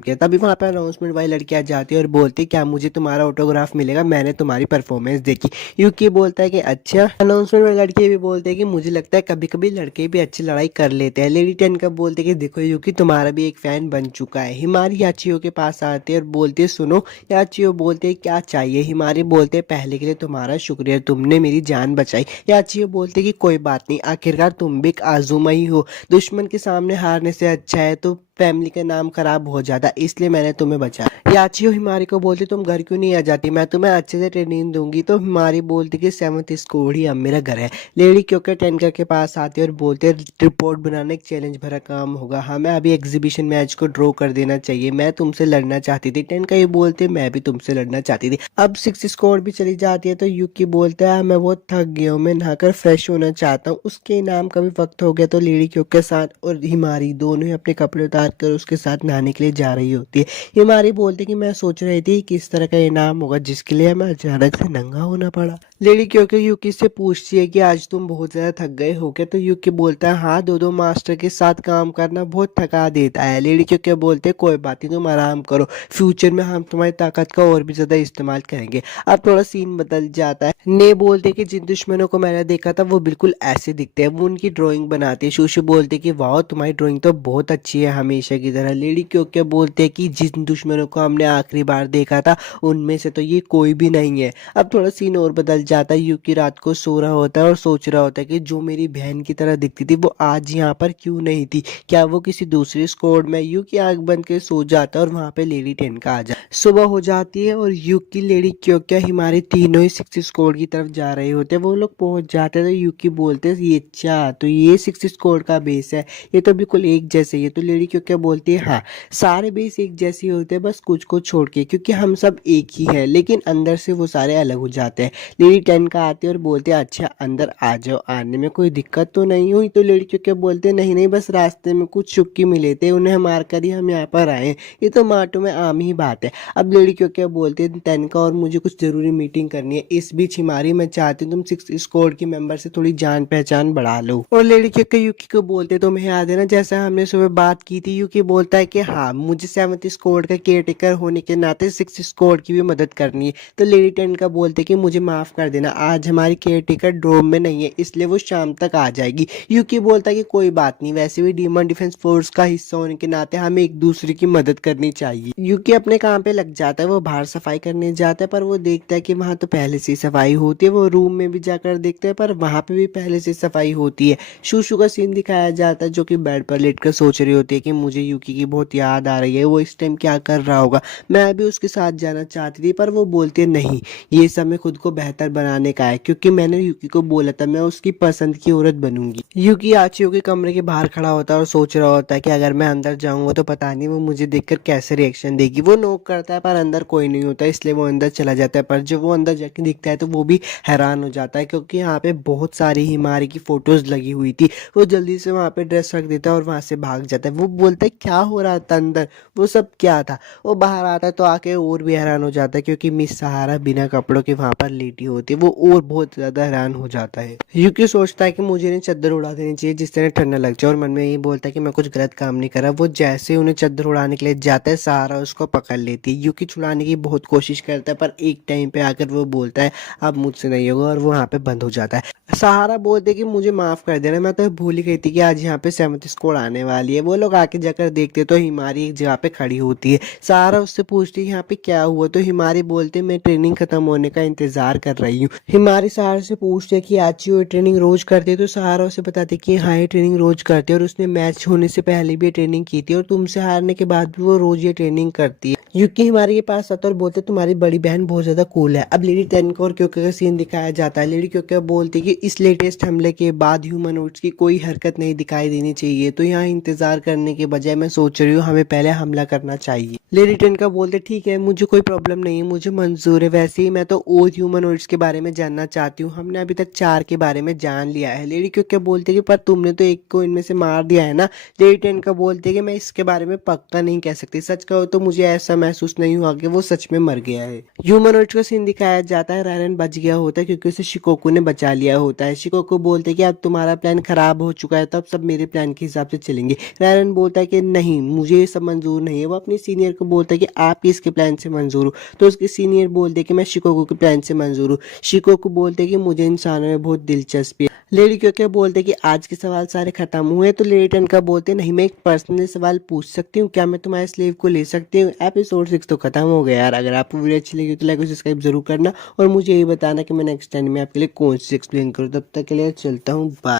किया। तभी वहां पर अनाउंसमेंट वाली लड़की आ जाती है और बोलती क्या मुझे तुम्हारा ऑटोग्राफ मिलेगा, मैंने तुम्हारी परफॉर्मेंस देखी। युकी बोलता है कि अच्छा। अनाउंसमेंट वाली लड़की भी बोलते है कि मुझे लगता है कभी कभी लड़के भी अच्छी लड़ाई कर लेते हैं। लेडी टेनका बोलते कि देखो युकी तुम्हारा भी एक फैन बन चुका है। हिमारी याचियो के पास आते और बोलते सुनो। याचियो बोलते क्या चाहिए। हिमारी बोलते पहले के लिए तुम्हारा शुक्रिया, तुमने मेरी जान बचाई। याचियो बोलते कि कोई बात नहीं, आखिरकार तुम भी एक आजूमा ही हो, दुश्मन के सामने हारने से अच्छा है तो फैमिली का नाम खराब हो जाता, इसलिए मैंने तुम्हें बचाया। याचियो हिमारी को बोलती तुम घर क्यों नहीं आ जाती, मैं तुम्हें अच्छे से ट्रेनिंग दूंगी। तो हिमारी बोलती कि 7th स्कोर ही अब मेरा घर है। लेडी क्योंकि टेनका के पास आती है और बोलते रिपोर्ट बनाना एक चैलेंज भरा काम होगा, हमें अभी एग्जीबिशन मैच को ड्रॉ कर देना चाहिए, मैं तुमसे लड़ना चाहती थी। टेनका ये बोलते मैं भी तुमसे लड़ना चाहती थी। अब 6 स्कोर भी चली जाती है तो युकी बोलता है मैं बहुत थक गया हूँ, मैं नहाकर फ्रेश होना चाहता हूँ। उसके इनाम का भी वक्त हो गया तो लेडी क्योंकि के साथ और हिमारी दोनों ही अपने कपड़े उतार कर उसके साथ नहाने के लिए जा रही होती है। हिमारी बोलती कि मैं सोच रही थी किस तरह का इनाम होगा जिसके लिए हमें अचानक से नंगा होना पड़ा। लेडी क्योंकि युकी से पूछती है कि आज तुम बहुत ज्यादा थक गए हो क्या। तो युकी बोलता है हाँ, 2 मास्टर के साथ काम करना बहुत थका देता है। लेडी क्योंकि बोलते कोई बात नहीं, तुम आराम करो, फ्यूचर में हम तुम्हारी ताकत का और भी ज्यादा इस्तेमाल करेंगे। अब थोड़ा सीन बदल जाता है। ने बोलते कि जिन दुश्मनों को मैंने देखा था वो बिल्कुल ऐसे दिखते हैं, वो उनकी ड्राइंग बनाते हैं। शूशु बोलते कि वाह तुम्हारी ड्राइंग तो बहुत अच्छी है हमेशा की तरह। लेडी क्योंकि बोलते कि जिन दुश्मनों को हमने आखिरी बार देखा था उनमें से तो ये कोई भी नहीं है। अब थोड़ा सीन और बदल जाता है। यूकी रात को सो रहा होता है और सोच रहा होता है कि जो मेरी बहन की तरह दिखती थी वो आज यहाँ पर क्यों नहीं थी, क्या वो किसी दूसरे स्क्वाड में। यूकी आंख बंद के सो जाता है और वहाँ पे लेडी टेनका आ जाती है। सुबह हो जाती है और यूकी, लेडी क्योंकि हमारे तीनों ही 6 स्क्वाड की तरफ जा रहे होते हैं। वो लोग पहुंच जाते हैं तो यूकी बोलते हैं ये अच्छा तो ये 6 स्क्वाड का बेस है, ये तो बिल्कुल एक जैसे ही है। तो लेडी क्योंकि बोलती है हाँ सारे बेस एक जैसे होते हैं बस कुछ को छोड़ के, क्योंकि हम सब एक ही है, लेकिन अंदर से वो सारे अलग हो जाते हैं। लेडी टेन का आते हैं और बोलते हैं अच्छा अंदर आ जाओ, आने में कोई दिक्कत तो नहीं हुई। तो लेडी क्योंकि बोलते हैं नहीं नहीं बस रास्ते में कुछ चुक्की मिले थे, उन्हें मार कर ही हम यहाँ पर आए, ये तो माटो में आम ही बात है। अब लेडी क्योंकि बोलते हैं टेनका और मुझे कुछ जरूरी मीटिंग करनी है। इस बीच हिमारी मैं चाहती हूँ तुम 6 स्क्वाड के मेंबर से थोड़ी जान पहचान बढ़ा लो। और लेडी क्योंकि यूकी को बोलते तुम्हें याद है ना जैसा हमने सुबह बात की थी। यूकी बोलता है कि हाँ मुझे 7th स्क्वाड का केयरटेकर होने के नाते 6 स्क्वाड की भी मदद करनी है। तो लेडी टेन का बोलते कि मुझे माफ कर देना, आज हमारी केयरटेकर ड्रोम में नहीं है इसलिए वो शाम तक आ जाएगी। यूकी बोलता है कि कोई बात नहीं, वैसे भी डीमन डिफेंस फोर्स का हिस्सा होने के नाते हमें एक दूसरे की मदद करनी चाहिए। यूकी अपने काम पे लग जाता है, वो बाहर सफाई करने जाता है पर वो देखता है कि वहां तो पहले से सफाई होती है। वो रूम में भी जाकर देखता है पर वहां पे भी पहले से सफाई होती है। शूशु का सीन दिखाया जाता है जो कि बेड पर लेटकर सोच रही होती है कि मुझे यूकी की बहुत याद आ रही है, वो इस टाइम क्या कर रहा होगा, मैं भी उसके साथ जाना चाहती थी। पर वो बोलती है नहीं ये समय खुद को बेहतर बनाने का है, क्योंकि मैंने यूकी को बोला था मैं उसकी पसंद की औरत बनूंगी। यूकी आचियो के कमरे के बाहर खड़ा होता है और सोच रहा होता है कि अगर मैं अंदर जाऊंगा तो पता नहीं वो मुझे देखकर कैसे रिएक्शन देगी। वो नॉक करता है पर अंदर कोई नहीं होता, इसलिए वो अंदर चला जाता है। पर जब वो अंदर जाके दिखता है तो वो भी हैरान हो जाता है, क्योंकि यहाँ पे बहुत सारी हिमारी की फोटोज लगी हुई थी। वो जल्दी से वहाँ पे ड्रेस रख देता है और वहाँ से भाग जाता है। वो बोलता है क्या हो रहा था अंदर, वो सब क्या था। वो बाहर आता है तो आके और भी हैरान हो जाता है, क्योंकि मिस सहारा बिना कपड़ों के वहाँ पर लेटी होती है। वो और बहुत ज्यादा हैरान हो जाता है। यूकी सोचता है कि मुझे इन्हें चद्दर उड़ा देनी चाहिए जिस तरह ठंडा लग जाए, और मन में यही बोलता है कि मैं कुछ गलत काम नहीं कर रहा। वो जैसे उन्हें चद्दर उड़ाने के लिए जाता है सहारा उसको पकड़ लेती है। यूकी छुड़ाने की बहुत कोशिश करता है पर एक टाइम पे आकर वो बोलता है अब मुझसे नहीं होगा, और वो वहाँ पे बंद हो जाता है। सहारा बोलते कि मुझे माफ कर देना, मैं तो भूल ही गई थी कि आज यहाँ पे 7th स्क्वाड आने वाली है। वो लोग आके जाकर देखते तो हिमारी एक जगह पे खड़ी होती है। सहारा उससे पूछती है यहाँ पे क्या हुआ, तो हिमारी बोलते मैं ट्रेनिंग खत्म होने का इंतजार कर रही हूँ। हिमारी सहारा से पूछते है कि आची वो ट्रेनिंग रोज करती है, तो सहारा उसे बताती कि हाँ ये ट्रेनिंग रोज करती है और उसने मैच होने से पहले भी ये ट्रेनिंग की थी और तुमसे हारने के बाद भी वो रोज ये ट्रेनिंग करती है। यूकी हमारे के पास आता है और बोलते तुम्हारी बड़ी बहन बहुत ज्यादा कूल है। अब लेडी टेनका और क्योंकि का सीन दिखाया जाता है। लेडी क्योंकि बोलती कि इस लेटेस्ट हमले के बाद ह्यूमनॉइड्स की कोई हरकत नहीं दिखाई देनी चाहिए, तो यहाँ इंतजार करने के बजाय मैं सोच रही हूँ हमें पहले हमला करना चाहिए। लेडी टेनका बोलते ठीक है मुझे कोई प्रॉब्लम नहीं है, मुझे मंजूर है, वैसे ही मैं तो और ह्यूमनॉइड्स के बारे में जानना चाहती हूँ, हमने अभी तक 4 के बारे में जान लिया है। लेडी क्योंकि बोलते कि पर तुमने तो एक को इनमें से मार दिया है ना। लेडी टेनका बोलते कि मैं इसके बारे में पक्का नहीं कह सकती, सच कहो तो मुझे ऐसा महसूस नहीं हुआ कि वो सच में मर गया है। ह्यूमनॉइड्स का सीन दिखाया जाता है। रैनन बच गया होता है क्योंकि उसे शिकोकू ने बचा लिया होता है। शिकोकू बोलते कि अब तुम्हारा प्लान खराब हो चुका है तो अब सब मेरे प्लान के हिसाब से चलेंगे। रैनन बोलता है कि नहीं मुझे ये सब मंजूर नहीं है। वो अपने सीनियर को बोलता है कि आप किसके प्लान से मंजूर हो, तो उसके सीनियर बोलते कि मैं शिकोकू के प्लान से मंजूर हूँ। शिकोकू बोलते कि मुझे इंसानों में बहुत दिलचस्पी है। लेडी क्योंकि बोलते कि आज के सवाल सारे खत्म हुए, तो लेडी टेनका बोलते नहीं मैं एक पर्सनल सवाल पूछ सकती हूँ, क्या मैं तुम्हारे स्लेव को ले सकती हूँ। एपिसोड 6 तो खत्म हो गया यार। अगर आपको वीडियो अच्छी लगी तो लाइक और सब्सक्राइब जरूर करना और मुझे ये बताना कि मैं नेक्स्ट टाइम में आपके लिए कौन सी एक्सप्लेन करूँ। तब तक के लिए चलता हूँ, बाय।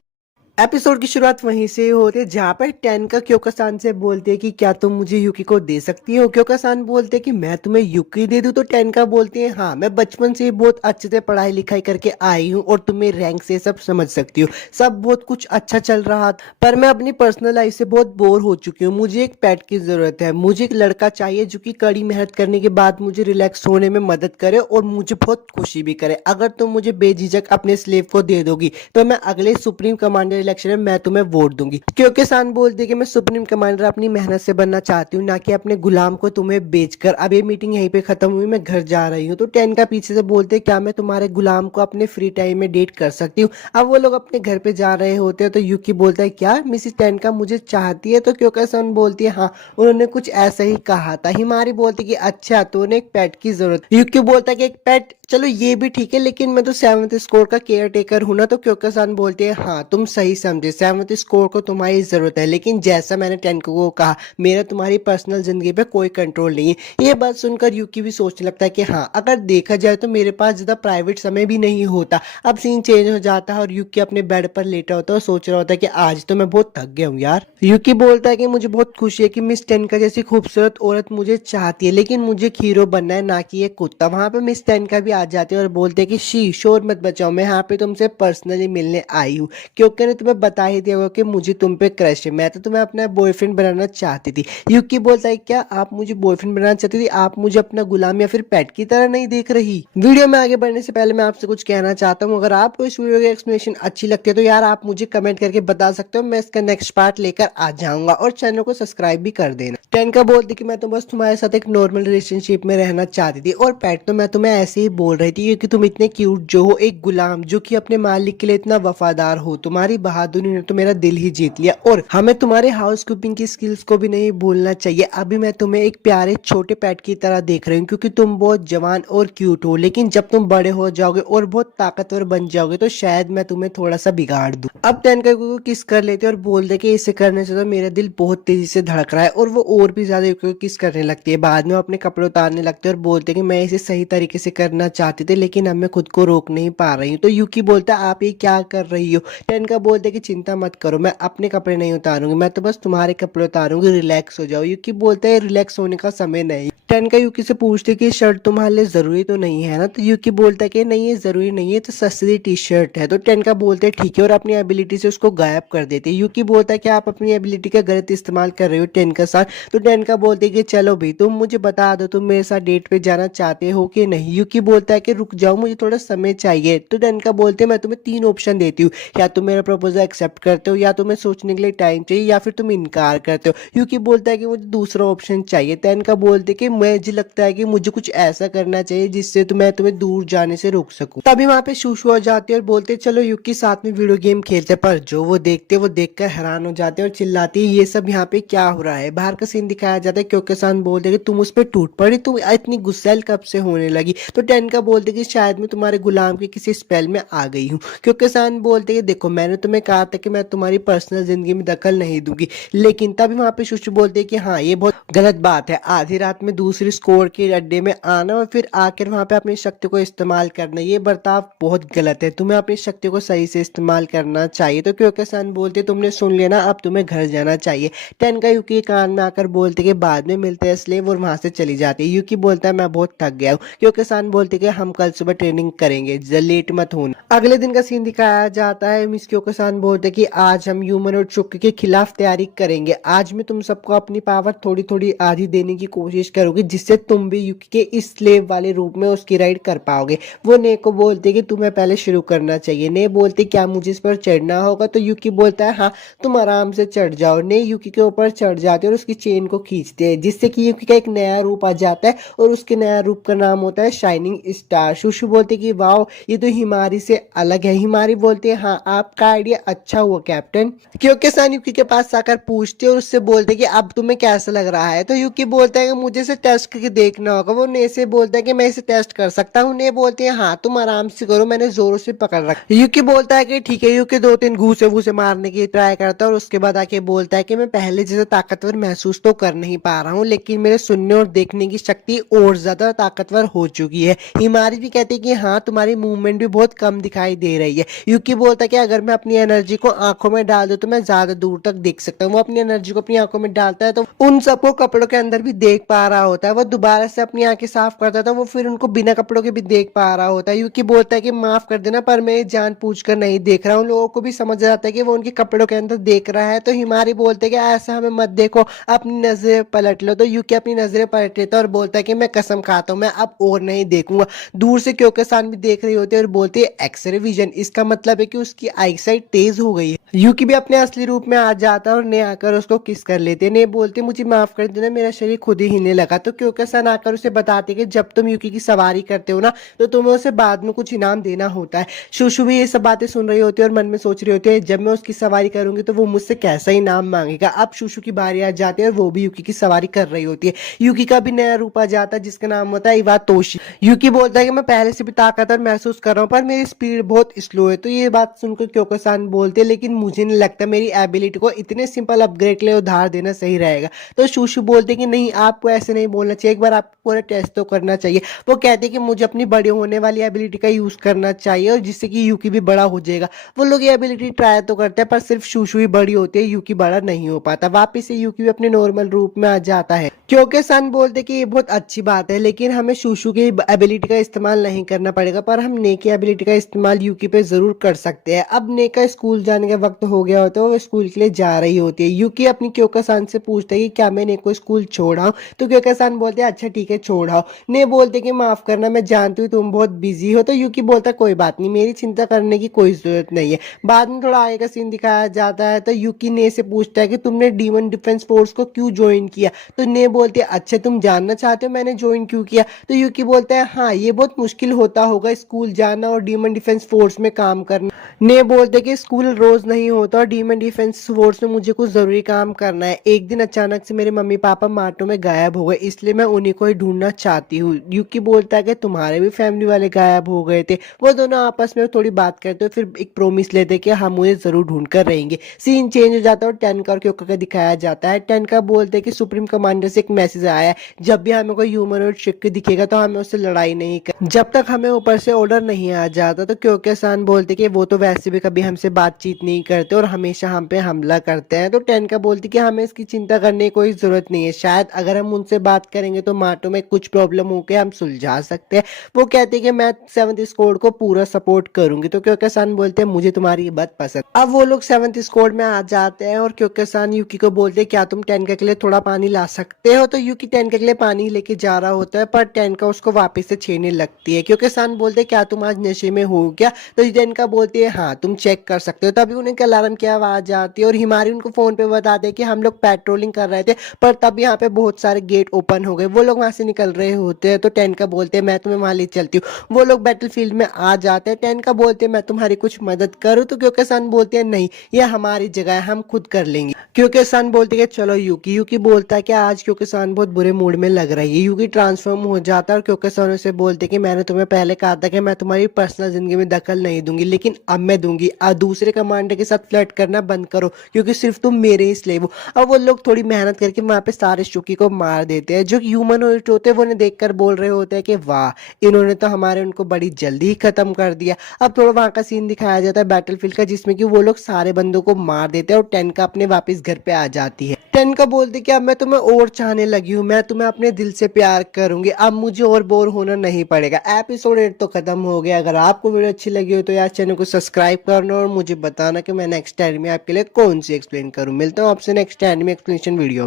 एपिसोड की शुरुआत वहीं से होती है जहाँ पर टेनका क्योकासान से बोलते हैं कि क्या तुम मुझे यूकी को दे सकती हो। क्योकासान बोलते हैं कि मैं तुम्हें यूकी दे दूं, तो टेनका बोलते हैं हाँ मैं बचपन से ही बहुत अच्छे से पढ़ाई लिखाई करके आई हूँ और तुम्हें रैंक से सब समझ सकती हूँ, सब बहुत कुछ अच्छा चल रहा था, पर मैं अपनी पर्सनल लाइफ से बहुत बोर हो चुकी हूँ, मुझे एक पेट की जरूरत है, मुझे एक लड़का चाहिए जो कि कड़ी मेहनत करने के बाद मुझे रिलैक्स होने में मदद करे और मुझे बहुत खुशी भी करे। अगर तुम मुझे बेझिझक अपने स्लेव को दे दोगी तो मैं अगले सुप्रीम कमांडर इलेक्शन में मैं तुम्हें वोट दूंगी। क्योंकि सान बोलती है कि मैं सुप्रीम कमांडर अपनी मेहनत से बनना चाहती हूँ, ना कि अपने गुलाम को तुम्हें बेचकर। अब ये मीटिंग यहीं पे खत्म हुई, मैं घर जा रही हूँ। तो टेनका पीछे से बोलते हैं क्या मैं तुम्हारे गुलाम को अपने फ्री टाइम में डेट कर सकती हूँ। अब वो लोग अपने घर पे जा रहे होते हैं तो यूकी बोलता है क्या मिसिस टेनका मुझे चाहती है, तो क्योंकि सन बोलती है हाँ उन्होंने कुछ ऐसा ही कहा था। हिमारी बोलती है कि अच्छा तो उन्हें एक पेट की जरूरत। यूकी बोलता है कि एक पेट चलो ये भी ठीक है, लेकिन मैं तो 7th स्कोर का केयर टेकर हूं ना। तो क्योंकि बोलते हैं हाँ तुम सही समझे, 7th स्कोर को तुम्हारी जरूरत है, लेकिन जैसा मैंने 10 को कहा, मेरा तुम्हारी पर्सनल जिंदगी पे कोई कंट्रोल नहीं है। ये बात सुनकर यूकी भी सोचने लगता है कि हाँ अगर देखा जाए तो मेरे पास ज्यादा प्राइवेट समय भी नहीं होता। अब सीन चेंज हो जाता है और यूकी अपने बेड पर लेटा होता है और सोच रहा होता है कि आज तो मैं बहुत थक गया हूँ यार। यूकी बोलता है कि मुझे बहुत खुशी है कि मिस टेनका जैसी खूबसूरत औरत मुझे चाहती है, लेकिन मुझे हीरो बनना है ना कि एक कुत्ता। वहां पे मिस टेनका भी आ जाती है और बोलते हैं कि शी शोर मत बचाओ, मैं यहाँ पे तुमसे पर्सनली मिलने आई हूँ क्योंकि मैंने तुम्हें बता ही दिया होगा कि मुझे तुम पे क्रश है, मैं तो तुम्हें अपना बॉयफ्रेंड बनाना चाहती थी। यूकी बोलता है क्या आप मुझे बॉयफ्रेंड बनाना चाहती थी, आप मुझे अपना गुलाम या फिर पेट की तरह नहीं देख रही। वीडियो में आगे बढ़ने से पहले मैं आपसे कुछ कहना चाहता हूँ, अगर आपको इस वीडियो की एक्सप्लेनेशन अच्छी लगती है तो यार आप मुझे कमेंट करके बता सकते हो, मैं इसका नेक्स्ट पार्ट लेकर आ जाऊंगा। और चैनल को सब्सक्राइब भी कर देना। टेनका बोलती कि मैं तो बस तुम्हारे साथ एक नॉर्मल रिलेशनशिप में रहना चाहती थी, और पेट तो मैं तुम्हें ऐसे ही बोल रही थी क्योंकि तुम इतने क्यूट जो हो, एक गुलाम जो कि अपने मालिक के लिए इतना वफादार हो। तुम्हारी बहादुरी ने तो मेरा दिल ही जीत लिया, और हमें तुम्हारे हाउस कीपिंग की स्किल्स को भी नहीं भूलना चाहिए। अभी मैं तुम्हें एक प्यारे छोटे पेट की तरह देख रही हूँ क्योंकि तुम बहुत जवान और क्यूट हो, लेकिन जब तुम बड़े हो जाओगे और बहुत ताकतवर बन जाओगे तो शायद मैं तुम्हें थोड़ा सा बिगाड़ दूं। अब टेनका को किस कर लेते और बोल दे कि इसे करने से तो मेरा दिल बहुत तेजी से धड़क रहा है, और वो और भी ज्यादा यूकी को किस करने लगती है। बाद में वो अपने कपड़े उतारने लगते हैं और बोलते हैं कि मैं इसे सही तरीके से करना चाहती थी लेकिन अब मैं खुद को रोक नहीं पा रही हूँ। तो यूकी बोलता है आप ये क्या कर रही हो। टेनका बोलते हैं कि चिंता मत करो, मैं अपने कपड़े नहीं उतारूंगी, मैं तो बस तुम्हारे कपड़े उतारूंगी, रिलैक्स हो जाओ। यूकी बोलता है रिलैक्स होने का समय नहीं। टेनका यूकी से पूछते कि शर्ट तुम्हारे लिए जरूरी तो नहीं है ना। तो यूकी बोलता है कि नहीं ये जरूरी नहीं है, तो सस्ती टी शर्ट है। तो टेनका बोलते हैं ठीक है, और अपनी एबिलिटी से उसको गायब कर देते हैं। यूकी बोलता है कि आप अपनी एबिलिटी का गलत इस्तेमाल कर रहे हो टेनका साथ। तो टेनका बोलते हैं कि चलो भी तुम मुझे बता दो तुम मेरे साथ डेट पे जाना चाहते हो कि नहीं। यूकी बोलता है कि रुक जाओ मुझे थोड़ा समय चाहिए। तो टेनका बोलते हैं मैं तुम्हें 3 ऑप्शन देती हूँ, या तुम मेरा प्रपोजल एक्सेप्ट करते हो, या तुम्हें सोचने के लिए टाइम चाहिए, या फिर तुम इनकार करते हो। यूकी बोलता है कि मुझे दूसरा ऑप्शन चाहिए। टेनका बोलते कि मुझे लगता है कि मुझे कुछ ऐसा करना चाहिए जिससे मैं तुम्हें दूर जाने से रोक सकूं। तभी वहां पे शूशु आ जाती है और बोलते चलो यूकी साथ में वीडियो गेम खेलते। पर जो वो देखते वो देखकर हैरान हो जाते हैं और चिल्लाती है ये सब यहाँ पे क्या हो रहा है। बाहर का सीन दिखाया जाता है क्योंकि सान बोलते कि तुम उस पर टूट पड़ी, तुम इतनी गुस्सैल कब से होने लगी। तो टेनका बोलते कि शायद मैं तुम्हारे गुलाम के किसी स्पेल में आ गई हूँ। क्योंकि सान बोलते कि देखो मैंने तुम्हें कहा था कि मैं तुम्हारी पर्सनल जिंदगी में दखल नहीं दूंगी, लेकिन तभी वहां पे शूशु बोलते कि हाँ ये बहुत गलत बात है, आधी रात में दूसरी स्कोर के अड्डे में आना और फिर आकर वहां पे अपनी शक्ति को इस्तेमाल करना, ये बर्ताव बहुत गलत है, तुम्हें अपनी शक्ति को सही से इस्तेमाल करना चाहिए। तो क्योंकि सन बोलते तुमने सुन लिया ना, अब तुम्हें घर जाना चाहिए। टेनका यूकी के कान में आकर बोलते कि बाद में मिलते हैं स्लेव, और वहां से चली जाती है। यूकी बोलता है मैं बहुत थक गया हूँ। क्योंकि सन बोलते कि हम कल सुबह ट्रेनिंग करेंगे, लेट मत होना। अगले दिन का सीन दिखाया जाता है। मिस क्योंकि सन बोलते कि आज हम ह्यूमन और चुक्की के खिलाफ तैयारी करेंगे। आज मैं तुम सबको अपनी पावर थोड़ी थोड़ी आधी देने की कोशिश करूंगी जिससे तुम भी यूकी के इस स्लेव वाले रूप में उसकी राइड कर पाओगे। वो ने को बोलते कि तुम्हें पहले शुरू करना चाहिए। ने बोलते क्या मुझे इस पर चढ़ना होगा। तो यूकी बोलता है हाँ तुम आराम से चढ़ जाओ। ने यूकी के ऊपर चढ़ जाते हैं और उसकी चेन को खींचते हैं जिससे कि यूकी का एक नया रूप आ जाता है, और उसके नया रूप का नाम होता है शाइनिंग स्टार। शुशु बोलते कि वाओ ये तो हिमारी से अलग है। हिमारी बोलते हैं हाँ आपका आइडिया अच्छा हुआ कैप्टन। क्योंकि सन यूकी के पास आकर पूछते और उससे बोलते कि अब तुम्हें कैसा लग रहा है। तो यूकी बोलता है कि मुझे इसे टेस्ट करके देखना होगा। वो ने से बोलता है कि मैं इसे टेस्ट कर सकता हूँ। ने बोलते हैं हाँ तुम आराम से करो, मैंने जोरों से पकड़ रखा। यूकी बोलता है कि ठीक है। यूकी 2-3 घूसे वूसे मारने की ट्राई करता है और उसके बाद आके बोलता है कि मैं पहले जैसे ताकतवर महसूस तो कर नहीं पा रहा हूँ, लेकिन मेरे सुनने और देखने की शक्ति और ज्यादा ताकतवर हो चुकी है। हिमारी भी कहती है कि हाँ तुम्हारी मूवमेंट भी बहुत कम दिखाई दे रही है। यूकी बोलता है कि अगर मैं अपनी एनर्जी को आंखों में डाल दूं तो मैं ज्यादा दूर तक देख सकता हूँ। वो अपनी एनर्जी को अपनी आंखों में डालता है तो उन सबको कपड़ों के अंदर भी देख पा रहा होता है। वो दोबारा से अपनी आंखें साफ करता था, वो फिर उनको बिना कपड़ों के भी देख पा रहा होता है। यूकी बोलता है कि माफ कर देना पर मैं जानबूझकर नहीं देख रहा हूँ। लोगों को भी समझ जाता है कि वो उनके कपड़ों के अंदर देख रहा है। तो हिमारी बोलते हैं कि ऐसा हमें मत देखो, अपनी नजरें पलट लो। तो यूकी अपनी नजरें पलट लेता है और बोलता है कि मैं कसम खाता हूँ मैं अब और नहीं देखूंगा। दूर से क्योंकि सान भी देख रही होती है और बोलती है एक्सरे विजन, इसका मतलब है कि उसकी आईसाइट तेज हो गई है। यूकी भी अपने असली रूप में आ जाता है और ने आकर उसको किस कर लेते हैं। ने बोलते मुझे माफ कर देना मेरा शरीर खुद ही हिलने लगा। तो क्योकसान आकर उसे बताते कि जब तुम यूकी की सवारी करते हो ना तो तुम्हें उसे बाद में कुछ इनाम देना होता है। शुशु भी ये सब बातें सुन रही होती है और मन में सोच रही होती है जब मैं उसकी सवारी करूंगी तो वो मुझसे कैसा इनाम मांगेगा। अब शुशु की बारी आ जाती है और वो भी यूकी की सवारी कर रही होती है। यूकी का भी नया रूप आ जाता है जिसका नाम होता है इवातोशी। यूकी बोलता है कि मैं पहले से भी ताकतवर महसूस कर रहा हूँ पर मेरी स्पीड बहुत स्लो है। तो ये बात सुनकर क्योकसान बोलते लेकिन मुझे नहीं लगता मेरी एबिलिटी को इतने सिंपल अपग्रेड के लिए उधार देना सही रहेगा। तो शुशु बोलते कि नहीं आपको ऐसे नहीं बोलना चाहिए, एक बार आपको पूरा टेस्ट तो करना चाहिए। वो कहते कि मुझे अपनी बड़ी होने वाली एबिलिटी का यूज करना चाहिए और जिससे कि यूकी भी बड़ा हो जाएगा। वो लोग ये एबिलिटी ट्राई तो करते हैं पर सिर्फ शुशु ही बड़ी होती है, यूकी बड़ा नहीं हो पाता। वापिस से यूकी भी अपने नॉर्मल रूप में आ जाता है। क्योंकि सन बोलते कि ये बहुत अच्छी बात है लेकिन हमें शुशु की एबिलिटी का इस्तेमाल नहीं करना पड़ेगा पर हम ने की एबिलिटी का इस्तेमाल यूकी पे जरूर कर सकते हैं। अब ने का स्कूल जाने का वक्त हो गया होता है, वो स्कूल के लिए जा रही होती है। यूकी अपनी क्योकसान से पूछता है कि क्या मैं ने को स्कूल छोड़ाऊं। तो क्योकसान बोलते हैं अच्छा ठीक है छोड़ाओ। ने बोलते कि माफ करना मैं जानती हूँ तुम बहुत बिजी हो। तो यूकी बोलता कोई बात नहीं, मेरी चिंता करने की कोई जरूरत नहीं है। बाद में थोड़ा आगे का सीन दिखाया जाता है तो यूकी ने से पूछता है कि तुमने डीमन डिफेंस फोर्स को क्यों ज्वाइन किया। तो ने बोलती है अच्छा तुम जानना चाहते हो मैंने ज्वाइन क्यों किया। तो यूकी बोलता है हाँ ये बहुत मुश्किल होता होगा स्कूल जाना और डीमन डिफेंस फोर्स में काम करना। ने बोलते कि स्कूल रोज नहीं होता और डीमन डिफेंस फोर्स में मुझे कुछ जरूरी काम करना है। एक दिन अचानक से मेरे मम्मी पापा मार्टो में गायब हो गए इसलिए मैं उन्हीं को ही ढूंढना चाहती हूँ। यूकी बोलता है कि तुम्हारे भी फैमिली वाले गायब हो गए थे। वो दोनों आपस में थोड़ी बात करते हैं फिर एक प्रोमिस लेते कि हम उन्हें जरूर ढूंढ कर रहेंगे। सीन चेंज हो जाता है और टेनका और क्योका का दिखाया जाता है। टेनका बोलते हैं कि सुप्रीम कमांडर से एक मैसेज आया है जब भी हमें कोई ह्यूमनॉइड शिप दिखेगा तो हमें उससे लड़ाई नहीं कर जब तक हमें ऊपर से ऑर्डर नहीं आ जाता। तो क्योंकि सान बोलते कि वो तो वैसे भी कभी हमसे बातचीत नहीं करते और हमेशा हम पे हमला करते हैं। तो टेनका बोलती कि हमें इसकी चिंता करने की कोई जरूरत नहीं है, शायद अगर हम उनसे बात करेंगे तो मार्टो में कुछ प्रॉब्लम होके हम सुलझा सकते हैं। वो कहते हैं कि मैं 7th स्क्वाड को पूरा सपोर्ट करूंगी। तो क्योंकि सान बोलते हैं मुझे तुम्हारी ये बात पसंद। अब वो लोग 7th स्क्वाड में आ जाते हैं और क्योंकि सान यूकी को बोलते हैं क्या तुम टेनका के लिए थोड़ा पानी ला सकते हो। तो यूकी टेनका के लिए पानी लेके जा रहा होता है पर टेनका उसको वापस से छेड़ने लगती है। क्योंकि सान बोलते क्या तुम आज नशे में हो क्या। तो टेनका बोलती है हाँ तुम चेक कर सकते हो। तभी उन्हें अलार्म की आवाज आती है और हिमारी उनको फोन पे बताते हैं कि हम लोग पेट्रोलिंग कर रहे थे पर तब यहाँ पे बहुत सारे गेट ओपन हो गए। वो लोग वहां से निकल रहे होते हैं तो टेनका बोलते हैं मैं तुम्हें वहां ले चलती हूँ। वो लोग बैटलफील्ड में आ जाते हैं। टेनका बोलते हैं मैं तुम्हारी कुछ मदद करूँ। तो क्योंकि सन बोलते हैं नहीं ये हमारी जगह है हम खुद कर लेंगे। क्योंकि सन बोलते हैं चलो यूकी। यूकी बोलता है कि आज क्योंकि सन बहुत बुरे मूड में लग रही है। यूकी ट्रांसफॉर्म हो जाता है और क्योंकि सन उसे बोलते कि मैंने तुम्हें पहले कहा था कि मैं तुम्हारी पर्सनल जिंदगी में दखल नहीं दूंगी लेकिन अब मैं दूंगी। अब दूसरे कमांडर के साथ फ्लर्ट करना बंद करो क्योंकि सिर्फ तुम मेरे ही स्लेव हो। अब वो लोग थोड़ी मेहनत करके वहां पे सारे शुकी को मार देते हैं। जो ह्यूमनॉइड होते हैं वो उन्हें देखकर बोल रहे होते हैं कि वाह इन्होंने तो हमारे उनको बड़ी जल्दी ही खत्म कर दिया। अब थोड़ा वहां का सीन दिखाया जाता है बैटलफील्ड का जिसमें कि वो लोग सारे बंदों को मार देते हैं और टेनका अपने वापस घर पे आ जाती है। टेनका बोलती कि अब मैं तुम्हें और चाहने लगी हूँ, मैं तुम्हें अपने दिल से प्यार करूंगी, अब मुझे और बोर होना नहीं पड़ेगा। एपिसोड 8 तो खत्म हो गया। अगर आपको वीडियो अच्छी लगी हो तो यार चैनल को सब्सक्राइब करना और मुझे बताना कि मैं नेक्स्ट टाइम में आपके लिए कौन सी एक्सप्लेन करूँ। मिलता हूँ आपसे नेक्स्ट टाइम में एक्सप्लेनेशन वीडियो।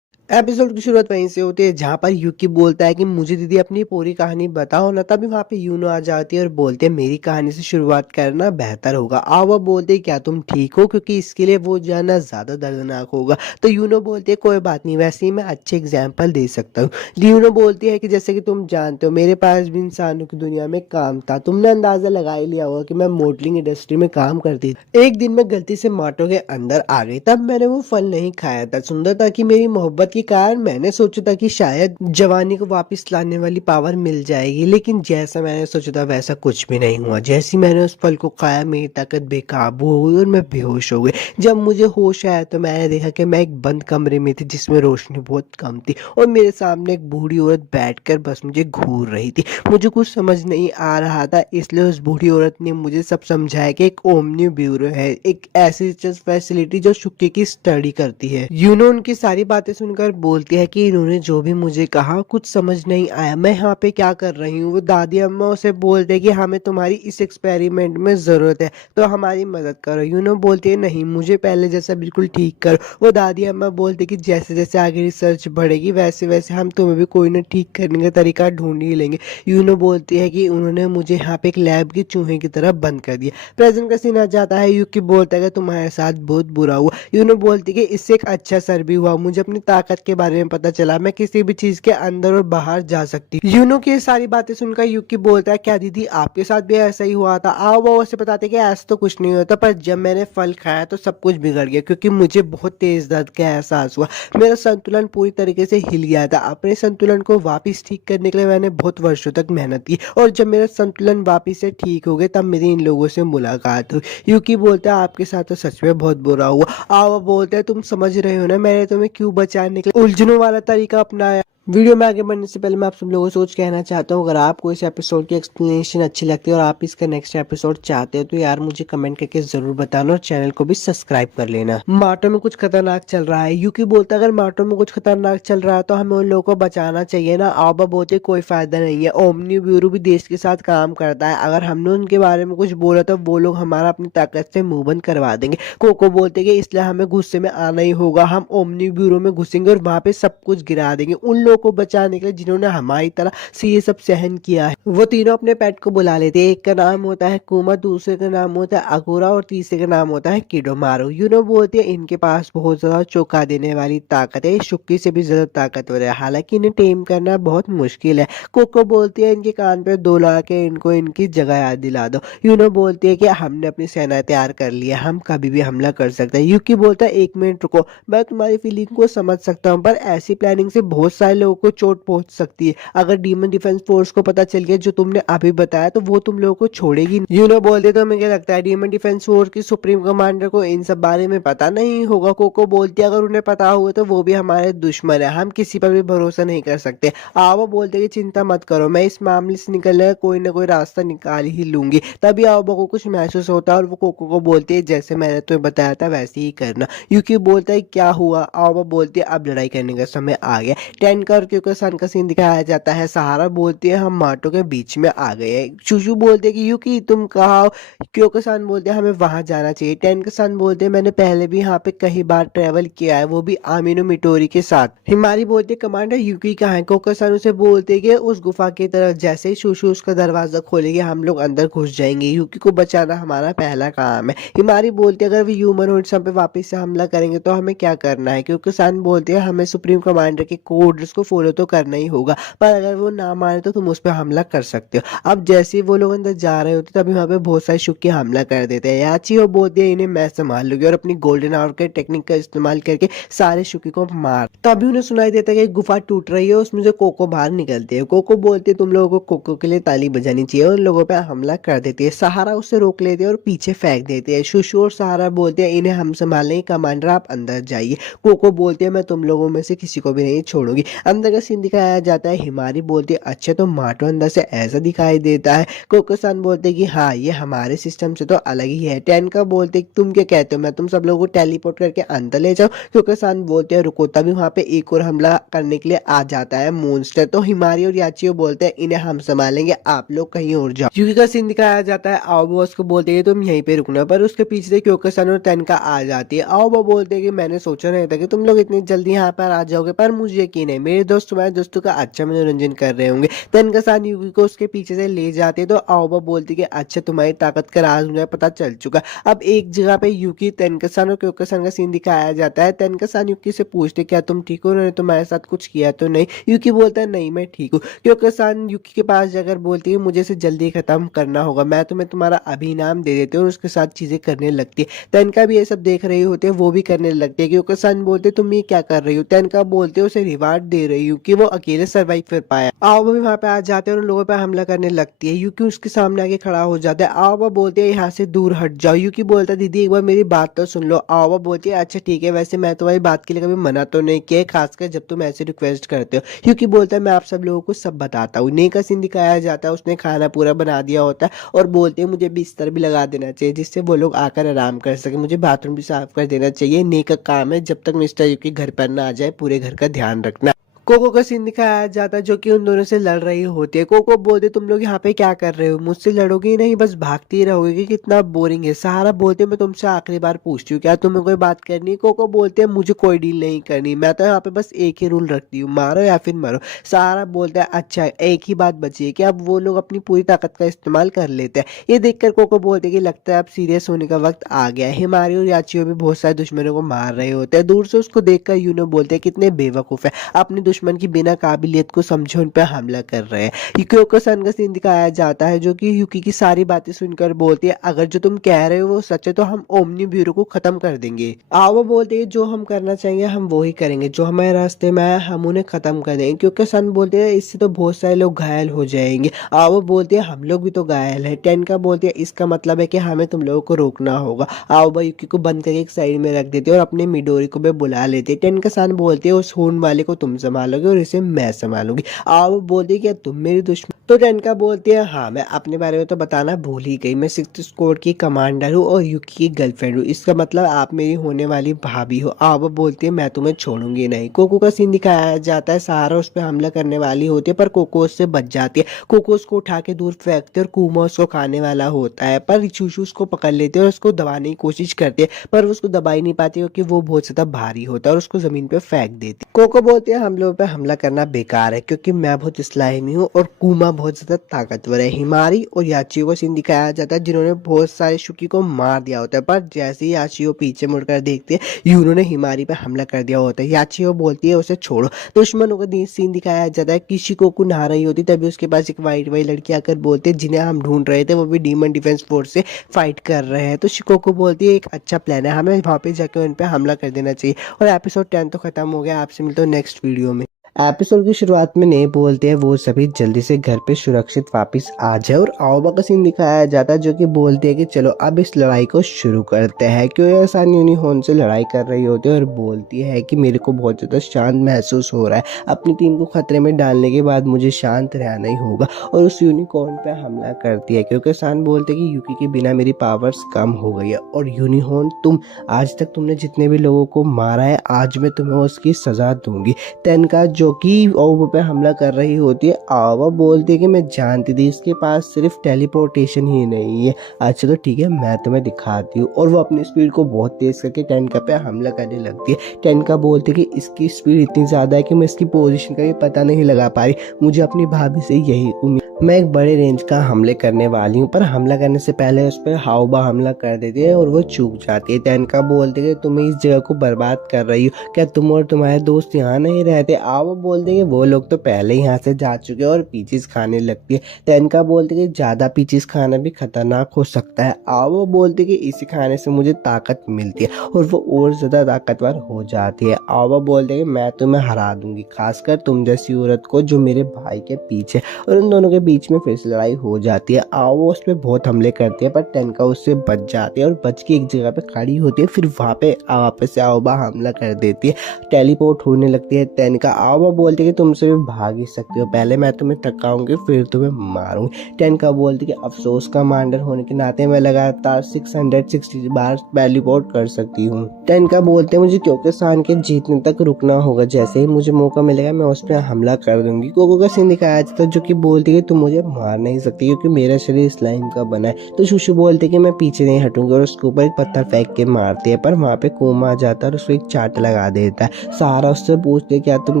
एपिसोड की शुरुआत वहीं से होती है जहाँ पर यूकी बोलता है कि मुझे दीदी अपनी पूरी कहानी बताओ ना। तभी वहाँ पे यूनो आ जाती है और बोलते हैं मेरी कहानी से शुरुआत करना बेहतर होगा। वो बोलते हैं क्या तुम ठीक हो क्योंकि इसके लिए वो जानना ज्यादा दर्दनाक होगा। तो यूनो बोलती है कोई बात नहीं, वैसे ही मैं अच्छे एग्जाम्पल दे सकता हूँ। यूनो बोलती है कि जैसे कि तुम जानते हो मेरे पास भी इंसानों की दुनिया में काम था, तुमने अंदाजा लगा ही लिया होगा कि मैं मॉडलिंग इंडस्ट्री में काम करती थी। एक दिन मैं गलती से मार्टो के अंदर आ गई, तब मैंने वो फल नहीं खाया था। सुंदरता की मेरी मोहब्बत के कारण मैंने सोचा था कि शायद जवानी को वापस लाने वाली पावर मिल जाएगी, लेकिन जैसा मैंने सोचा था वैसा कुछ भी नहीं हुआ। जैसे ही मैंने उस फल को खाया मेरी ताकत बेकाबू हो गई और मैं बेहोश हो गई। जब मुझे होश आया तो मैंने देखा कि मैं एक बंद कमरे में थी जिसमें रोशनी बहुत कम थी और मेरे सामने एक बूढ़ी औरत बैठकर बस मुझे घूर रही थी। मुझे कुछ समझ नहीं आ रहा था, इसलिए उस बूढ़ी औरत ने मुझे सब समझाया कि एक ओमनी ब्यूरो है, एक ऐसी फैसिलिटी जो शुक्के की स्टडी करती है। यूनो उनकी सारी बातें सुनकर बोलती है कि इन्होंने जो भी मुझे कहा कुछ समझ नहीं आया, मैं यहाँ पे क्या कर रही हूँ। वो दादी अम्मा उसे बोलते हैं कि हमें तुम्हारी इस एक्सपेरिमेंट में जरूरत है तो हमारी मदद करो। यूनो बोलती है नहीं मुझे पहले जैसा बिल्कुल ठीक करो। वो दादी अम्मा बोलते कि जैसे जैसे आगे रिसर्च बढ़ेगी वैसे वैसे हम तुम्हें भी कोई ना ठीक करने का तरीका ढूंढ ही लेंगे। यूनो बोलती है कि उन्होंने मुझे यहाँ पे एक लैब की चूहे की तरह बंद कर दिया। प्रेजेंट का सीन आ जाता है। यूकी बोलता है कि तुम्हारे साथ बहुत बुरा हुआ। यूनो बोलती है कि इससे एक अच्छा सर भी हुआ, मुझे अपनी ताकत ताकत के बारे में पता चला। मैं किसी भी चीज के अंदर और बाहर जा सकती हूँ। यूनो की ये सारी बातें सुनकर युकी बोलता है, क्या दीदी आपके साथ भी ऐसा ही हुआ था? आओ वो उसे बताते कि ऐसा तो कुछ नहीं होता, पर जब मैंने फल खाया तो सब कुछ बिगड़ गया, क्योंकि मुझे बहुत तेज दर्द का एहसास हुआ। मेरा संतुलन पूरी तरीके से हिल गया था। अपने संतुलन को वापस ठीक करने के लिए मैंने बहुत वर्षों तक मेहनत की, और जब मेरा संतुलन वापस से ठीक हो गया तब मेरी इन लोगों से मुलाकात हुई। युकी बोलता है, आपके साथ तो सच में बहुत बुरा हुआ। आओ बोलते हैं, तुम समझ रहे हो ना मैंने तुम्हें क्यों बचाने के लिए उलझनों वाला तरीका अपनाया। वीडियो में आगे बढ़ने से पहले मैं आप सब लोगों से सोच कहना चाहता हूँ, अगर आपको इस एपिसोड की एक्सप्लेनेशन अच्छी लगती है और आप इसका नेक्स्ट एपिसोड चाहते हो तो यार मुझे कमेंट करके जरूर बताना, और चैनल को भी सब्सक्राइब कर लेना। मार्टो में कुछ खतरनाक चल रहा है। युकी बोलता है, अगर मार्टो में कुछ खतरनाक चल रहा है तो हमें उन लोगों को बचाना चाहिए ना। आबा बोलते कोई फायदा नहीं है, ओमनी ब्यूरो भी देश के साथ काम करता है, अगर हमने उनके बारे में कुछ बोला तो वो लोग हमारा अपनी ताकत से मुंह बंद करवा देंगे। कोको बोलते कि इसलिए हमें गुस्से में आना ही होगा, हम ओमनी ब्यूरो में घुसेंगे और वहां पे सब कुछ गिरा देंगे उन लोगों को बचाने के लिए जिन्होंने हमारी तरह से ये सब सहन किया है। वो तीनों अपने पेट को बुला लेते हैं। एक का नाम होता है कुमा, दूसरे का नाम होता है अकुरा और तीसरे का नाम होता है किडोमारू। यूनो बोलते हैं इनके पास बहुत ज्यादा चौंका देने वाली ताकत है, शुक्की से भी ज्यादा ताकतवर है, हालांकि इन्हें टेम करना बहुत मुश्किल है। कोको बोलती है, इनके कान पे दो लगा के इनको इनकी जगह याद दिला दो। यूनो बोलती है कि हमने अपनी सेना तैयार कर ली है, हम कभी भी हमला कर सकते हैं। युकी बोलता है, एक मिनट रुको, मैं तुम्हारी फीलिंग को समझ सकता हूँ, पर ऐसी प्लानिंग से बहुत सारे लोगों को चोट पहुंच सकती है। अगर डीमन डिफेंस फोर्स को पता चल गया जो तुमने अभी बताया तो वो तुम लोगों को छोड़ेगी। यूनो बोलते तो हमें क्या लगता है डीमन डिफेंस फोर्स की सुप्रीम कमांडर को इन सब बारे में पता नहीं होगा। कोको बोलती है, अगर उन्हें पता होगा तो वो भी हमारे दुश्मन है, हम किसी पर भी भरोसा नहीं कर सकते। आओ बोलते कि चिंता मत करो, मैं इस मामले से निकलने का कोई ना कोई रास्ता निकाल ही लूंगी। तभी आओबा को कुछ महसूस होता है और वो कोको को बोलती है, जैसे मैंने तुम्हें बताया था वैसे ही करना। युकी बोलता है, क्या हुआ? आओबा बोलती है, अब लड़ाई करने का समय आ गया। टेनका और क्योकोसान का सीन दिखाया जाता है। सहारा बोलती है, हम मार्टो के बीच में आ गए हैं। चूचू बोलते कि युकी तुम कहाँ हो? क्योकोसान बोलते हैं, हमें वहां जाना चाहिए। टेनका-सान बोलते हैं, मैंने पहले भी यहाँ पे कई बार ट्रेवल किया है, वो भी आमिनो मिटोरी के साथ। हिमारी बोलते कमांडर युकी कहाँ है? कोको-सान उसे बोलते कि उस गुफा की तरफ, जैसे ही चूचू उसका दरवाजा खोलेगी हम लोग अंदर घुस जाएंगे, युकी को बचाना हमारा पहला काम है। हिमारी बोलते अगर वो ह्यूमनॉइड्स हम पे वापस से हमला करेंगे तो हमें क्या करना है? क्योकोसान बोलते हैं, हमें सुप्रीम कमांडर के कोड्स को फॉलो तो करना ही होगा, पर अगर वो ना माने तो तुम उस पर हमला कर सकते हो। अब जैसे ही वो लोग अंदर जा रहे होते तभी वहाँ पे बहुत सारे शुक्के हमला कर देते हैं। याची बोलती है, इन्हें मैं संभाल लूंगी, और अपनी गोल्डन आवर के टेक्निक का इस्तेमाल करके सारे शुक्के को मार। तभी उन्हें सुनाई देता है कि गुफा टूट रही है, उसमें से कोको बाहर निकलते हैं। कोको बोलती है, तुम लोगों को कोको के लिए ताली बजानी चाहिए, उन लोगों पे हमला कर देती है। सहारा उसे रोक लेते हैं और पीछे फेंक देते हैं। शुशु और सहारा बोलते हैं, इन्हें हम संभालेंगे, कमांडर आप अंदर जाइए। कोको बोलते हैं, मैं तुम लोगों में से किसी को भी नहीं छोड़ूंगी। अंदर का सीन दिखाया जाता है। हिमारी बोलती है, अच्छा तो मार्टो अंदर से ऐसा दिखाई देता है। कोको-सान बोलते कि हाँ ये हमारे सिस्टम से तो अलग ही है। टेनका बोलते तुम क्या कहते हो, मैं तुम सब लोगों को टेलीपोर्ट करके अंदर ले जाऊं? कोको-सान बोलते हैं, रुको। तभी वहां पे एक और हमला करने के लिए आ जाता है मॉन्स्टर। तो हिमारी और याचियो बोलते हैं, इन्हें हम संभालेंगे, आप लोग कहीं और जाओ। युकी का सीन दिखाया जाता है। आओबा उसको बोलते हैं तुम यहीं पे रुकना, पर उसके पीछे से कोको-सान और टेनका आ जाती है। आओबा बोलते हैं कि मैंने सोचा नहीं था कि तुम लोग इतनी जल्दी यहाँ पर आ जाओगे, पर मुझे यकीन है मेरे दोस्त तुम्हारे दोस्तों का अच्छा मनोरंजन कर रहे होंगे। टेनका-सान युकी को उसके पीछे से ले जाते तो आओबा बोलती कि अच्छा तुम्हारी ताकत का राज मुझे पता चल चुका। अब एक जगह पे युकी, टेनका-सान और कोको-सान का सीन दिखाया जाता है। टेनका-सान युकी से पूछते क्या तुम ठीक हो, उन्होंने तुम्हारे साथ कुछ किया तो नहीं? युकी बोलता है नहीं मैं ठीक हूँ। कोको-सान युकी के पास जाकर बोलती है मुझे इसे जल्दी खत्म करना होगा, मैं तुम्हें तुम्हारा अभी इनाम दे देती हूँ, और उसके साथ चीजें करने लगती है। टेनका भी ये सब देख रही होते हैं, वो भी करने लगती है। कोको-सान बोलते तुम ये क्या कर रही हो? टेनका बोलते उसे रिवार्ड दे रही हूँ कि वो अकेले सर्वाइव कर पाया। आओबा भी वहां पे आ जाते हैं और उन लोगों पे हमला करने लगती है। युकी उसके सामने आके खड़ा हो जाता है। आओबा बोलते हैं यहाँ से दूर हट जाओ। युकी बोलता है दीदी एक बार मेरी बात तो सुन लो। आओबा बोलती है अच्छा ठीक है, वैसे मैं तुम्हारी बात के लिए कभी मना तो नहीं किया, खासकर जब तुम ऐसे रिक्वेस्ट करते हो। युकी बोलता है मैं आप सब लोगों को सब बताता हूँ। ने का सीन दिखाया जाता है, उसने खाना पूरा बना दिया होता है और बोलते हैं मुझे बिस्तर भी लगा देना चाहिए जिससे वो लोग आकर आराम कर सके, मुझे बाथरूम भी साफ कर देना चाहिए। ने का काम है जब तक मिस्टर युकी घर पर ना आ जाए पूरे घर का ध्यान रखना। कोको का सीन दिखाया जाता है जो कि उन दोनों से लड़ रही होती है। कोको बोलते तुम लोग यहाँ पे क्या कर रहे हो, मुझसे लड़ोगे ही नहीं, बस भागती ही रहोगे कि कितना बोरिंग है। सहारा बोलते मैं तुमसे आखिरी बार पूछती हूँ क्या तुम्हें कोई बात करनी है। कोको बोलते हैं मुझे कोई डील नहीं करनी, मैं तो यहाँ पे बस एक ही रूल रखती हूँ, मारो या फिर मरो। सहारा बोलता है अच्छा एक ही बात बची है कि अब वो लोग अपनी पूरी ताकत का इस्तेमाल कर लेते हैं। ये देखकर कोको बोलते कि लगता है अब सीरियस होने का वक्त आ गया है। हिमारी और याचियो भी बहुत सारे दुश्मनों को मार रहे होते हैं। दूर से उसको देखकर यूनो बोलते हैं कितने बेवकूफ है, अपने दुश्मन की बिना काबिलियत को समझे उन पर हमला कर रहे हैं। यूकी सन का सीन दिखाया जाता है जो कि यूकी की सारी बातें सुनकर बोलती है अगर जो तुम कह रहे हो वो सच है तो हम ओमनी ब्यूरो को खत्म कर देंगे। आओ बोलते हैं जो हम करना चाहेंगे हम वो ही करेंगे, जो हमारे रास्ते में आए हम उन्हें खत्म कर देंगे। क्योंकि सन बोलते हैं इससे तो बहुत सारे लोग घायल हो जाएंगे। आओ बोलते हैं हम लोग भी तो घायल है। टेन का बोलते हैं इसका मतलब है कि हमें तुम लोगों को रोकना होगा। आओ भाई यूकी को बंद करके एक साइड में रख देते और अपने मिडोरी को भी बुला लेते। टेन का सन बोलते हैं उस खून वाले को तुम संभालोगे और इसे मैं संभालूंगी। आओ बोलते हैं क्या तुम मेरी दुश्मन, तो टेन का बोलते हैं हाँ मैं अपने बारे में तो बताना भूल ही गई, मैं 6th स्क्वाड की कमांडर हूँ और यूकी की गर्लफ्रेंड हूँ, इसका मतलब आप मेरी होने वाली भाभी हो। आओ बोलती है मैं तुम्हें छोड़ूंगी नहीं। कोको का सीन दिखाया जाता है, सहारा उस पर हमला करने वाली होती है पर कोको उससे बच जाती है। कोको उसको उठा के दूर फेंकते और कूमा उसको खाने वाला होता है पर चूशू उसको पकड़ लेते और उसको दबाने की कोशिश करते हैं पर उसको दबा ही नहीं पाती क्योंकि वो बहुत ज्यादा भारी होता है और उसको जमीन पे फेंक देती। कोको बोलते हैं हम लोगों पे हमला करना बेकार है क्योंकि मैं बहुत स्लाइमी हूँ और कूमा बहुत ज्यादा ताकतवर है। हिमारी और याचियो को सीन दिखाया जाता है जिन्होंने बहुत सारे शुकी को मार दिया होता है पर जैसे ही याचियो पीछे मुड़कर देखते हैं यूनो ने हिमारी पे हमला कर दिया होता है। याचियो बोलती है उसे छोड़ो। दुश्मनों का सीन दिखाया जाता है, किशिकोकु नहा रही होती तभी उसके पास एक वाइट लड़की आकर बोलते हैं जिन्हें हम ढूंढ रहे थे वो भी डीमन डिफेंस फोर्स से फाइट कर रहे हैं। तो शिकोकु बोलती है एक अच्छा प्लान है, हमें वहां पे जाकर उन पे हमला कर देना चाहिए। और एपिसोड 10 तो खत्म हो गया, आपसे मिलता हूँ नेक्स्ट वीडियो में। एपिसोड की शुरुआत में नहीं बोलते हैं वो सभी जल्दी से घर पे सुरक्षित वापस आ जाए और आओबा का सीन दिखाया जाता है जो कि बोलते हैं कि चलो अब इस लड़ाई को शुरू करते हैं। क्यों ऐसा यूनिहॉर्न से लड़ाई कर रही होती है और बोलती है कि मेरे को बहुत ज़्यादा शांत महसूस हो रहा है, अपनी टीम को खतरे में डालने के बाद मुझे शांत रहना ही होगा और उस यूनिकॉर्न पे हमला करती है। क्योंकि सान बोलते हैं कि यूकी के बिना मेरी पावर्स कम हो गई है और यूनिहॉर्न तुम आज तक तुमने जितने भी लोगों को मारा है आज मैं तुम्हें उसकी सजा दूंगी। तेन का जो कि ओबो पे हमला कर रही होती है, आवा बोलती है कि मैं जानती थी इसके पास सिर्फ टेलीपोर्टेशन ही नहीं है, अच्छा तो ठीक है मैं तुम्हें दिखाती हूँ। और वो अपनी स्पीड को बहुत तेज करके टेनका पे हमला करने लगती है। टेनका बोलती है कि इसकी स्पीड इतनी ज़्यादा है कि मैं इसकी पोजीशन का भी पता नहीं लगा पा रही, मुझे अपनी भाभी से यही उम्मीद, मैं एक बड़े रेंज का हमले करने वाली हूँ। पर हमला करने से पहले उस पर हाउबा हमला कर देती है और वो चूक जाती है। टेनका बोलते है कि तुम इस जगह को बर्बाद कर रही हो, क्या तुम और तुम्हारे दोस्त यहाँ नहीं रहते। आओ बोलते हैं वो लोग तो पहले ही यहाँ से जा चुके हैं और पीचेस खाने लगती है। टेनका बोलते हैं कि ज़्यादा पीचेस खाना भी खतरनाक हो सकता है। आओ बोलते हैं कि इसे खाने से मुझे ताकत मिलती है और वो और ज़्यादा ताकतवर हो जाती है। आओ बोलते हैं कि मैं तुम्हें हरा दूंगी, खासकर तुम जैसी औरत को जो मेरे भाई के पीछे। और उन दोनों के बीच में फिर से लड़ाई हो जाती है। आओ उस पर बहुत हमले करती है पर टेनका उससे बच जाती है और बच के एक जगह पे खड़ी होती है। फिर वहाँ पे वापस से आओबा हमला कर देती है, टेलीपोर्ट होने लगती है। टेनका आओबा बोलती है कि तुमसे भी भाग ही सकती हो, पहले मैं तुम्हें थकाऊंगी फिर तुम्हें मारूंगी। टेनका बोलती है कि अफसोस कमांडर होने के नाते मैं लगातार 660 बार टेलीपोर्ट कर सकती हूँ। टेनका बोलते हैं मुझे क्योंकि सान के जीतने तक रुकना होगा, जैसे ही मुझे मौका मिलेगा मैं उस पर हमला कर दूंगी। कोको का सीन दिखाया जाता है जो कि बोलती है तुम मुझे मार नहीं सकती क्योंकि मेरा शरीर स्लाइम का बना है। तो शुशु बोलते है कि मैं पीछे नहीं हटूंगी और उसके ऊपर एक पत्थर फेंक के मारती है पर वहाँ पे कोमा आ जाता है और उसको एक चाट लगा देता है। सहारा उससे पूछते है क्या तुम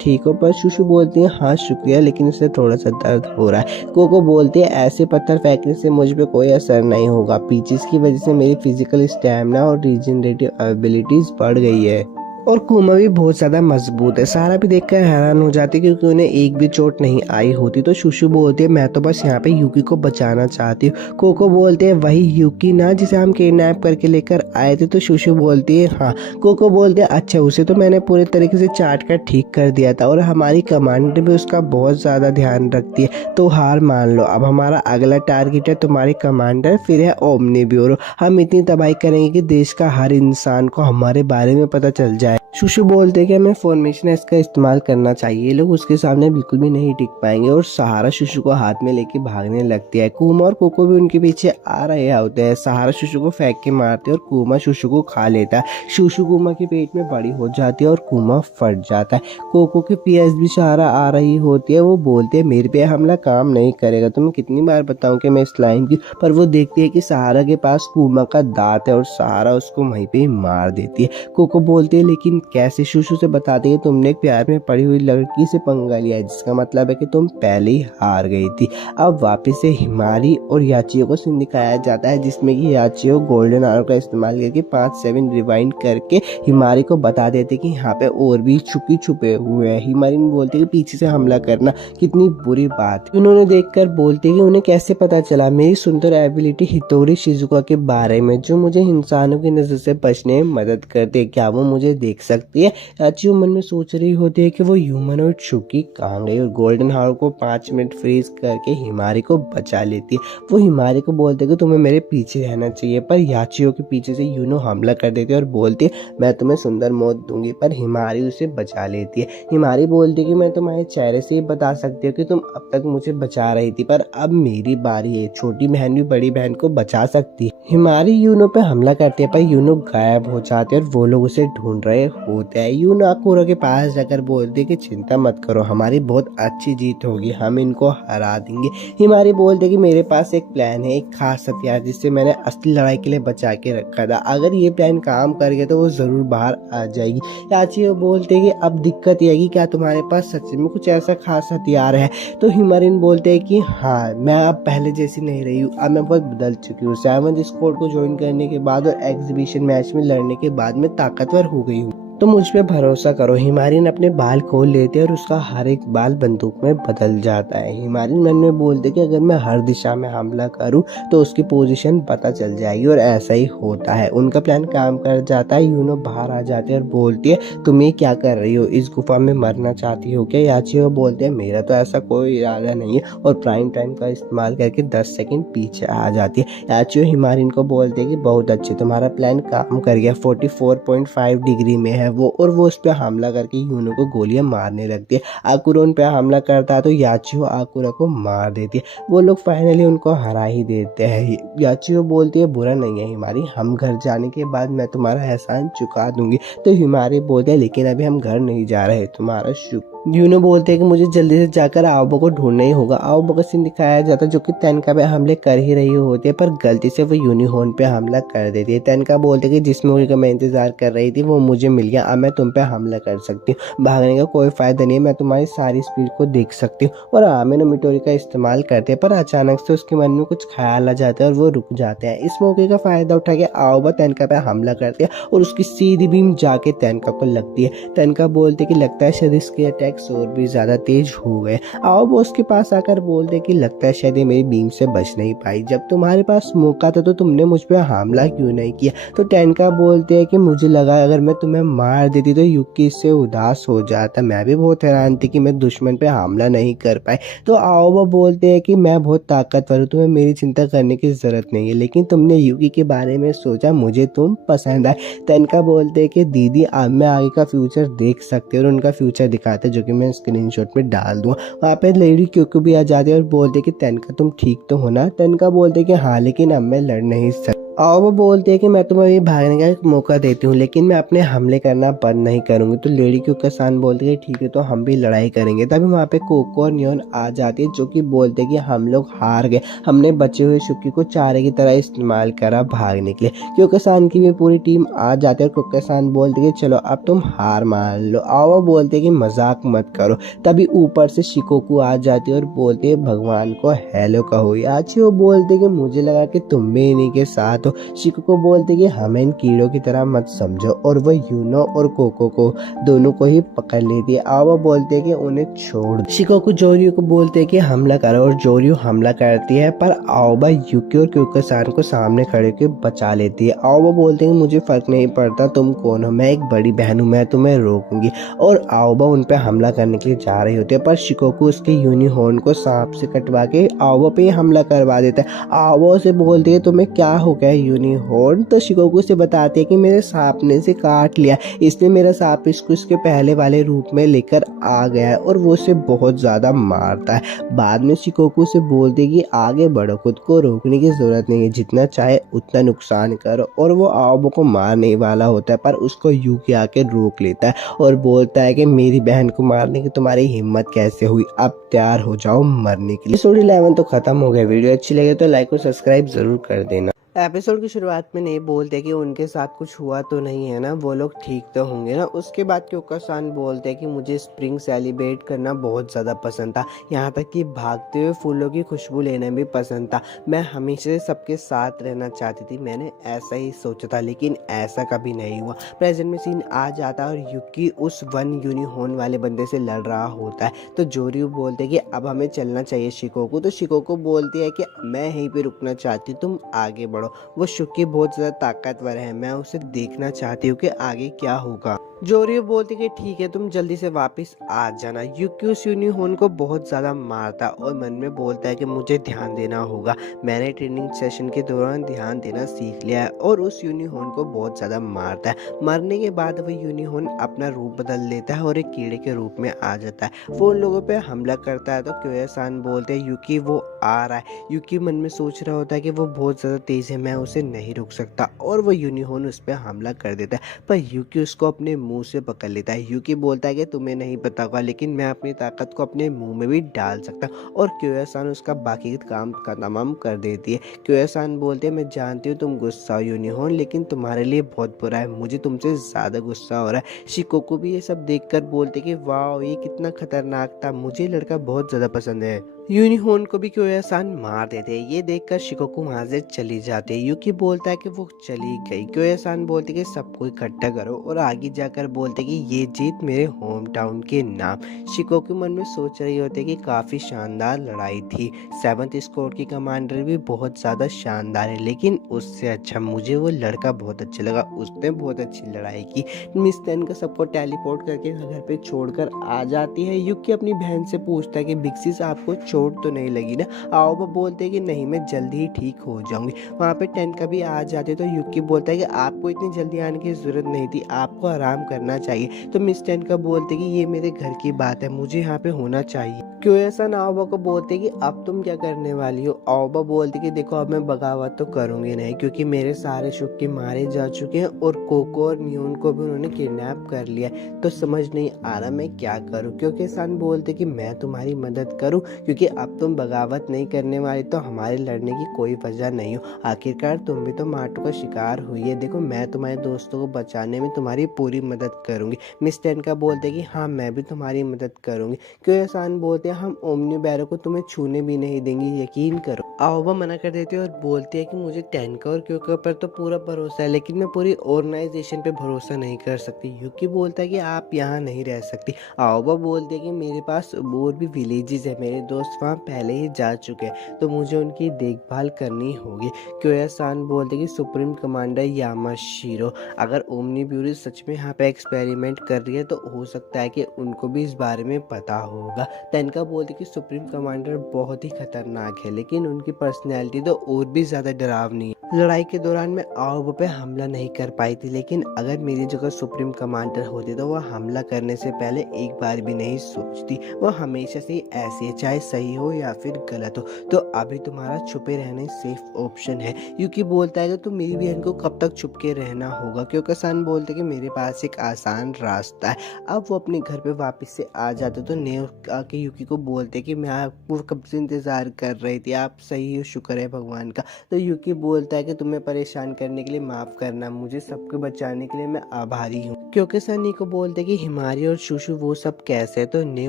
ठीक हो, पर शुशु बोलती है हाँ शुक्रिया लेकिन इससे थोड़ा सा दर्द हो रहा है। कोको बोलती है ऐसे पत्थर फेंकने से मुझ पे कोई असर नहीं होगा, पीचेस की वजह से मेरी फिजिकल स्टैमिना और रीजनरेटिव एबिलिटीज बढ़ गई है और कुमा भी बहुत ज्यादा मजबूत है। सारा भी देखकर हैरान हो जाती है क्योंकि उन्हें एक भी चोट नहीं आई होती। तो शुशु बोलती है मैं तो बस यहाँ पे यूकी को बचाना चाहती हूँ। कोको बोलते हैं वही यूकी ना जिसे हम किडनैप करके लेकर आए थे। तो शुशु बोलती है हाँ। कोको बोलते हैं अच्छा उसे तो मैंने पूरे तरीके से चाट कर ठीक कर दिया था और हमारी कमांडर भी उसका बहुत ज्यादा ध्यान रखती है, तो हार मान लो। अब हमारा अगला टारगेट है तुम्हारी कमांडर, फिर है ओमनी ब्यूरो। हम इतनी तबाही करेंगे कि देश का हर इंसान को हमारे बारे में पता चल जाए है। शुशु बोलते हैं कि हमें फॉर्मेशन एस का इस्तेमाल करना चाहिए, लोग उसके सामने बिल्कुल भी नहीं टिक पाएंगे और सहारा शुशु को हाथ में लेके भागने लगती है। कुमा और कोको भी उनके पीछे आ रहे होते हैं। सहारा शुशु को फेंक के मारते हैं और कुमा शुशु को खा लेता है। शुशु कुमा के पेट में बड़ी हो जाती है और कुमा फट जाता है। कोको के पीएस भी सहारा आ रही होती है। वो बोलते हैं मेरे पे हमला काम नहीं करेगा, तुम्हें कितनी बार बताऊं कि मैं स्लाइम की, पर वो देखती है कि सहारा के पास कुमा का दांत है और सहारा उसको वहीं पे ही मार देती है। कोको बोलती है लेकिन कैसे? शुशु से बताती है तुमने एक प्यार में पड़ी हुई लड़की से पंगा लिया है, जिसका मतलब है कि तुम पहले ही हार गई थी। अब वापस से हिमारी और याचियो को सीन दिखाया जाता है, जिसमें कि याचियो गोल्डन आवर का इस्तेमाल करके 5-7 रिवाइंड करके हिमारी को बता देते कि यहाँ पे और भी छुपे हुए हैं। हिमारी बोलते कि पीछे से हमला करना कितनी बुरी बात। उन्होंने देखकर बोलते कि उन्हें कैसे पता चला मेरी सुंदर एबिलिटी हितोरी शिजुका के बारे में, जो मुझे इंसानों की नजर से बचने में मदद करते, क्या वो मुझे देख सकती है? याचियो मन में सोच रही होती है कि वो ह्यूमनॉइड शुकी कहाँ गई और गोल्डन हावर को 5 मिनट फ्रीज करके हिमारी को बचा लेती है। वो हिमारी को बोलते कि तुम्हें मेरे पीछे रहना चाहिए, पर याचियो के पीछे से यूनो हमला कर देती है और बोलती है मैं तुम्हें सुंदर मौत दूंगी, पर हिमारी उसे बचा लेती है। हिमारी बोलती है कि मैं तुम्हारे चेहरे से ही बता सकती हूँ कि तुम अब तक मुझे बचा रही थी, पर अब मेरी बारी है। छोटी बहन भी बड़ी बहन को बचा सकती है। हिमारी यूनो पे हमला करती है, पर यूनो गायब हो जाती है और वो लोग उसे ढूंढ रहे होते हैं। यूनो आकुरा के पास जाकर बोलती है कि चिंता मत करो, हमारी बहुत अच्छी जीत होगी, हम इनको हरा देंगे। हिमारी बोलते कि मेरे पास एक प्लान है, एक खास हथियार जिससे मैंने असली लड़ाई के लिए बचा के रखा था, अगर ये प्लान काम कर गया तो वो जरूर बाहर आ जाएगी। याचियो बोलते कि अब दिक्कत यह है कि क्या तुम्हारे पास सच में कुछ ऐसा खास हथियार है? तो हिमारिन बोलते हैं कि हाँ, मैं अब पहले जैसी नहीं रही हूँ, अब मैं बहुत बदल चुकी हूँ। 7 स्क्वाड को ज्वाइन करने के बाद और एग्जीबिशन मैच में लड़ने के बाद मैं ताकतवर हो गई हूँ, तो मुझ पे भरोसा करो। हिमारिन अपने बाल खोल लेते हैं और उसका हर एक बाल बंदूक में बदल जाता है। हिमारिन मन में बोलते कि अगर मैं हर दिशा में हमला करूं तो उसकी पोजीशन पता चल जाएगी, और ऐसा ही होता है। उनका प्लान काम कर जाता है। यूनो बाहर आ जाती है और बोलती है तुम ये क्या कर रही हो, इस गुफा में मरना चाहती हो क्या? याचियो बोलते हैं मेरा तो ऐसा कोई इरादा नहीं है, और प्राइम टाइम का इस्तेमाल करके 10 सेकंड पीछे आ जाती है। याचियो हिमारिन को बोलते है कि बहुत अच्छे, तुम्हारा प्लान काम कर गया, 44.5 डिग्री में है वो, और वो उस पर हमला करके यूनो को गोलियां मारने लगती है। आकुरा उन पे हमला करता है तो याचियो आकुरा को मार देती है। वो लोग फाइनली उनको हरा ही देते हैं। याचियो बोलती है बुरा नहीं है हिमारी, हम घर जाने के बाद मैं तुम्हारा एहसान चुका दूंगी। तो हिमारी बोलते हैं लेकिन अभी हम घर नहीं जा रहे, तुम्हारा शुक्र। यूनो बोलते हैं कि मुझे जल्दी से जाकर आओबा को ढूंढना ही होगा। आओबा का सीन दिखाया जाता है जो कि तेनका पे हमले कर ही रही होती है, पर गलती से वो यूनिहॉर्न पे हमला कर देती है। तेनका बोलते हैं कि जिस मूवी का मैं इंतजार कर रही थी वो मुझे मिल गया, अब मैं तुम पे हमला कर सकती हूँ, भागने का कोई फायदा नहीं है, मैं तुम्हारी सारी स्पीड को देख सकती हूँ। और आमिनो मिटोरी का इस्तेमाल करते हैं, पर अचानक से उसके मन में कुछ ख्याल आ जाता है और वो रुक जाते हैं। इस मौके का फायदा उठा के आओबा तेनका पे हमला करते हैं और उसकी सीधी बीम जाके तेनका को लगती है। तेनका बोलते कि लगता है शायद इसके अटैक्स और भी ज्यादा तेज हो गए। आओबा उसके पास आकर बोलते कि लगता है शायद ये मेरी बीम से बच नहीं पाई, जब तुम्हारे पास मौका था तो तुमने मुझ पे हमला क्यों नहीं किया? तो तेनका बोलते हैं कि मुझे लगा अगर मैं तुम्हें मार देती तो युकी इससे उदास हो जाता, मैं भी बहुत हैरान थी कि मैं दुश्मन पे हमला नहीं कर पाई। तो आओबा बोलते हैं कि मैं बहुत ताकतवर हूँ, तुम्हें मेरी चिंता करने की जरूरत नहीं है, लेकिन तुमने युकी के बारे में सोचा, मुझे तुम पसंद आए। तेनका बोलते हैं कि दीदी अब मैं आगे का फ्यूचर देख सकती हूँ, और उनका फ्यूचर दिखाते जो कि मैं स्क्रीनशॉट में डाल दूंगा। वहाँ पे लेडी क्योंकि भी आ जाती है और बोलते कि तेनका तुम ठीक तो हो ना? तेनका बोलते कि हाँ, लेकिन अब मैं लड़ नहीं सकता। आओबा बोलते हैं कि मैं तुम्हें ये भागने का एक मौका देती हूँ, लेकिन मैं अपने हमले करना बंद नहीं करूंगी। तो लेडी क्यूकासान बोलते हैं ठीक है, तो हम भी लड़ाई करेंगे। तभी वहाँ पे कोको और नियोन आ जाती है, जो कि बोलते हैं कि हम लोग हार गए, हमने बचे हुए शुकी को चारे की तरह इस्तेमाल करा भागने के लिए। क्यूकासान की भी पूरी टीम आ जाती है और क्यूकासान बोलते हैं चलो अब तुम हार मान लो। आओबा बोलते हैं कि मजाक मत करो। तभी ऊपर से शिकोकू आ जाती है और बोलते है भगवान को हेलो कहो। याचियो बोलते कि मुझे लगा कि तुम भी इन्हीं के साथ। तो शिकोको बोलते कि हमें इन कीड़ों की तरह मत समझो, और वह यूनो और कोको को दोनों को ही पकड़ लेती है। आओबा बोलते कि उन्हें छोड़ दो। शिकोको जोरियो को बोलते कि हमला करो, और जोरियो हमला करती है, पर आओबा युकी और क्यूकासान को सामने खड़े के बचा लेती है। आओबा बोलते हैं मुझे फर्क नहीं पड़ता तुम कौन हो, मैं एक बड़ी बहन हूँ, मैं तुम्हें रोकूंगी। और आओबा उन पे हमला करने के लिए जा रही होती है, पर शिकोको उसके यूनिहॉर्न को सांप से कटवा के आओबा पे हमला करवा देता है। आओबा से बोलते है तुम्हें क्या हो गया, है यूनिहॉर्न। तो शिकोकू से बताते हैं कि मेरे सांप ने इसे काट लिया, इसने मेरा सांप इसको इसके पहले वाले रूप में लेकर आ गया है और वो उसे बहुत ज़्यादा मारता है। बाद में शिकोकू से बोलते हैं कि आगे बढ़ो, खुद को रोकने की ज़रूरत नहीं है, जितना चाहे उतना नुकसान करो। और वो आओबा को मारने वाला होता है, पर उसको यूकी आके रोक लेता है और बोलता है कि मेरी बहन को मारने की तुम्हारी हिम्मत कैसे हुई, अब तैयार हो जाओ मरने के लिए। एपिसोड 11 तो खत्म हो गया। वीडियो अच्छी लगे तो लाइक और सब्सक्राइब जरूर कर देना। एपिसोड की शुरुआत में नहीं बोलते कि उनके साथ कुछ हुआ तो नहीं है ना, वो लोग ठीक तो होंगे ना। उसके बाद क्योकासान बोलते हैं कि मुझे स्प्रिंग सेलिब्रेट करना बहुत ज़्यादा पसंद था, यहाँ तक कि भागते हुए फूलों की खुशबू लेना भी पसंद था। मैं हमेशा सबके साथ रहना चाहती थी, मैंने ऐसा ही सोचा था, लेकिन ऐसा कभी नहीं हुआ। प्रेजेंट में सीन आ जाता और युकी उस वन यूनिहॉर्न वाले बंदे से लड़ रहा होता है। तो जोरियो बोलते हैं कि अब हमें चलना चाहिए शिकोकू। तो शिकोकू बोलती है कि मैं यहीं पे रुकना चाहती हूँ, तुम आगे बढ़ो। वो शुकी बहुत ज़्यादा ताकतवर है, मैं उसे देखना चाहती हूँ कि आगे क्या होगा। जोरियो बोलती कि ठीक है, तुम जल्दी से वापस आ जाना। युकी उस यूनिहॉर्न को बहुत ज़्यादा मारता और मन में बोलता है कि मुझे ध्यान देना होगा, मैंने ट्रेनिंग सेशन के दौरान ध्यान देना सीख लिया है। और उस यूनिहॉर्न को बहुत ज़्यादा मारता है। मरने के बाद वह यूनिहॉर्न अपना रूप बदल लेता है और एक कीड़े के रूप में आ जाता है। वो उन लोगों पे हमला करता है। तो क्योया-सान बोलते हैं युकी वो आ रहा है। युकी मन में सोच रहा होता है कि वो बहुत ज़्यादा तेज़ है, मैं उसे नहीं रोक सकता, और वो यूनिहॉर्न उस पर हमला कर देता है। पर युकी उसको अपने मुंह से पकड़ लेता है। युकी बोलता है कि तुम्हें नहीं पता होगा, लेकिन मैं अपनी ताकत को अपने मुंह में भी डाल सकता हूँ। और क्योया-सान उसका बाकी काम का तमाम कर देती है। क्योया-सान बोलते हैं मैं जानती हूँ तुम गुस्सा हो यूनिहॉर्न, लेकिन तुम्हारे लिए बहुत बुरा है, मुझे तुमसे ज़्यादा गुस्सा हो रहा है। शिकोकू भी ये सब देखकर बोलते कि वाह ये कितना खतरनाक था, मुझे लड़का बहुत ज़्यादा पसंद है। यूनिहॉर्न को भी क्योया-सान मार देते हैं। ये देखकर शिकोकू वहाँ से चली जाती है। युकी बोलता है कि वो चली गई। क्योया-सान बोलते कि सबको इकट्ठा करो, और आगे जाकर बोलते कि ये जीत मेरे होम टाउन के नाम। शिकोकू मन में सोच रही होती कि काफ़ी शानदार लड़ाई थी, 7th स्क्वाड की कमांडर भी बहुत ज़्यादा शानदार है, लेकिन उससे अच्छा मुझे वो लड़का बहुत अच्छा लगा, उसने बहुत अच्छी लड़ाई की। मिस टेन का सबको टेलीपोर्ट करके घर पे छोड़कर आ जाती है। युकी अपनी बहन से पूछता है कि बिक्सिस आपको चोट तो नहीं लगी ना। आओबा बोलते हैं कि नहीं, मैं जल्दी ही ठीक हो जाऊंगी। वहाँ पे टेन का भी आ जाते तो युकी बोलता है कि आपको इतनी जल्दी आने की ज़रूरत नहीं थी, आपको आराम करना चाहिए। तो मिस टेन का बोलते कि ये मेरे घर की बात है, मुझे यहाँ पे होना चाहिए। क्योया-सान आओबा को बोलते कि अब तुम क्या करने वाली हो। आओबा बोलती कि देखो अब मैं बगावत तो करूँगी नहीं, क्योंकि मेरे सारे शुक्की मारे जा चुके हैं और कोको और न्यून को भी उन्होंने किडनैप कर लिया, तो समझ नहीं आ रहा मैं क्या करूँ। क्योया-सान बोलते कि मैं तुम्हारी मदद करूँ, क्योंकि अब तुम बगावत नहीं करने वाली तो हमारे लड़ने की कोई वजह नहीं हो। आखिरकार तुम भी तो मार्टो का शिकार हुई है, देखो मैं तुम्हारे दोस्तों को बचाने में तुम्हारी पूरी मदद करूंगी। मिस टेन का बोलते कि हाँ मैं भी तुम्हारी मदद करूंगी। क्योया-सान बोलते हम ओमनी बैरो को तुम्हें छूने भी नहीं देंगे, यकीन करो। आओबा मना कर देती है और बोलती है कि मुझे टेनका और क्योका पर तो पूरा भरोसा है, लेकिन मैं पूरी ऑर्गेनाइजेशन पे भरोसा नहीं कर सकती। युकी बोलता है कि आप यहाँ नहीं रह सकती। आओबा बोलते हैं कि मेरे पास और भी विलेजेस है, मेरे दोस्त वहाँ पहले ही जा चुके हैं, तो मुझे उनकी देखभाल करनी होगी। क्योया-सान बोलते कि सुप्रीम कमांडर यामाशीरो, अगर ओमनी ब्यूरी सच में यहाँ पे एक्सपेरिमेंट कर रही है तो हो सकता है कि उनको भी इस बारे में पता होगा। तेनका बोलते कि सुप्रीम कमांडर बहुत ही खतरनाक है, लेकिन उनकी पर्सनैलिटी तो और भी ज़्यादा डरावनी है। लड़ाई के दौरान मैं आओबा पे हमला नहीं कर पाई थी, लेकिन अगर मेरी जगह सुप्रीम कमांडर होती तो वह हमला करने से पहले एक बार भी नहीं सोचती। वह हमेशा से ऐसी है, चाहे सही हो या फिर गलत हो। तो अभी तुम्हारा छुपे रहने सेफ ऑप्शन है। युकी बोलता है कि तुम मेरी बहन को कब तक छुप के रहना होगा। क्योया-सान बोलते कि मेरे पास एक आसान रास्ता है। अब वो अपने घर पे वापस से आ जाते तो नेओ आके युकी को बोलते कि मैं आपको कब से इंतज़ार कर रही थी, आप सही हो, शुक्र है भगवान का। तो युकी बोलता है कि तुम्हें परेशान करने के लिए माफ़ करना, मुझे सबको बचाने के लिए मैं आभारी हूँ। क्योया-सान नी को बोलते कि हिमारी और शुशु वो सब कैसे है। तो ने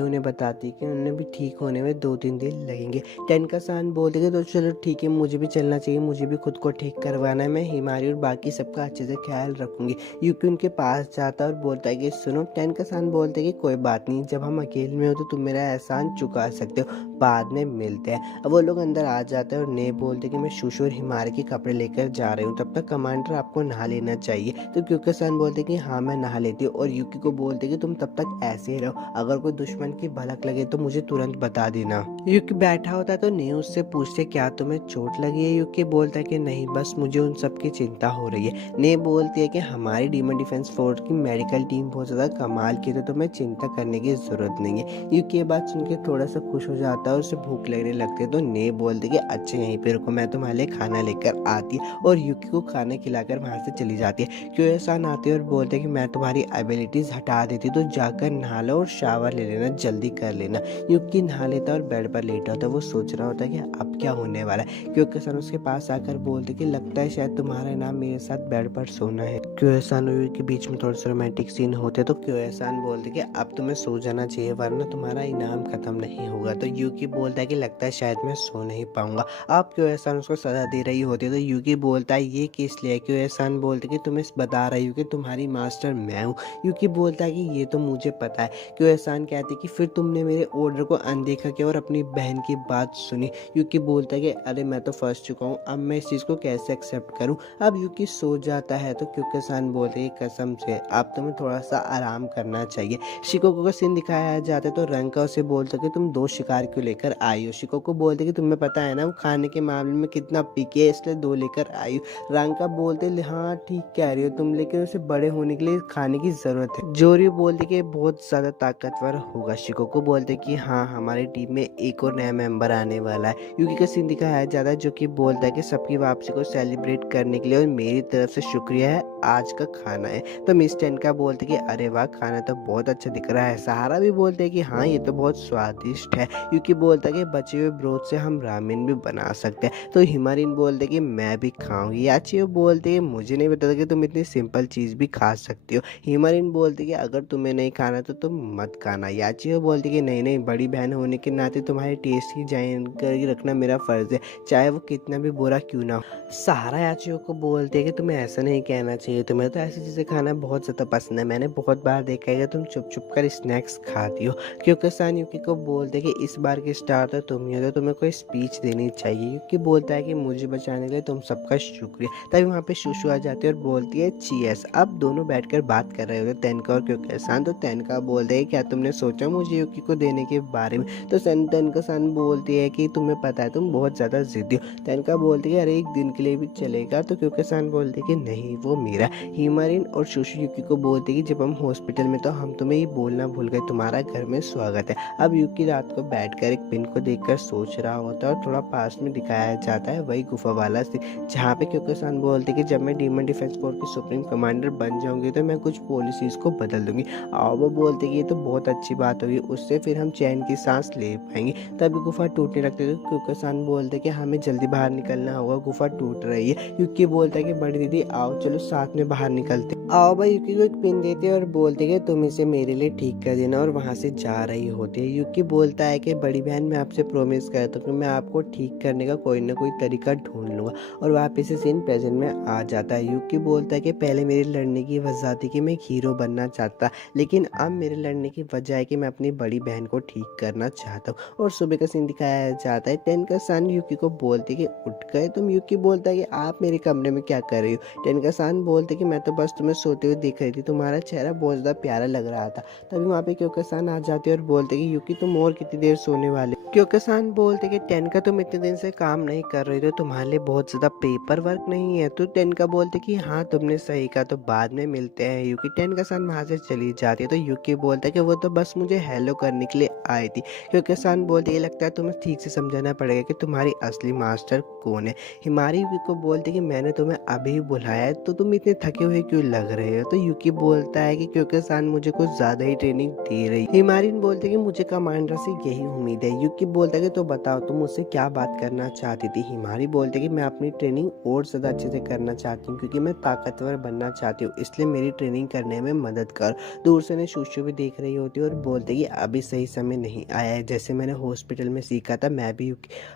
उन्हें बताती कि उन्हें भी ठीक होने में 2-3 दिन लगेंगे। टेनका-सान बोलते कि तो चलो ठीक है, मुझे भी चलना चाहिए, मुझे भी खुद को ठीक करवाना है, मैं हिमारी और बाकी सबका अच्छे से ख्याल रखूंगी। युकी उनके पास जाता है और बोलता है कि सुनो। टेनका-सान बोलते कि कोई बात नहीं, जब हम अकेले में हो तो तुम मेरा एहसान चुका सकते हो, बाद में मिलते हैं। अब वो लोग अंदर आ जाते हैं और ने बोलते कि मैं शुशु और हिमारी के कपड़े लेकर जा रही हूँ, तब तक कमांडर आपको नहा लेना चाहिए। तो क्योया-सान बोलते कि हाँ मैं नहा लेती है और यूकी को बोलती है कि तुम तब तक ऐसे ही रहो, अगर कोई दुश्मन की भनक लगे तो मुझे तुरंत बता देना। यूकी बैठा होता है तो ने उससे पूछते क्या तुम्हें चोट लगी है। यूकी बोलता है कि नहीं, बस मुझे उन सब की चिंता हो रही है। ने बोलती है कि हमारी डीमन डिफेंस फोर्स की मेडिकल टीम बहुत ज़्यादा कमाल की है, तो तुम्हें चिंता करने की ज़रूरत नहीं है। यूकी ये बात सुन के थोड़ा सा खुश हो जाता है और उसे भूख लगने लगती है। तो ने बोलती है कि अच्छा यहीं पे रुको, मैं तुम्हारे लिए खाना लेकर आती है, और यूकी को खाना खिलाकर वहाँ से चली जाती है। क्योएसान आते हैं और बोलते हैं कि मैं तुम्हारी एबिलिटीज़ हटा देती, तो जाकर नहा लो और शावर ले लेना, जल्दी कर लेना। यूकी नहा लेता है और बेड पर लेटा होता है। वो सोच रहा होता है कि अब क्या होने वाला है। क्योएसान उसके पास आकर बोलते कि लगता है शायद तुम्हारा नाम मेरे साथ बेड पर सोना है। क्योएसान और यूकी के बीच में थोड़ा सा रोमांटिक सीन होते तो क्योएसान बोलते कि अब तुम्हें सो जाना चाहिए वरना तुम्हारा इनाम खत्म नहीं होगा। तो यूकी बोलता है कि लगता है शायद मैं सो नहीं पाऊंगा। अब क्योएसान उसको सजा दे रही होती है तो यूकी बोलता है ये किस लिए। क्योएसान बोलते कि तुम्हें बता रही हूँ कि तुम्हारी मास्टर मैं हूँ। यूकी बोलता है कि ये तो मुझे पता है। क्योएसान कहते कि फिर तुमने मेरे ऑर्डर को अनदेखा किया और अपनी बहन की बात सुनी। यूकी बोलता है कि अरे मैं तो फंस चुका हूँ, अब मैं इस चीज़ को कैसे एक्सेप्ट करूँ। अब यूकी सो जाता है तो क्योएसान बोलते हैं कसम से अब तुम्हें थोड़ा सा आराम करना चाहिए। शिकोको का सीन दिखाया जाता है तो रंका उसे बोलता है कि तुम 2 शिकार क्यों लेकर आई हो। शिकोको बोलते कि तुम्हें पता है ना वो खाने के मामले में कितना पिकी है, इसलिए 2 लेकर आई हो। रंका बोलते हाँ ठीक कह रही हो तुम, लेकिन उसे बड़े होने के लिए खाने की जरूरत है। जोरी बोलते कि बहुत ज्यादा ताकतवर होगा। शिकोको बोलते कि हाँ हमारी टीम में एक और नया मेंबर आने वाला है। यूकी का सीन दिखाया जाता है जो कि बोलता है कि सबकी वापसी को सेलिब्रेट करने के लिए और मेरी तरफ से शुक्रिया है, आज का खाना है। तो मिस टेनका बोलते कि अरे वाह खाना तो बहुत अच्छा दिख रहा है। सहारा भी बोलते हैं कि हाँ ये तो बहुत स्वादिष्ट है। यूकी बोलता है कि बचे हुए ब्रोथ से हम रामेन भी बना सकते हैं। तो हिमारिन बोलते कि मैं भी खाऊंगी। याचियो बोलते कि मुझे नहीं पता था कि तुम इतनी सिंपल चीज़ भी खा सकती हो। हिमारिन बोलते कि अगर तुम्हें नहीं खाना तो तुम मत खाना। याचियो बोलती कि नहीं नहीं, बड़ी बहन होने के नाते तुम्हारे टेस्ट की जानकारी रखना मेरा फ़र्ज़ है, चाहे वो कितना भी बुरा क्यों ना हो। सहारा याचियो को बोलते हैं कि तुम्हें ऐसा नहीं कहना चाहिए, तुम्हें तो ऐसी चीज़ें खाना बहुत ज़्यादा पसंद है, मैंने बहुत बार देखा है कि तुम चुप चुप कर स्नैक्स खाती हो। क्योएसान यूकी को बोलते कि इस बार की स्टार तो तुम ही हो, तो तुम्हें कोई स्पीच देनी चाहिए। यूकी बोलता है कि मुझे बचाने के लिए तुम सबका शुक्रिया। तभी वहाँ पे शुशु आ जाती है और बोलती है चीयर्स। अब दोनों बैठकर बात कर रहे होते तेनका और क्योएसान। तो तेनका बोलते हैं क्या तुमने सोचा मुझे यूकी को देने के बारे में। तो तेनका-सान बोलती है कि तुम्हें पता है तुम बहुत ज़्यादा जिद्दी हो। तेनका बोलती है अरे एक दिन के लिए भी चलेगा। तो क्योएसान बोलते कि नहीं वो मेरा। हिमारिन और शुशु यूकी को बोलते कि जब हम हॉस्पिटल में तो हम तुम्हें ये बोलना भूल गए तुम्हारा घर में स्वागत है। अब यूकी रात को बैठकर एक पिन को देखकर सोच रहा होता है और थोड़ा पास में दिखाया जाता है वही गुफा वाला सीन जहाँ पे क्योएसान बोलते कि जब मैं डीमन डिफेंस फोर्स की सुप्रीम कमांडर बन जाऊंगी तो मैं कुछ पॉलिसीज को बदल दूंगी। और वो बोलते कि ये तो बहुत अच्छी बात होगी, उससे फिर हम चैन की सांस ले पाएंगे। तभी गुफा टूटने लगती है तो क्योएसान बोलते कि हमें जल्दी बाहर निकलना होगा, गुफा टूट रही है। यूकी बोलता है कि बड़ी दीदी आओ चलो साथ में बाहर निकलते। आओ भाई यूकी को एक पिन देते और बोलते कि तुम इसे मेरे लिए ठीक कर देना, और वहाँ से जा रही होती है। यूकी बोलता है कि बड़ी बहन मैं आपसे प्रॉमिस करता हूँ कि मैं आपको ठीक करने का कोई ना कोई तरीका ढूंढ लूँगा। और वापस से सीन प्रेजेंट में आ जाता है। यूकी बोलता है कि पहले मेरे लड़ने की वजह थी कि मैं एक हीरो बनना चाहता, लेकिन अब मेरे लड़ने की वजह है कि मैं अपनी बड़ी बहन को ठीक करना चाहता हूँ। और सुबह का सीन दिखाया जाता है। तेनका-सान यूकी को बोलते कि उठ गए तुम। यूकी बोलता है कि आप मेरे कमरे में क्या कर रही हो। तेनका-सान बोलते कि मैं तो बस तुम्हें सोते हुए देख रही थी, तुम्हारा चेहरा बहुत ज़्यादा प्यारा लग रहा था। तभी वहाँ पे क्योएसान आ जाते और बोलते कि यूकी तुम और कितनी देर सोने वाले। क्योएसान बोलते कि टेनका तुम इतने दिन से काम नहीं कर रही, तो तुम्हारे लिए बहुत ज़्यादा पेपर वर्क नहीं है। तो टेनका बोलते कि हाँ तुमने सही कहा, तो बाद में मिलते हैं। यूकी तेनका-सान वहाँ से चली जाती है। तो यूकी बोलता है कि वो तो बस मुझे हेलो करने के लिए आई थी। क्योएसान बोलते ये लगता है तुम्हें ठीक से समझाना पड़ेगा कि तुम्हारी असली मास्टर कौन है। हिमारी यूकी को बोलते कि मैंने तुम्हें अभी बुलाया है, तो तुम इतने थके हुए क्यों लग रहे हो। तो यूकी बोलता है कि क्योएसान मुझे कुछ ज़्यादा ही ट्रेनिंग दे रही। हिमारिन बोलते कि मुझे कमांडर से यही उम्मीद है। यूकी बोलता है कि तो बताओ तुम मुझसे क्या बात करना चाहती थी। हिमारी बोलते कि मैं अपनी ट्रेनिंग और ज़्यादा अच्छे से करना चाहती हूँ क्योंकि मैं ताकतवर बनना चाहती हूँ, इसलिए मेरी ट्रेनिंग करने में मदद कर। दूर से ने शुशु भी देख रही होती है और बोलते कि अभी सही समय में नहीं आया है। जैसे मैंने हॉस्पिटल में सीखा था, मैं भी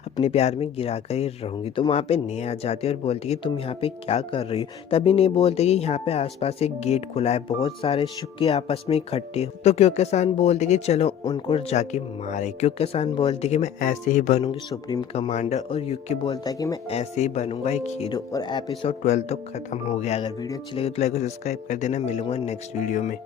अपने प्यार में गिरा कर ही रहूँगी। तो वहाँ पे ने आ जाती है और बोलती है कि तुम यहाँ पे क्या कर रही हो। तभी ने बोलते कि यहाँ पे आसपास एक गेट खुला है, बहुत सारे शुक्के आपस में इकट्ठे। तो क्योंकि बोलते कि चलो उनको जाके मारे। क्योंकि बोलते कि मैं ऐसे ही बनूंगी सुप्रीम कमांडर, और युक्की बोलता है कि मैं ऐसे ही बनूंगा एक हीरो। और एपिसोड 12 तो खत्म हो गया। अगर वीडियो अच्छी लगी तो लाइक और सब्सक्राइब कर देना। मिलूंगा नेक्स्ट वीडियो में।